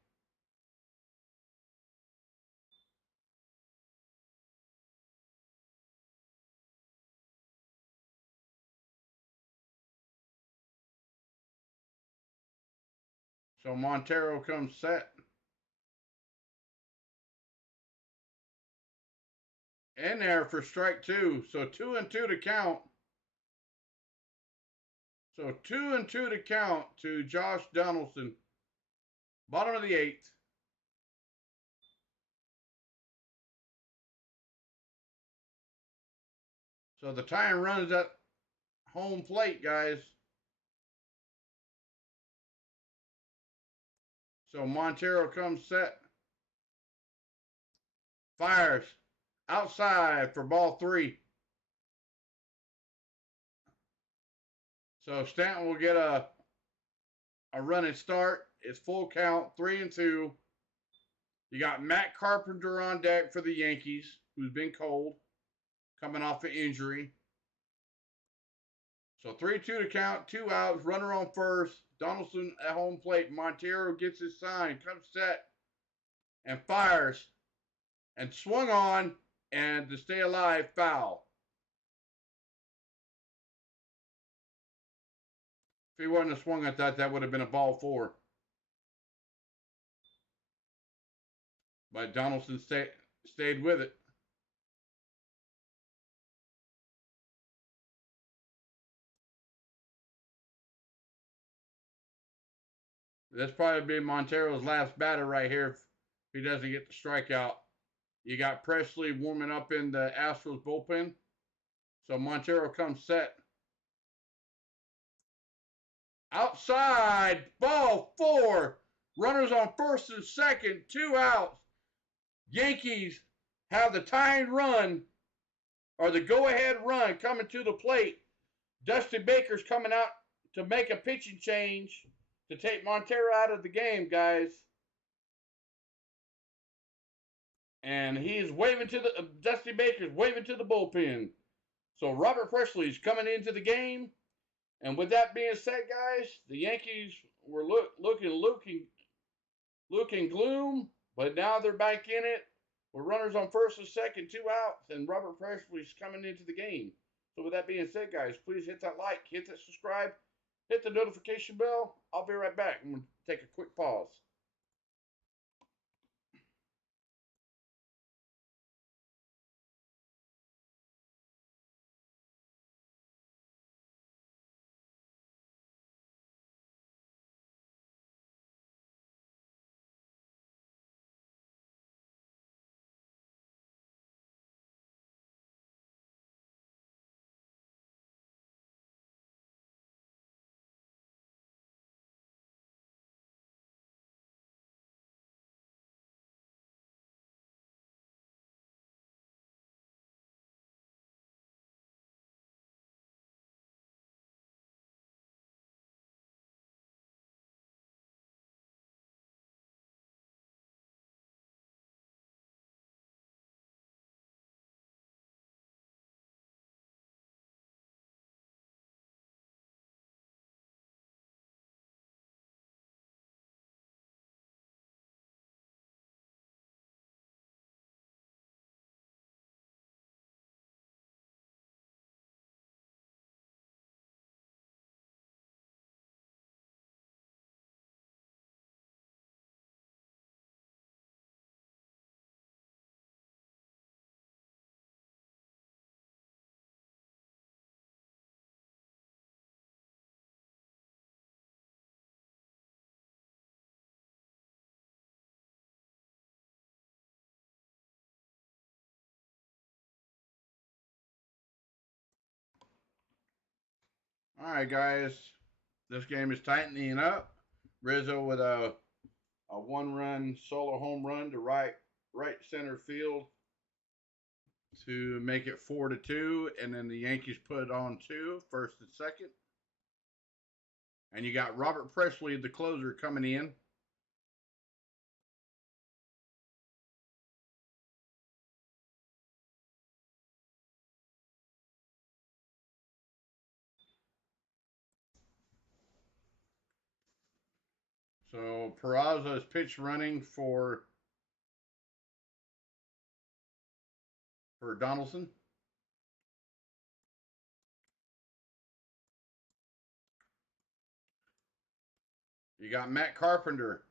So Montero comes set. In there for strike two. So 2-2 to count. So 2-2 to count to Josh Donaldson. Bottom of the eighth. So the tying run is at home plate, guys. So Montero comes set. Fires outside for ball three. So Stanton will get a running start. It's full count, 3-2. You got Matt Carpenter on deck for the Yankees, who's been cold, coming off an injury. So 3-2 to count, 2 outs, runner on first. Donaldson at home plate. Montero gets his sign, comes set, and fires. And swung on, and to stay alive, foul. If he wouldn't have swung at that, that would have been a ball four. But Donaldson stayed with it. That's probably be Montero's last batter right here if he doesn't get the strikeout. You got Presley warming up in the Astros bullpen. So Montero comes set. Outside, ball four. Runners on first and second, 2 outs. Yankees have the tying run, or the go-ahead run, coming to the plate. Dusty Baker's coming out to make a pitching change to take Montero out of the game, guys. And he's waving to the Dusty Baker's waving to the bullpen. So Robert Presley's coming into the game. And with that being said, guys, the Yankees were looking gloom, but now they're back in it with runners on first and second, 2 outs, and Robert Presley's coming into the game. So with that being said, guys, please hit that like, hit that subscribe, hit the notification bell. I'll be right back. I'm going to take a quick pause. All right, guys. This game is tightening up. Rizzo with a 1-run solo home run to right center field to make it 4-2, and then the Yankees put it on 2, first and second. And you got Robert Presley, the closer, coming in. So Peraza is pitch running for Donaldson. You got Matt Carpenter,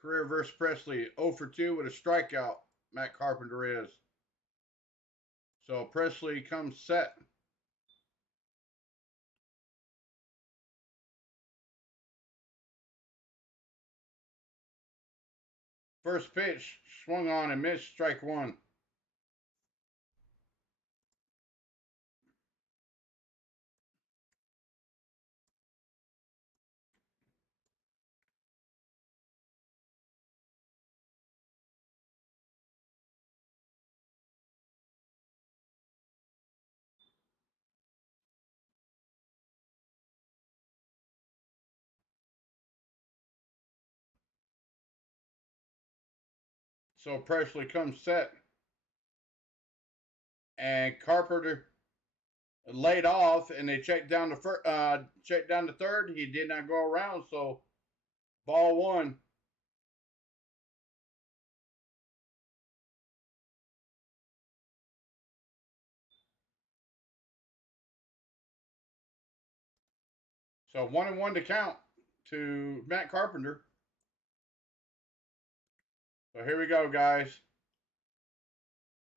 career versus Presley, 0 for 2 with a strikeout. Matt Carpenter is. So Presley comes set. First pitch, swung on and missed, strike 1. So Presley comes set. And Carpenter laid off, and they checked down to third. He did not go around, so ball 1. So 1-1 to count to Matt Carpenter. So here we go, guys.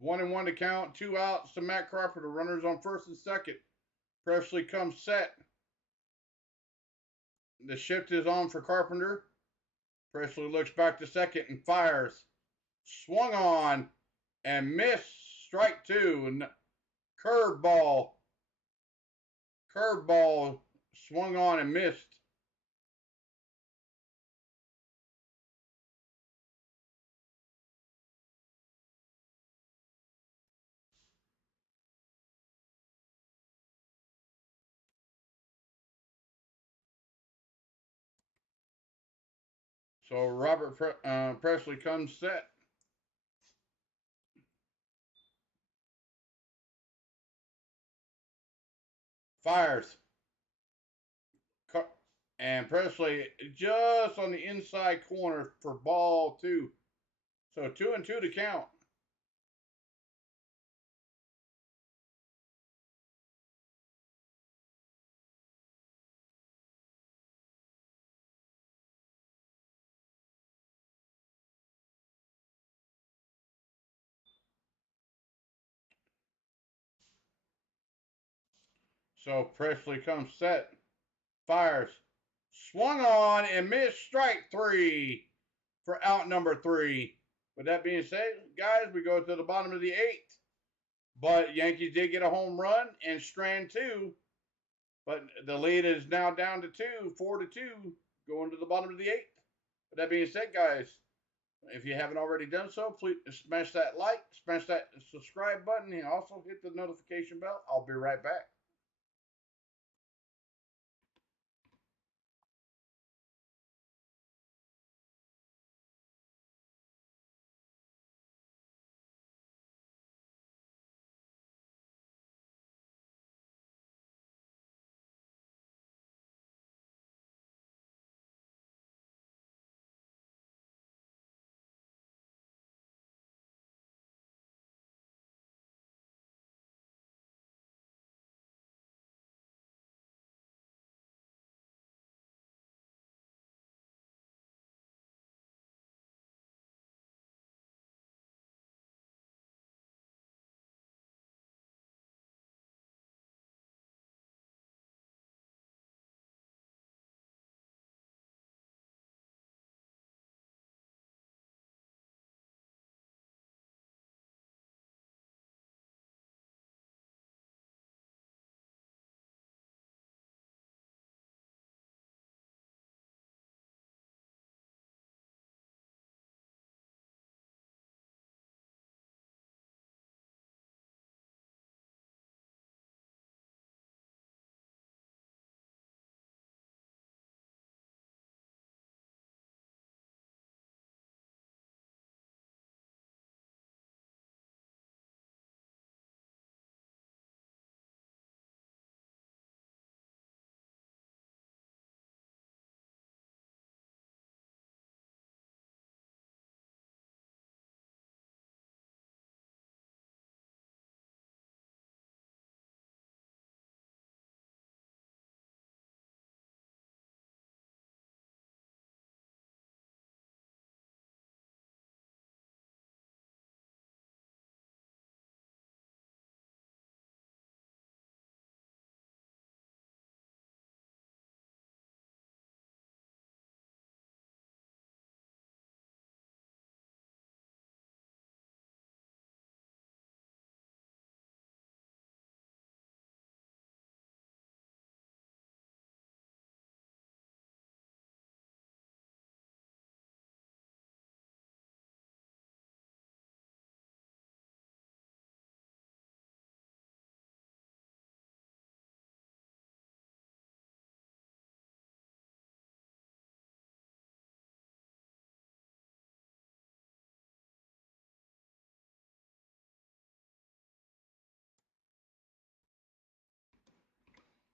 1-1 to count, 2 outs to Matt Carpenter. Runners on first and second. Presley comes set. The shift is on for Carpenter. Presley looks back to second and fires. Swung on and missed. Strike 2. Curveball. Swung on and missed. So Robert Presley comes set. Fires. And Presley just on the inside corner for ball 2. So 2-2 to count. So Presley comes set, fires, swung on and missed strike 3 for out number 3. With that being said, guys, we go to the bottom of the 8th. But Yankees did get a home run and strand 2. But the lead is now down to 2, 4-2, going to the bottom of the 8th. With that being said, guys, if you haven't already done so, please smash that like, smash that subscribe button, and also hit the notification bell. I'll be right back.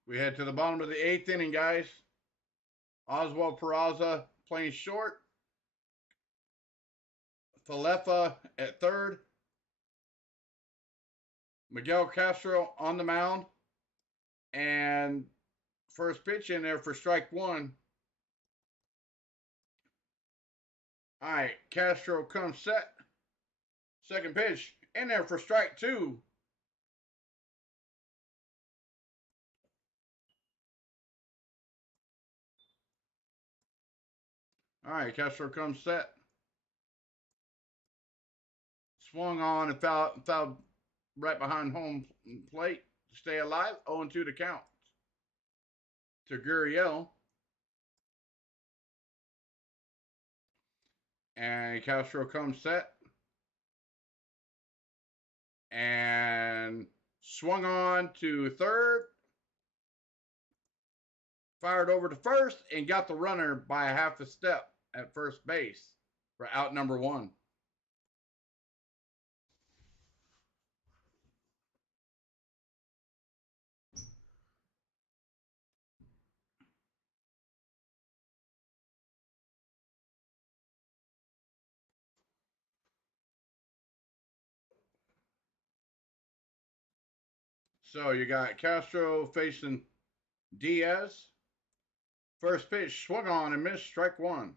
We head to the bottom of the 8th inning, guys. Oswald Peraza playing short. Falefa at third. Miguel Castro on the mound. And first pitch in there for strike 1. All right, Castro comes set. Second pitch in there for strike 2. All right, Castro comes set. Swung on and fouled right behind home plate to stay alive. 0-2 to count to Gurriel. And Castro comes set. And swung on to third. Fired over to first and got the runner by a half a step at first base for out number 1. So you got Castro facing Diaz. First pitch swung on and missed, strike one.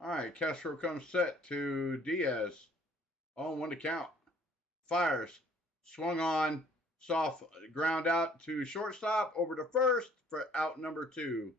All right, Castro comes set to Diaz. 0-1 to count. Fires. Swung on. Soft ground out to shortstop. Over to first for out number 2.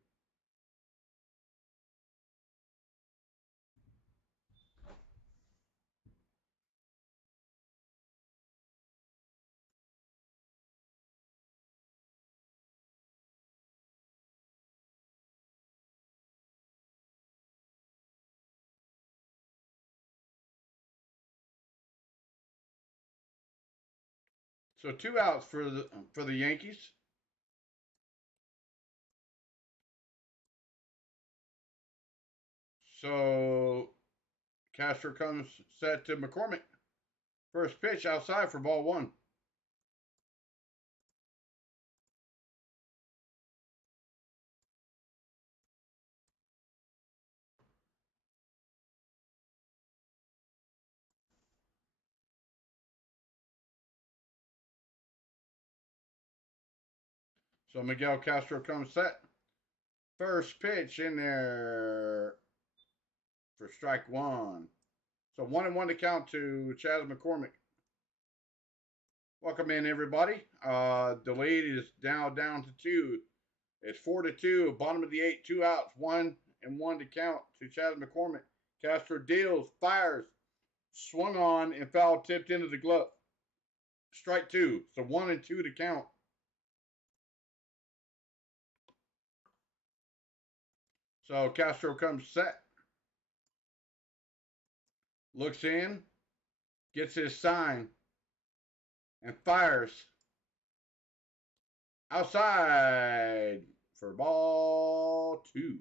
So 2 outs for the Yankees. So Castro comes set to McCormick. First pitch outside for ball 1. So Miguel Castro comes set. First pitch in there for strike 1. So 1-1 to count to Chaz McCormick. Welcome in, everybody. The lead is now down to 2. It's 4-2. Bottom of the 8, 2 outs, 1-1 to count to Chaz McCormick. Castro deals, fires, swung on, and foul tipped into the glove. Strike 2. So 1-2 to count. So Castro comes set. Looks in, gets his sign, and fires outside for ball 2.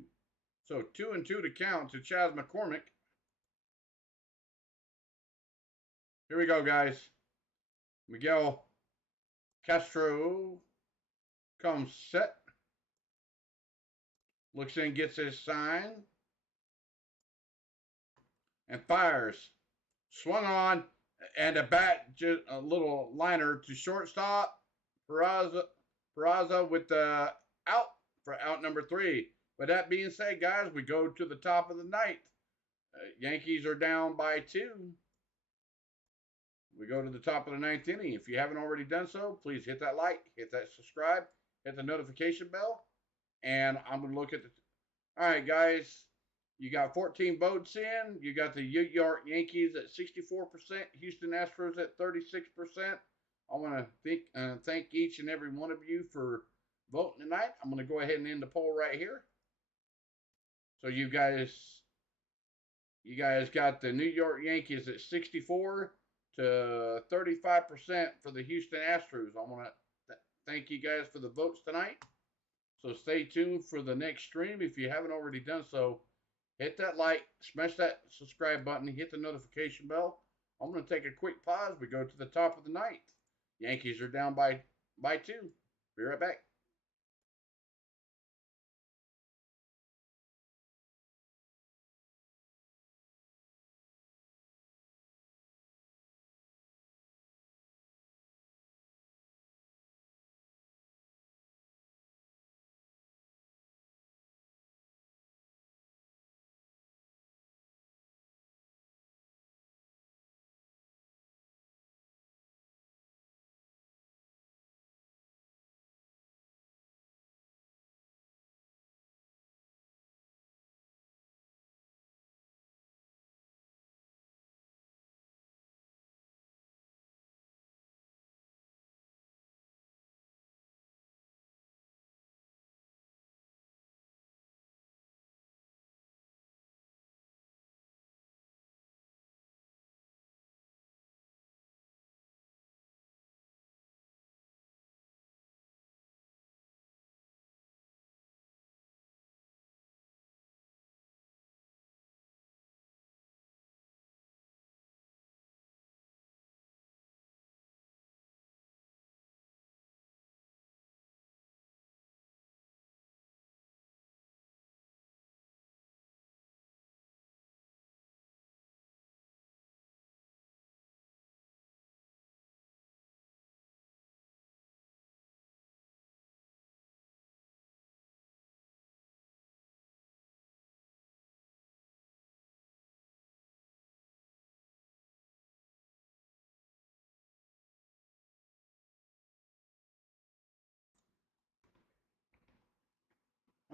So 2-2 to count to Chaz McCormick. Here we go, guys. Miguel Castro comes set. Looks in, gets his sign, and fires. Swung on, and a bat, just a little liner to shortstop. Peraza with the out for out number 3. With that being said, guys, we go to the top of the 9th. Yankees are down by 2. We go to the top of the 9th inning. If you haven't already done so, please hit that like, hit that subscribe, hit the notification bell, and I'm going to look at the... All right, guys. You got 14 votes in. You got the New York Yankees at 64%, Houston Astros at 36%. I want to thank each and every one of you for voting tonight. I'm going to go ahead and end the poll right here. So you guys got the New York Yankees at 64 to 35% for the Houston Astros. I want to thank you guys for the votes tonight. So stay tuned for the next stream. If you haven't already done so, hit that like, smash that subscribe button, hit the notification bell. I'm going to take a quick pause. We go to the top of the 9th. Yankees are down by 2. Be right back.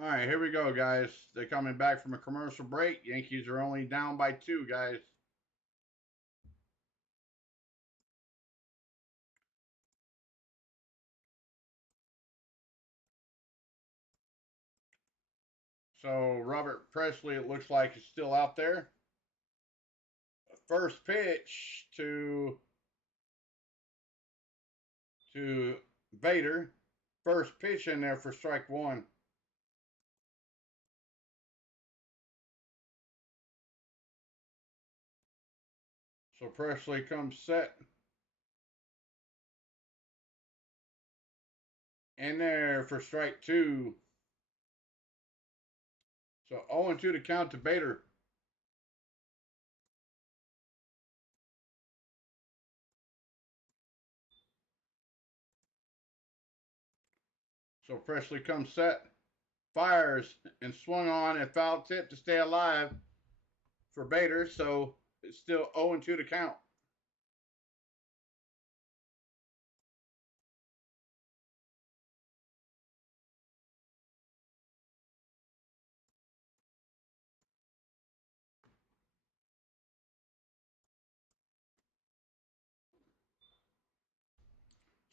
All right, here we go, guys. They're coming back from a commercial break. Yankees are only down by 2, guys. So Robert Presley, it looks like, is still out there. First pitch to Vader. First pitch in there for strike 1. So Presley comes set. In there for strike 2. So 0-2 to count to Bader. So Presley comes set, fires, and swung on and foul tip to stay alive for Bader. So it's still 0-2 to count.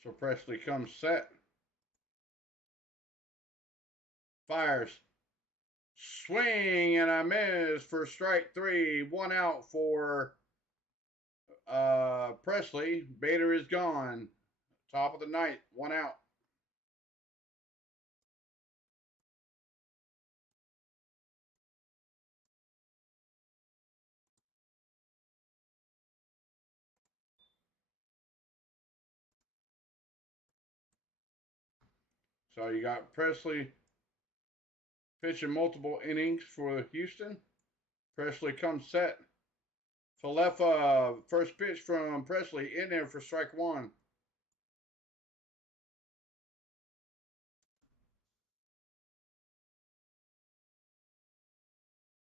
So Presley comes set, fires, swing and a miss for strike 3. 1 out for Presley. Bader is gone. Top of the ninth, 1 out. So you got Presley pitching multiple innings for Houston. Presley comes set. Falefa, first pitch from Presley in there for strike 1.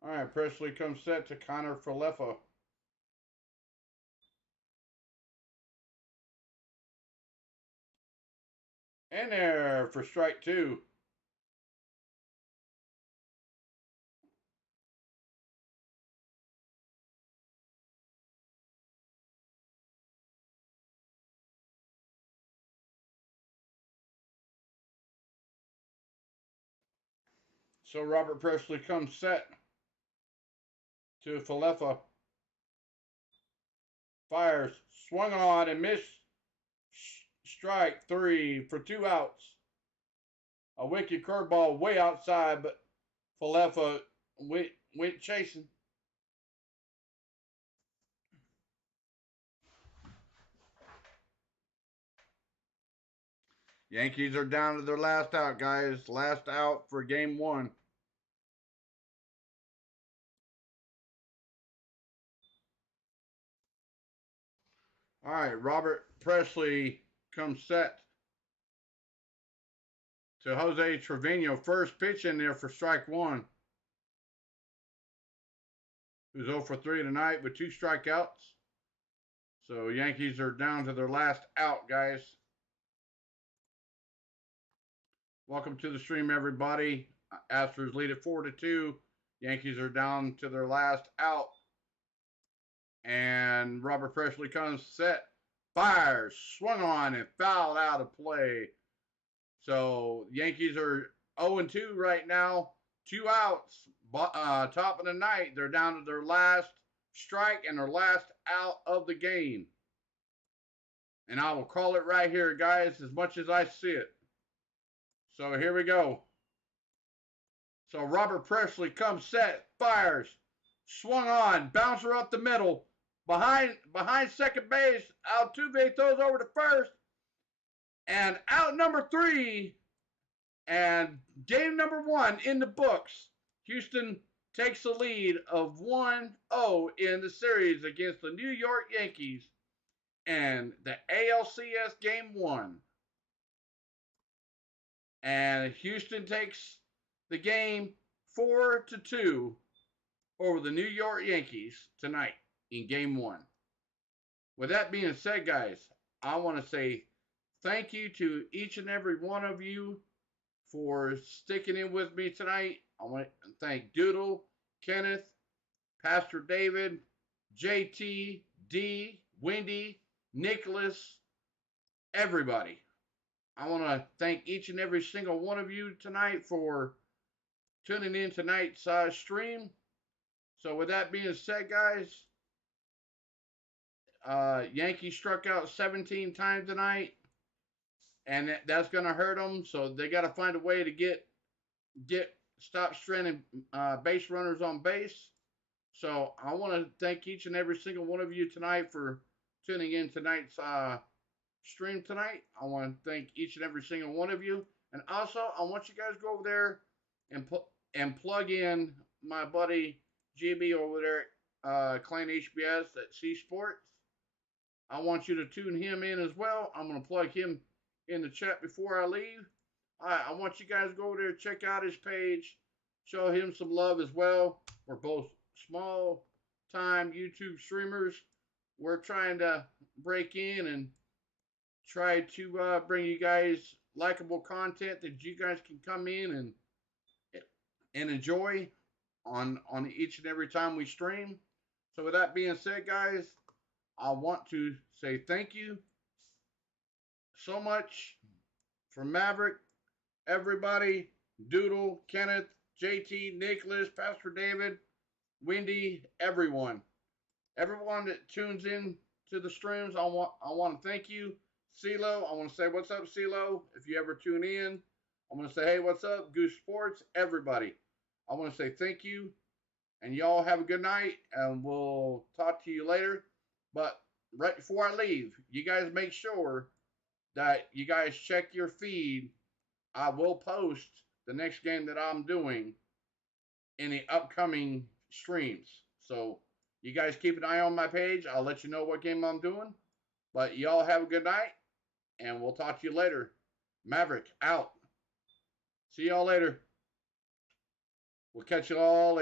All right, Presley comes set to Connor Falefa. In there for strike 2. So Robert Presley comes set to Falefa. Fires, swung on and missed. Strike 3 for 2 outs. A wicked curveball way outside, but Falefa went chasing. Yankees are down to their last out, guys. Last out for game 1. All right, Robert Presley comes set to Jose Trevino. First pitch in there for strike 1. Who's 0 for 3 tonight with 2 strikeouts. So Yankees are down to their last out, guys. Welcome to the stream, everybody. Astros lead it 4-2. Yankees are down to their last out. And Robert Presley comes set, fires, swung on, and fouled out of play. So Yankees are 0-2 right now. 2 outs. Top of the night. They're down to their last strike and their last out of the game. And I will call it right here, guys, as much as I see it. So here we go. So Robert Presley comes set, fires, swung on, bouncer up the middle, behind second base. Altuve throws over to first, and out number 3, and game number 1 in the books. Houston takes the lead of 1-0 in the series against the New York Yankees and the ALCS game 1. And Houston takes the game 4-2 over the New York Yankees tonight in game 1. With that being said, guys, I want to say thank you to each and every one of you for sticking in with me tonight. I want to thank Doodle, Kenneth, Pastor David, JT, D, Wendy, Nicholas, everybody. I want to thank each and every single one of you tonight for tuning in tonight's stream. So with that being said, guys, Yankees struck out 17 times tonight, and that's going to hurt them. So they got to find a way to get stop stranding base runners on base. So I want to thank each and every single one of you tonight for tuning in tonight's stream tonight. I want to thank each and every single one of you, and also I want you guys to go over there and plug in my buddy GB over there at ClanHBS at C Sports. I want you to tune him in as well. I'm going to plug him in the chat before I leave. I want you guys to go over there, check out his page, show him some love as well. We're both small time YouTube streamers. We're trying to break in and try to bring you guys likable content that you guys can come in and enjoy on each and every time we stream. So with that being said, guys, I want to say thank you so much for Maverick, everybody, Doodle, Kenneth, JT, Nicholas, Pastor David, Wendy, everyone that tunes in to the streams. I want to thank you. CeeLo, I want to say what's up, CeeLo. If you ever tune in, I'm going to say, hey, what's up, Goose Sports, everybody. I want to say thank you, and y'all have a good night, and we'll talk to you later. But right before I leave, you guys make sure that you guys check your feed. I will post the next game that I'm doing in the upcoming streams. So you guys keep an eye on my page. I'll let you know what game I'm doing. But y'all have a good night, and we'll talk to you later. Maverick, out. See y'all later. We'll catch you all later.